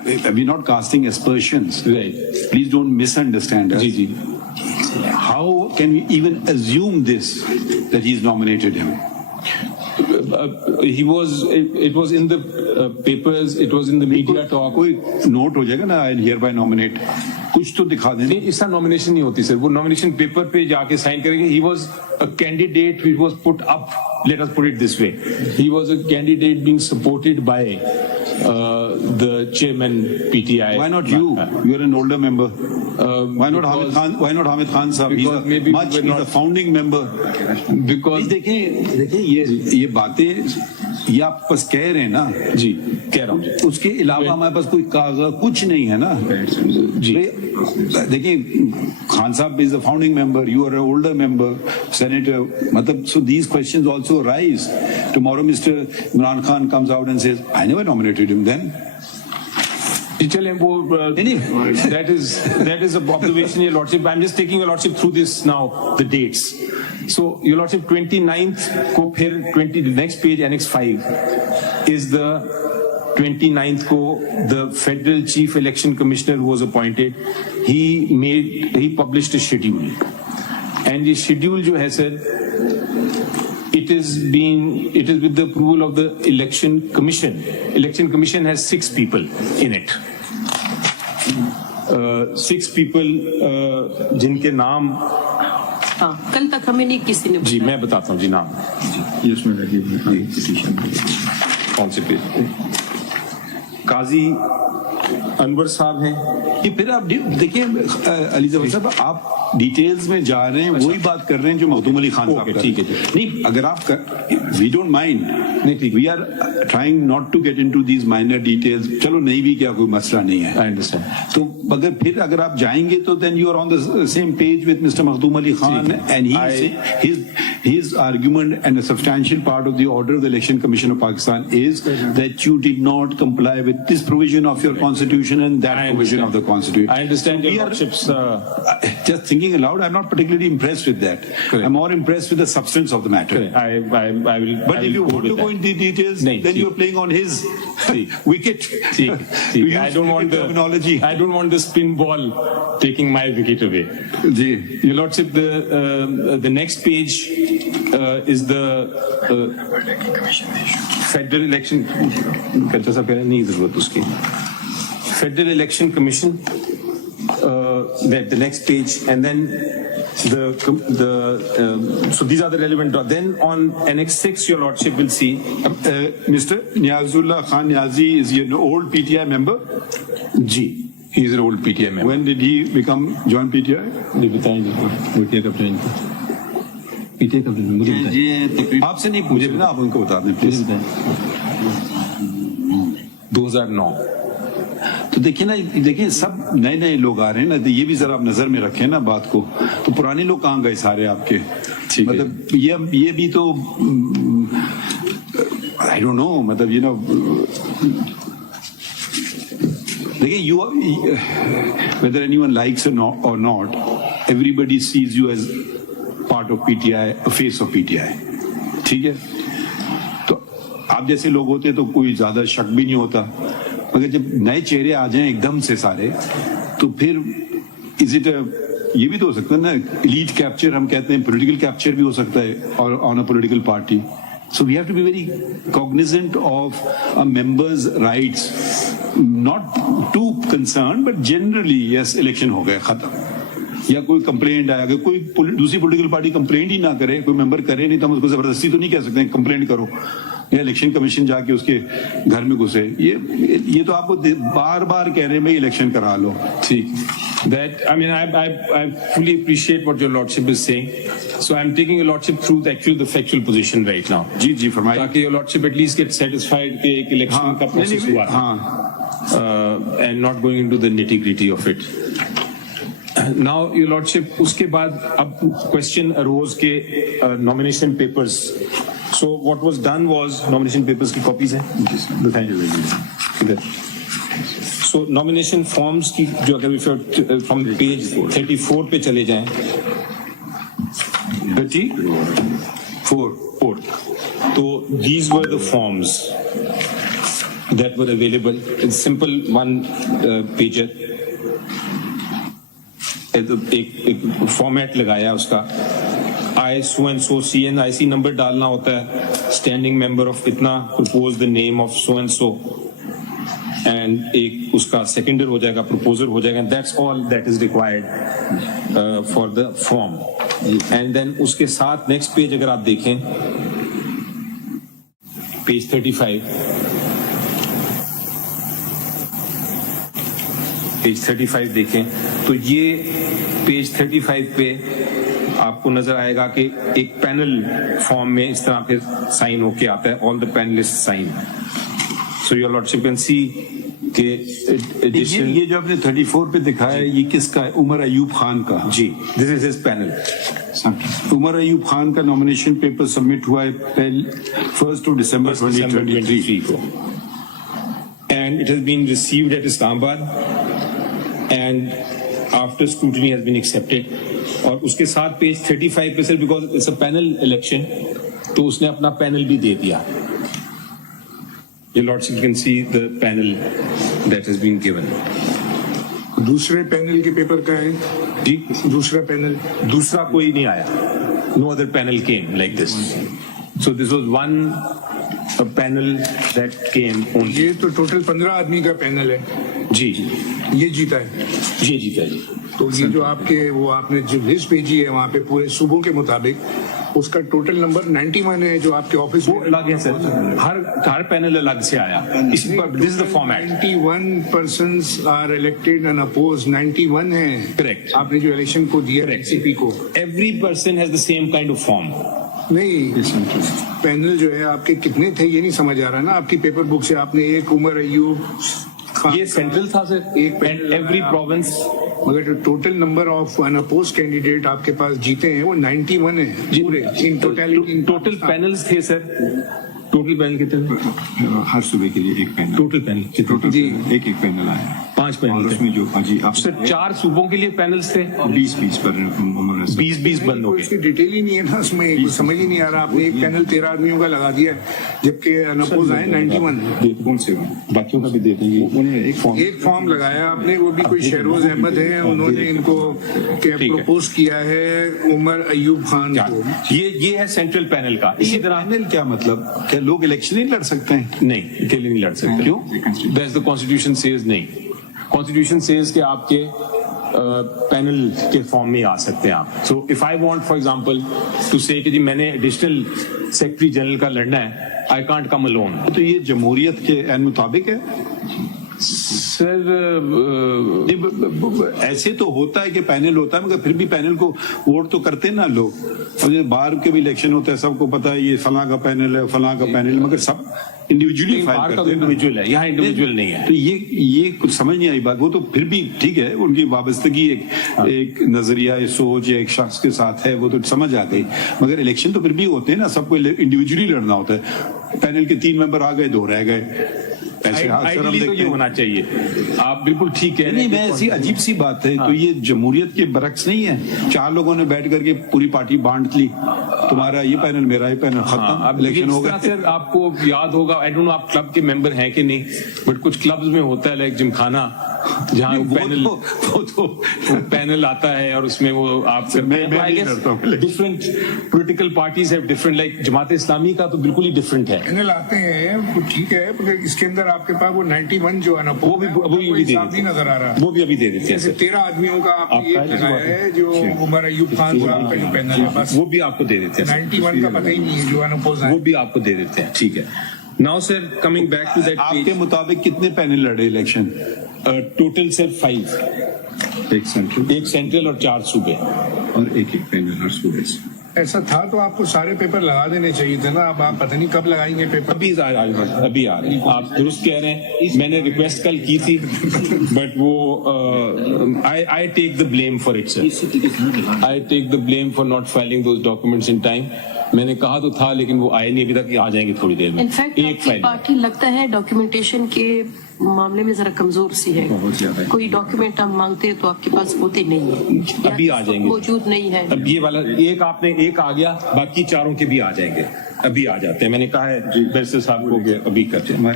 we're not casting aspersions. Right. Please don't misunderstand us. جی جی. How can we even assume this, that he's nominated him? It was in the papers, it was in the media talk. کوئی نوٹ ہو جائے گا نا, I hereby nominate, کچھ تو دکھا دیں. اس طرح نامینیشن نہیں ہوتی سر, وہ نامینیشن پیپر پہ جا کے سائن کریں گے. He was a candidate which was put up, let us put it this way, he was a candidate being supported by the chairman PTI. Why not you? You're an older member. Why not Hamid Khan? Why not Hamid Khan sahab? He's a founding member. Because دیکھیں یہ باتیں یہ آپ بس کہہ رہے ہیں نا. جی کہہ رہا ہوں, اس کے علاوہ ہمارے پاس کوئی کاغذ کچھ نہیں ہے نا. جی دیکھیں, خان صاحب is a founding member, you are an older member, senator, مطلب so these questions also arise. tomorrow Mr. Imran Khan comes out and says, I never nominated him then. That is an observation, Your Lordship. I'm just taking Your Lordship through this now, the dates. So, Your Lordship, 29th ko phir the next page, Annex 5, is the 29th ko the Federal Chief Election Commissioner who was appointed, he published a schedule. And the schedule jo hai, sir, it is with the approval of the Election Commission. Election Commission has 6 people in it. 6 people जिनके नाम कल तक हमें नहीं किसी ने जी मैं बताता हूँ जी नाम ये उसमें लगी पिटीशन कौन से पेज काजी अनवर साहब हैं ये फिर आप देखिए अली जफर साहब आप डिटेल्स में जा रहे हैं वही बात कर रहे हैं जो मखदूम अली खान साहब ठीक है नहीं अगर आप वी डोंट माइंड नहीं we are trying not to get into these minor details चलो नहीं भी क्या कोई मसला नहीं है आई अंडरस्टैंड तो अगर फिर अगर आप जाएंगे तो then you are on the same page with mister Makhdoom Ali Khan and his argument and a substantial part of the order of the Election Commission of Pakistan is that you did not comply with this provision of your constitution and that provision of the constitution. I understand your lordship's just thinking aloud, I'm not particularly impressed with that. Correct. I'm more impressed with the substance of the matter. I will. But if you want to go into the details, then you're playing on his wicket. I don't want terminology. I don't want the spin ball taking my wicket away. Your lordship, the next page is the Federal Election. Federal Election Commission. The next page, and then so these are the relevant. Then on Annex 6, your lordship will see Mr. Niazullah Khan Niazi is an old PTI member. G. He is an old PTI member. When did he join PTI? आपसे नहीं पूछे ना आप उनको बता दें please 2009 तो देखिए सब नए नए लोग आ रहे हैं ना तो ये भी जरा आप नजर में रखें ना बात को तो पुराने लोग कहाँ गए सारे आपके मतलब ये भी तो आई डोंट नो मतलब यू नो देखिए you whether anyone likes or not everybody sees you as part of PTI, a face of PTI. ठीक है तो आप जैसे लोग होते तो कोई ज्यादा शक भी नहीं होता मगर जब नए चेहरे आ जाएं एकदम से सारे तो फिर इज इट ये भी तो हो सकता है ना लीड कैप्चर हम कहते हैं पॉलिटिकल कैप्चर भी हो सकता है और on a political party so we have to be very cognizant of a members rights not to concern but generally yes election हो गया खत्म या कोई कंप्लेंट आया अगर कोई दूसरी पॉलिटिकल पार्टी कंप्लेंट ही ना करे कोई मेंबर करे नहीं तो हम उसको जबरदस्ती तो नहीं कह सकते कंप्लेंट करो या इलेक्शन कमीशन जाके उसके घर में घुसे ये तो आपको बार बार कह रहे हैं भाई इलेक्शन करा लो ठीक that I mean I fully appreciate what your lordship is saying so I'm taking your lordship through the factual position right now जी फरमाइए ताकि your lordship at least get satisfied कि एक इलेक्शन का प्रोसेस हुआ and not going into the nitty-gritty of it now your lordship उसके बाद अब question arose के nomination papers so what was done was nomination papers की copies हैं so nomination forms की जो अगर from page 34 पे चले जाएं 34 तो these were the forms that were available it's simple one pager एक फॉर्मेट लगाया उसका I so and so CNIC number डालना होता है स्टैंडिंग मेंबर ऑफ इतना propose the name of so and so and एक उसका सेकेंडर हो जाएगा प्रपोजर हो जाएगा that's all that is required for the form and then उसके साथ नेक्स्ट पेज अगर आप देखें पेज 35 देखें तो ये पेज 35 पे आपको नजर आएगा कि एक पैनल फॉर्म में इस तरह पे साइन होके आता है all the panelist sign so your lordship can see کہ یہ جو آپ نے 34 پہ دکھایا ہے یہ کس کا ہے؟ عمر ایوب خان کا. جی دس is his panel. Omar Ayub Khan کا نامینیشن پیپر سبمٹ ہوا ہے 1 دسمبر 2023 کو, and it has been received at Islamabad and after scrutiny has been accepted. اور اس کے ساتھ پیج 35 پہ sir because it's a panel election تو اس نے اپنا پینل بھی دے دیا. Your Lordship, you can see the panel that has been given. دوسرے پینل کے پیپر کا ہے جی دوسرا پینل دوسرا کوئی نہیں آیا. No other panel came like this. So this was one panel that came only. یہ تو ٹوٹل 15 آدمی کا پینل ہے. جی یہ جیتا ہے. یہ جیتا جی. تو یہ جو آپ کے وہ آپ نے جو لسٹ بھیجی ہے وہاں پہ پورے صوبوں کے مطابق اس کا ٹوٹل نمبر 91 ہے جو آپ کے آفس وہ الگ ہے سر. ہر پینل الگ سے آیا. This is the format. 91 persons are elected and opposed. 91 ہیں. Correct. آپ نے جو الیکشن کو دیا سی پی کو. Every person has the same kind of form. نہیں پینل جو ہے آپ کے کتنے تھے یہ نہیں سمجھ آ رہا نا آپ کی پیپر بک سے. آپ نے ایک عمر ایوب یہ سینٹرل تھا سر. ایک ایوری پروونس مگر total number of unopposed candidate آپ کے پاس جیتے ہیں وہ 91 ہیں پورے ان ٹوٹیلٹی. ٹوٹل پینلز تھے سر. ٹوٹل پینل کتنے ہر صوبے کے لیے ایک پینل. ٹوٹل پینل ٹوٹل جی ایک پینل آیا. 5 پینل اس میں جو جی آپ سر 4 صوبوں کے لیے پینلز تھے. 20 پر 20 بند ہو اس کی ڈیٹیل ہی نہیں ہے نا اس میں سمجھ ہی نہیں آ رہا. آپ نے ایک پینل 13 آدمیوں کا لگا دیا جبکہ ان اپوز آئے 91. کون سے باقیوں کا بھی دے دیں گے. ایک فارم لگایا آپ نے وہ بھی کوئی شہروز احمد ہیں انہوں نے ان کو پروپوز کیا ہے عمر ایوب خان کو. یہ ہے سینٹرل پینل کا. اسی طرح پینل کیا مطلب کیا لوگ الیکشن نہیں لڑ سکتے ہیں؟ نہیں اکیلے نہیں لڑ سکتے. کیوں؟ دیٹس دی کانسٹیٹیوشن سیز نہیں. کانسٹیٹیوشن سیز کہ آپ کے پینل کے فارم میں آ سکتے ہیں آپ. So if I want for example to say کہ جی میں نے ایڈیشنل سیکرٹری جنرل کا لڑنا ہے آئی کانٹ کم الون. تو یہ جمہوریت کے عین مطابق ہے سر. ایسے تو ہوتا ہے کہ پینل ہوتا ہے مگر پھر بھی پینل کو ووٹ تو کرتے ہیں نا لوگ. اور باہر کے بھی الیکشن ہوتا ہے سب کو پتا ہے یہ فلاں کا پینل ہے فلاں کا پینل مگر سب انڈیویجولی فائل کرتے ہیں. انڈیویجول ہے یہاں انڈیویجول نہیں ہے. تو یہ کچھ سمجھ نہیں آئی بات. وہ تو پھر بھی ٹھیک ہے ان کی وابستگی ایک نظریہ سوچ یا ایک شخص کے ساتھ ہے وہ تو سمجھ آ گئی مگر الیکشن تو پھر بھی ہوتے ہیں نا. سب کو انڈیویجولی لڑنا ہوتا ہے. پینل کے 3 ممبر آ گئے 2 رہ گئے. یہ ہونا چاہیے. آپ بالکل ٹھیک ہے. نہیں میں ایسی عجیب سی بات ہے. تو یہ جمہوریت کے برعکس نہیں ہے. 4 لوگوں نے بیٹھ کر کے پوری پارٹی بانٹ لی. تمہارا یہ پینل میرا یہ پینل ختم. الیکشن ہو گیا. سر آپ کو یاد ہوگا آئی ڈونٹ نو آپ کلب کے ممبر ہیں کہ نہیں بٹ کچھ کلبز میں ہوتا ہے لائک جمخانہ جہاں پینل آتا ہے اور اس میں وہ آپ ڈفرنٹ پولیٹیکل پارٹیز ہے ڈفرنٹ لائک جماعت اسلامی کا تو بالکل ہی ڈفرنٹ ہے. پینل آتے ہیں ٹھیک ہے اس کے اندر آپ کے پاس وہ 91 جو ہے نا وہ بھی دے دیتے نظر آ رہا. وہ بھی ابھی دے دیتے ہیں. 13 آدمیوں کا آپ یہ لگایا ہے جو عمر ایوب خان کا جو پینل ہے بس وہ بھی آپ کو دے دیتے ہیں. 91 کا پتہ ہی نہیں ہے جو ہے وہ بھی آپ کو دے دیتے ہیں. ٹھیک ہے. Now sir coming back to that آپ کے مطابق کتنے پینل لڑے الیکشن؟ ٹوٹل سر 5. ایک سینٹرل اور 4 صوبے اور ایک پینل ہر صوبے سے. ایسا تھا تو آپ کو سارے پیپر لگا دینے چاہیے تھے نا. اب آپ پتہ نہیں کب لگائیں گے پیپر. ابھی آ رہے ہیں. آپ درست کہہ رہے ہیں. میں نے ریکویسٹ کل کی تھی بٹ وہ I take the blame for it sir. I take the blame for not filing those documents in time. میں نے کہا تو تھا لیکن وہ آئے نہیں ابھی تک. آ جائیں گے تھوڑی دیر میں. انفیکٹ آپ کی پارٹی لگتا ہے ڈاکیومنٹیشن کے معاملے میں ذرا کمزور سی ہے. کوئی ڈاکیومنٹ ہم مانگتے ہیں تو آپ کے پاس ہوتے نہیں ہیں. ابھی آ جائیں گے. موجود نہیں ہے. اب یہ والا ایک آ گیا باقی 4 کے بھی آ جائیں گے. ابھی آ جاتے ہیں. میں نے کہا ہے بیرسٹر صاحب کو ابھی کرتے ہیں.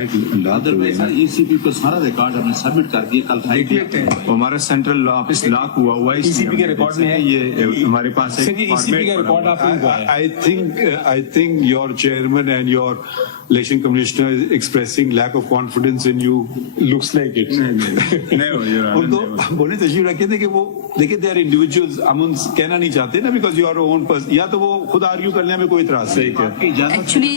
ای سی پی پر سارا ریکارڈ ہم نے سبمٹ کر دیا. کل ہمارا سینٹرل آفس لاک ہوا ہوا ہے. ای سی پی کے ریکارڈ میں ہے. یہ ہمارے پاس I think your chairman and your election commissioner is expressing lack of confidence in you. Looks like it. ان کو بولے تشریف رکھے تھے کہ وہ دیکھیں they are individuals. ہم ان کہنا نہیں چاہتے نا because you are your own person. یا تو وہ خود آرگیو کرنے میں کوئی اعتراض نہیں. ایکچولی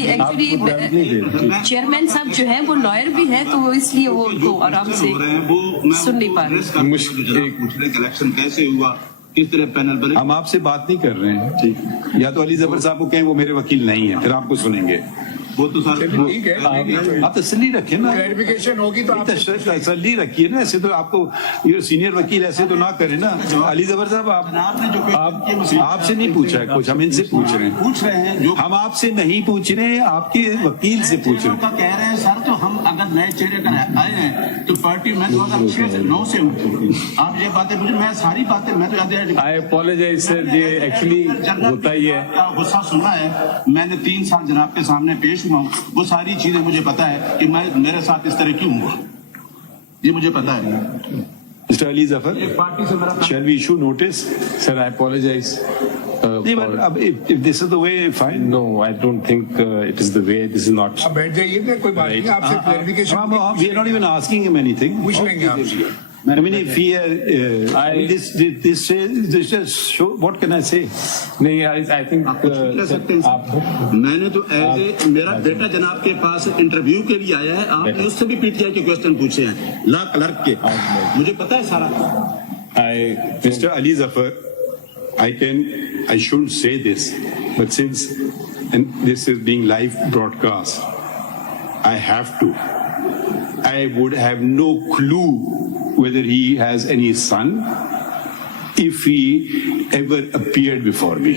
چیئرمین صاحب جو ہے وہ لائر بھی ہے تو وہ اس لیے وہ ان کو آرام سے سن نہیں پا رہے. الیکشن کیسے ہوا کس طرح پینل بنے. ہم آپ سے بات نہیں کر رہے ہیں. ٹھیک یا تو علی ظفر صاحب کو کہیں وہ میرے وکیل نہیں ہیں پھر آپ کو سنیں گے. वो तो सर ठीक है आप तसल्ली रखें ना, क्लैरिफिकेशन होगी तो आप तसल्ली रखिए ना, ऐसे तो आपको ये सीनियर वकील ऐसे तो ना करे ना। अली जबर साहब आपने जो आपसे नहीं पूछा है कुछ, हम इनसे पूछ रहे हैं जो हम आपसे नहीं पूछ रहे हैं, आपके वकील से पूछ रहे हैं। कह रहे हैं सर, तो हम अगर नए चेहरे कर आए हैं तो पार्टी में 2006 से हूँ। आप ये बातें मुझे, मैं सारी बातें मैं तो आई अपोलोजाइज सर, ये एक्चुअली होता ही है। गुस्सा सुना है, मैंने 3 साल जनाब के सामने पेश हुआ हूँ, वो सारी चीजें मुझे पता है कि मैं मेरे साथ इस तरह क्यों हुआ, ये मुझे पता है। Mr. Ali Zafar, shall we issue notice? Sir, I apologize. If this is the way, fine. No, I don't think it is the way. This is not. आप बैठ जाइए ना, कोई बात नहीं, आपसे clarification We are not even asking him anything. पूछ लेंगे आपसे। I mean, if he, this just show, what can I say? नहीं, I think मैंने तो मेरा बेटा जनाब के पास इंटरव्यू के लिए आया है, आपने उससे भी पीटीआई के क्वेश्चन पूछे हैं, लॉ क्लर्क के, मुझे पता है सारा। Mr. Ali Zafar, I shouldn't say this, but since this is being live broadcast, I have to. I would have no clue whether he has any son if he ever appeared before me.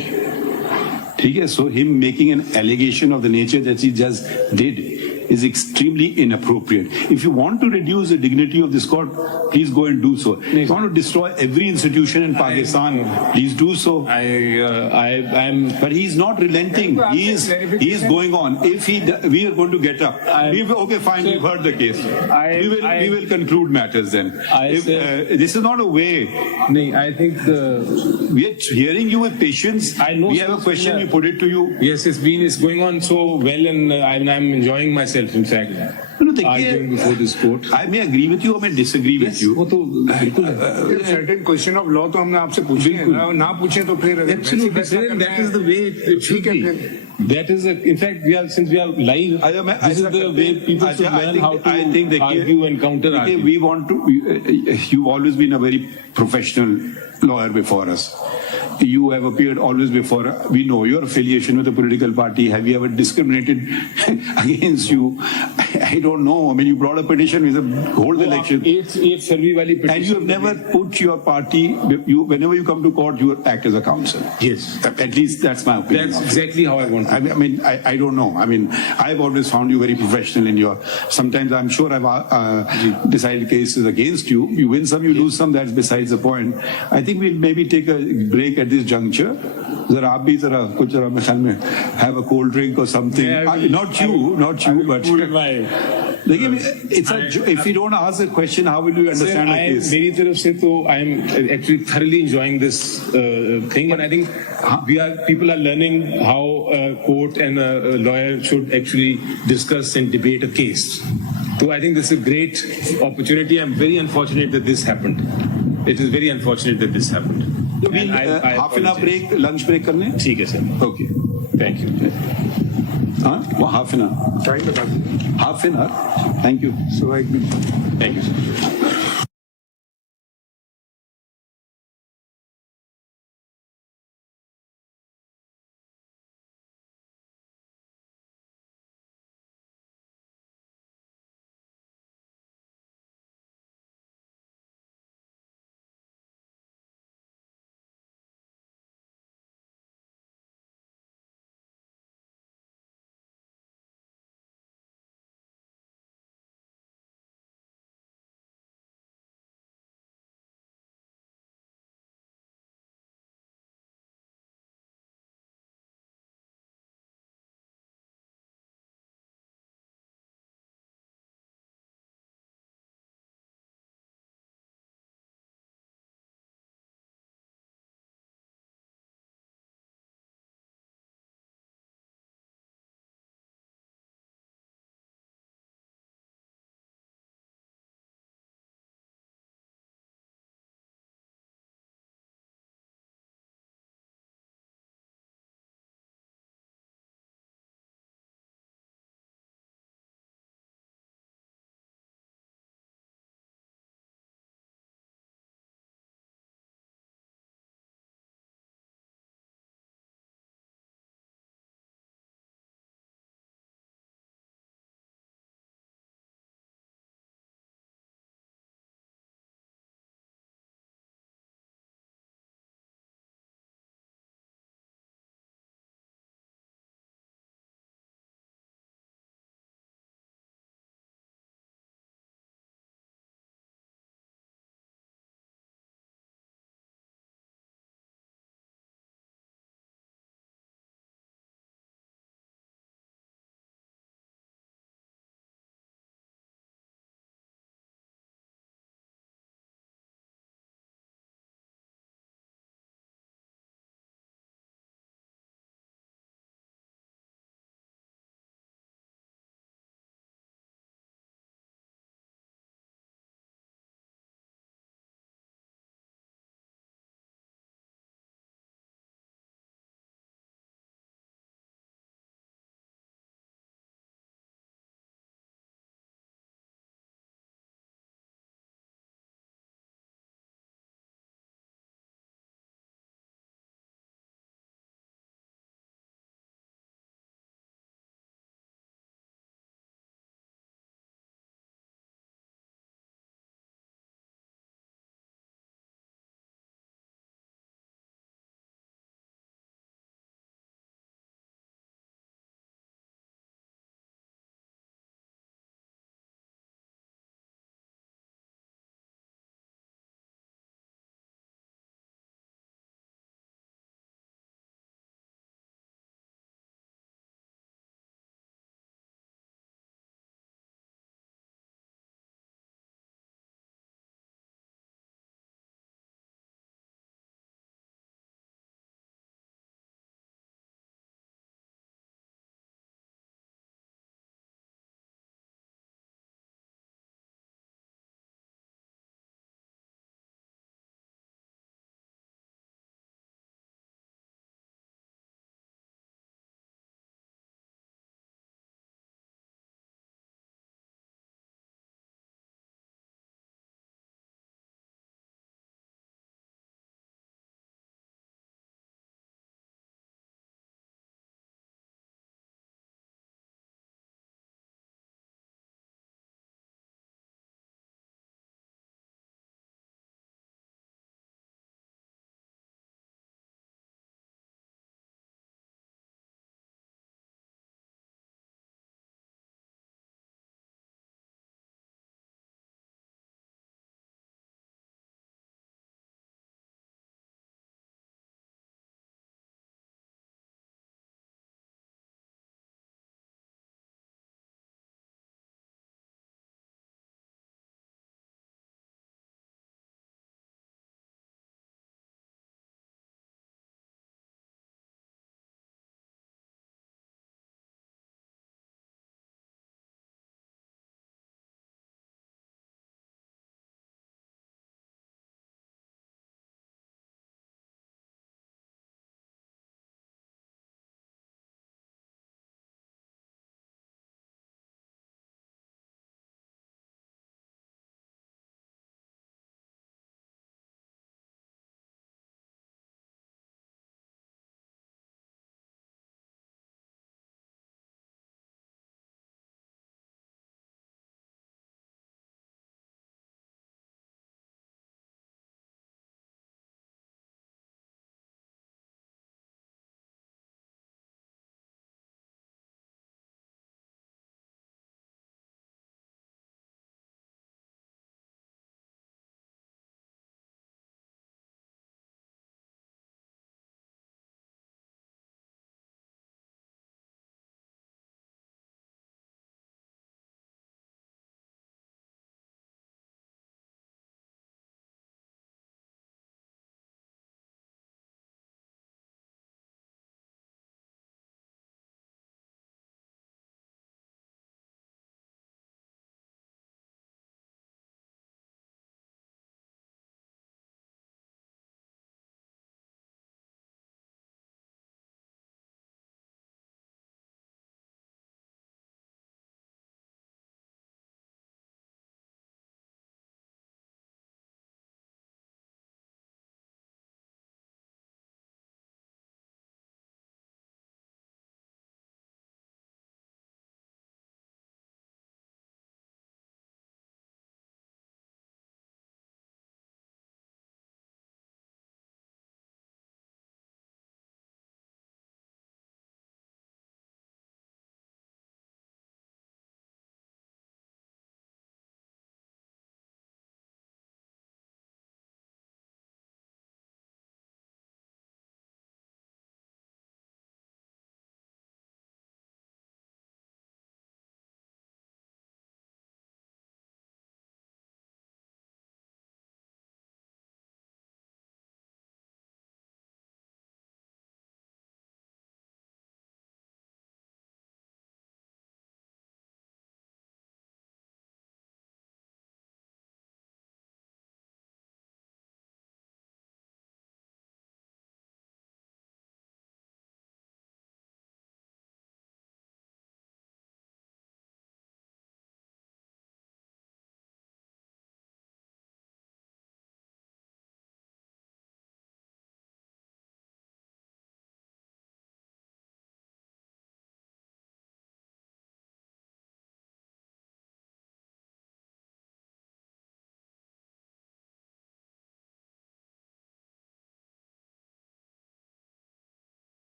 Okay, so him making an allegation of the nature that he just did is extremely inappropriate. If you want to reduce the dignity of this court, please go and do so. If you want to destroy every institution in Pakistan, please do so. But he's not relenting. He is going on. If we are going to get up. Okay, fine, we've heard the case. We will conclude matters then. This is not a way. I think we are hearing you with patience. I know. We have a question. We put it to you. Yes, it's going on so well, and I'm enjoying myself. In fact, arguing before this court. I may agree with you or may disagree with you. वो तो बिल्कुल है. Certain question of law तो हमने आपसे पूछे हैं, ना पूछे तो फिर Absolutely, that is the way it should be. That is, in fact, since we are live, this is the way people should learn how to argue and counter argue. We want to. You've always been a very professional lawyer before us. You have appeared always before. We know your affiliation with a political party. Have you ever discriminated against you? I don't know. I mean, you brought a petition with a hold election. It's survey wali petition. And you have never put your party. Whenever you come to court, you act as a counsel. Yes. At least that's my opinion. That's exactly how I want. I mean, I don't know. I mean, I've always found you very professional in your. Sometimes I'm sure I've decided cases against you. You win some, you lose some. That's besides the point. I think we'll maybe take a break at this juncture. Zara aap bhi zara kuch zara mein khayal mein have a cold drink or something. Not you, but. If you don't ask a question, how will you understand a case? मेरी तरफ से तो I am actually thoroughly enjoying this thing, and I think people are learning how a court and a lawyer should actually discuss and debate a case. So I think this is a great opportunity. I'm very unfortunate that this happened. It is very unfortunate that this happened. Half an hour break, lunch break करने? ठीक है sir. Okay. Thank you. वो half an hour. Time बता दीजिए. Half an hour. Thank you. So, 1 minute. Thank you sir.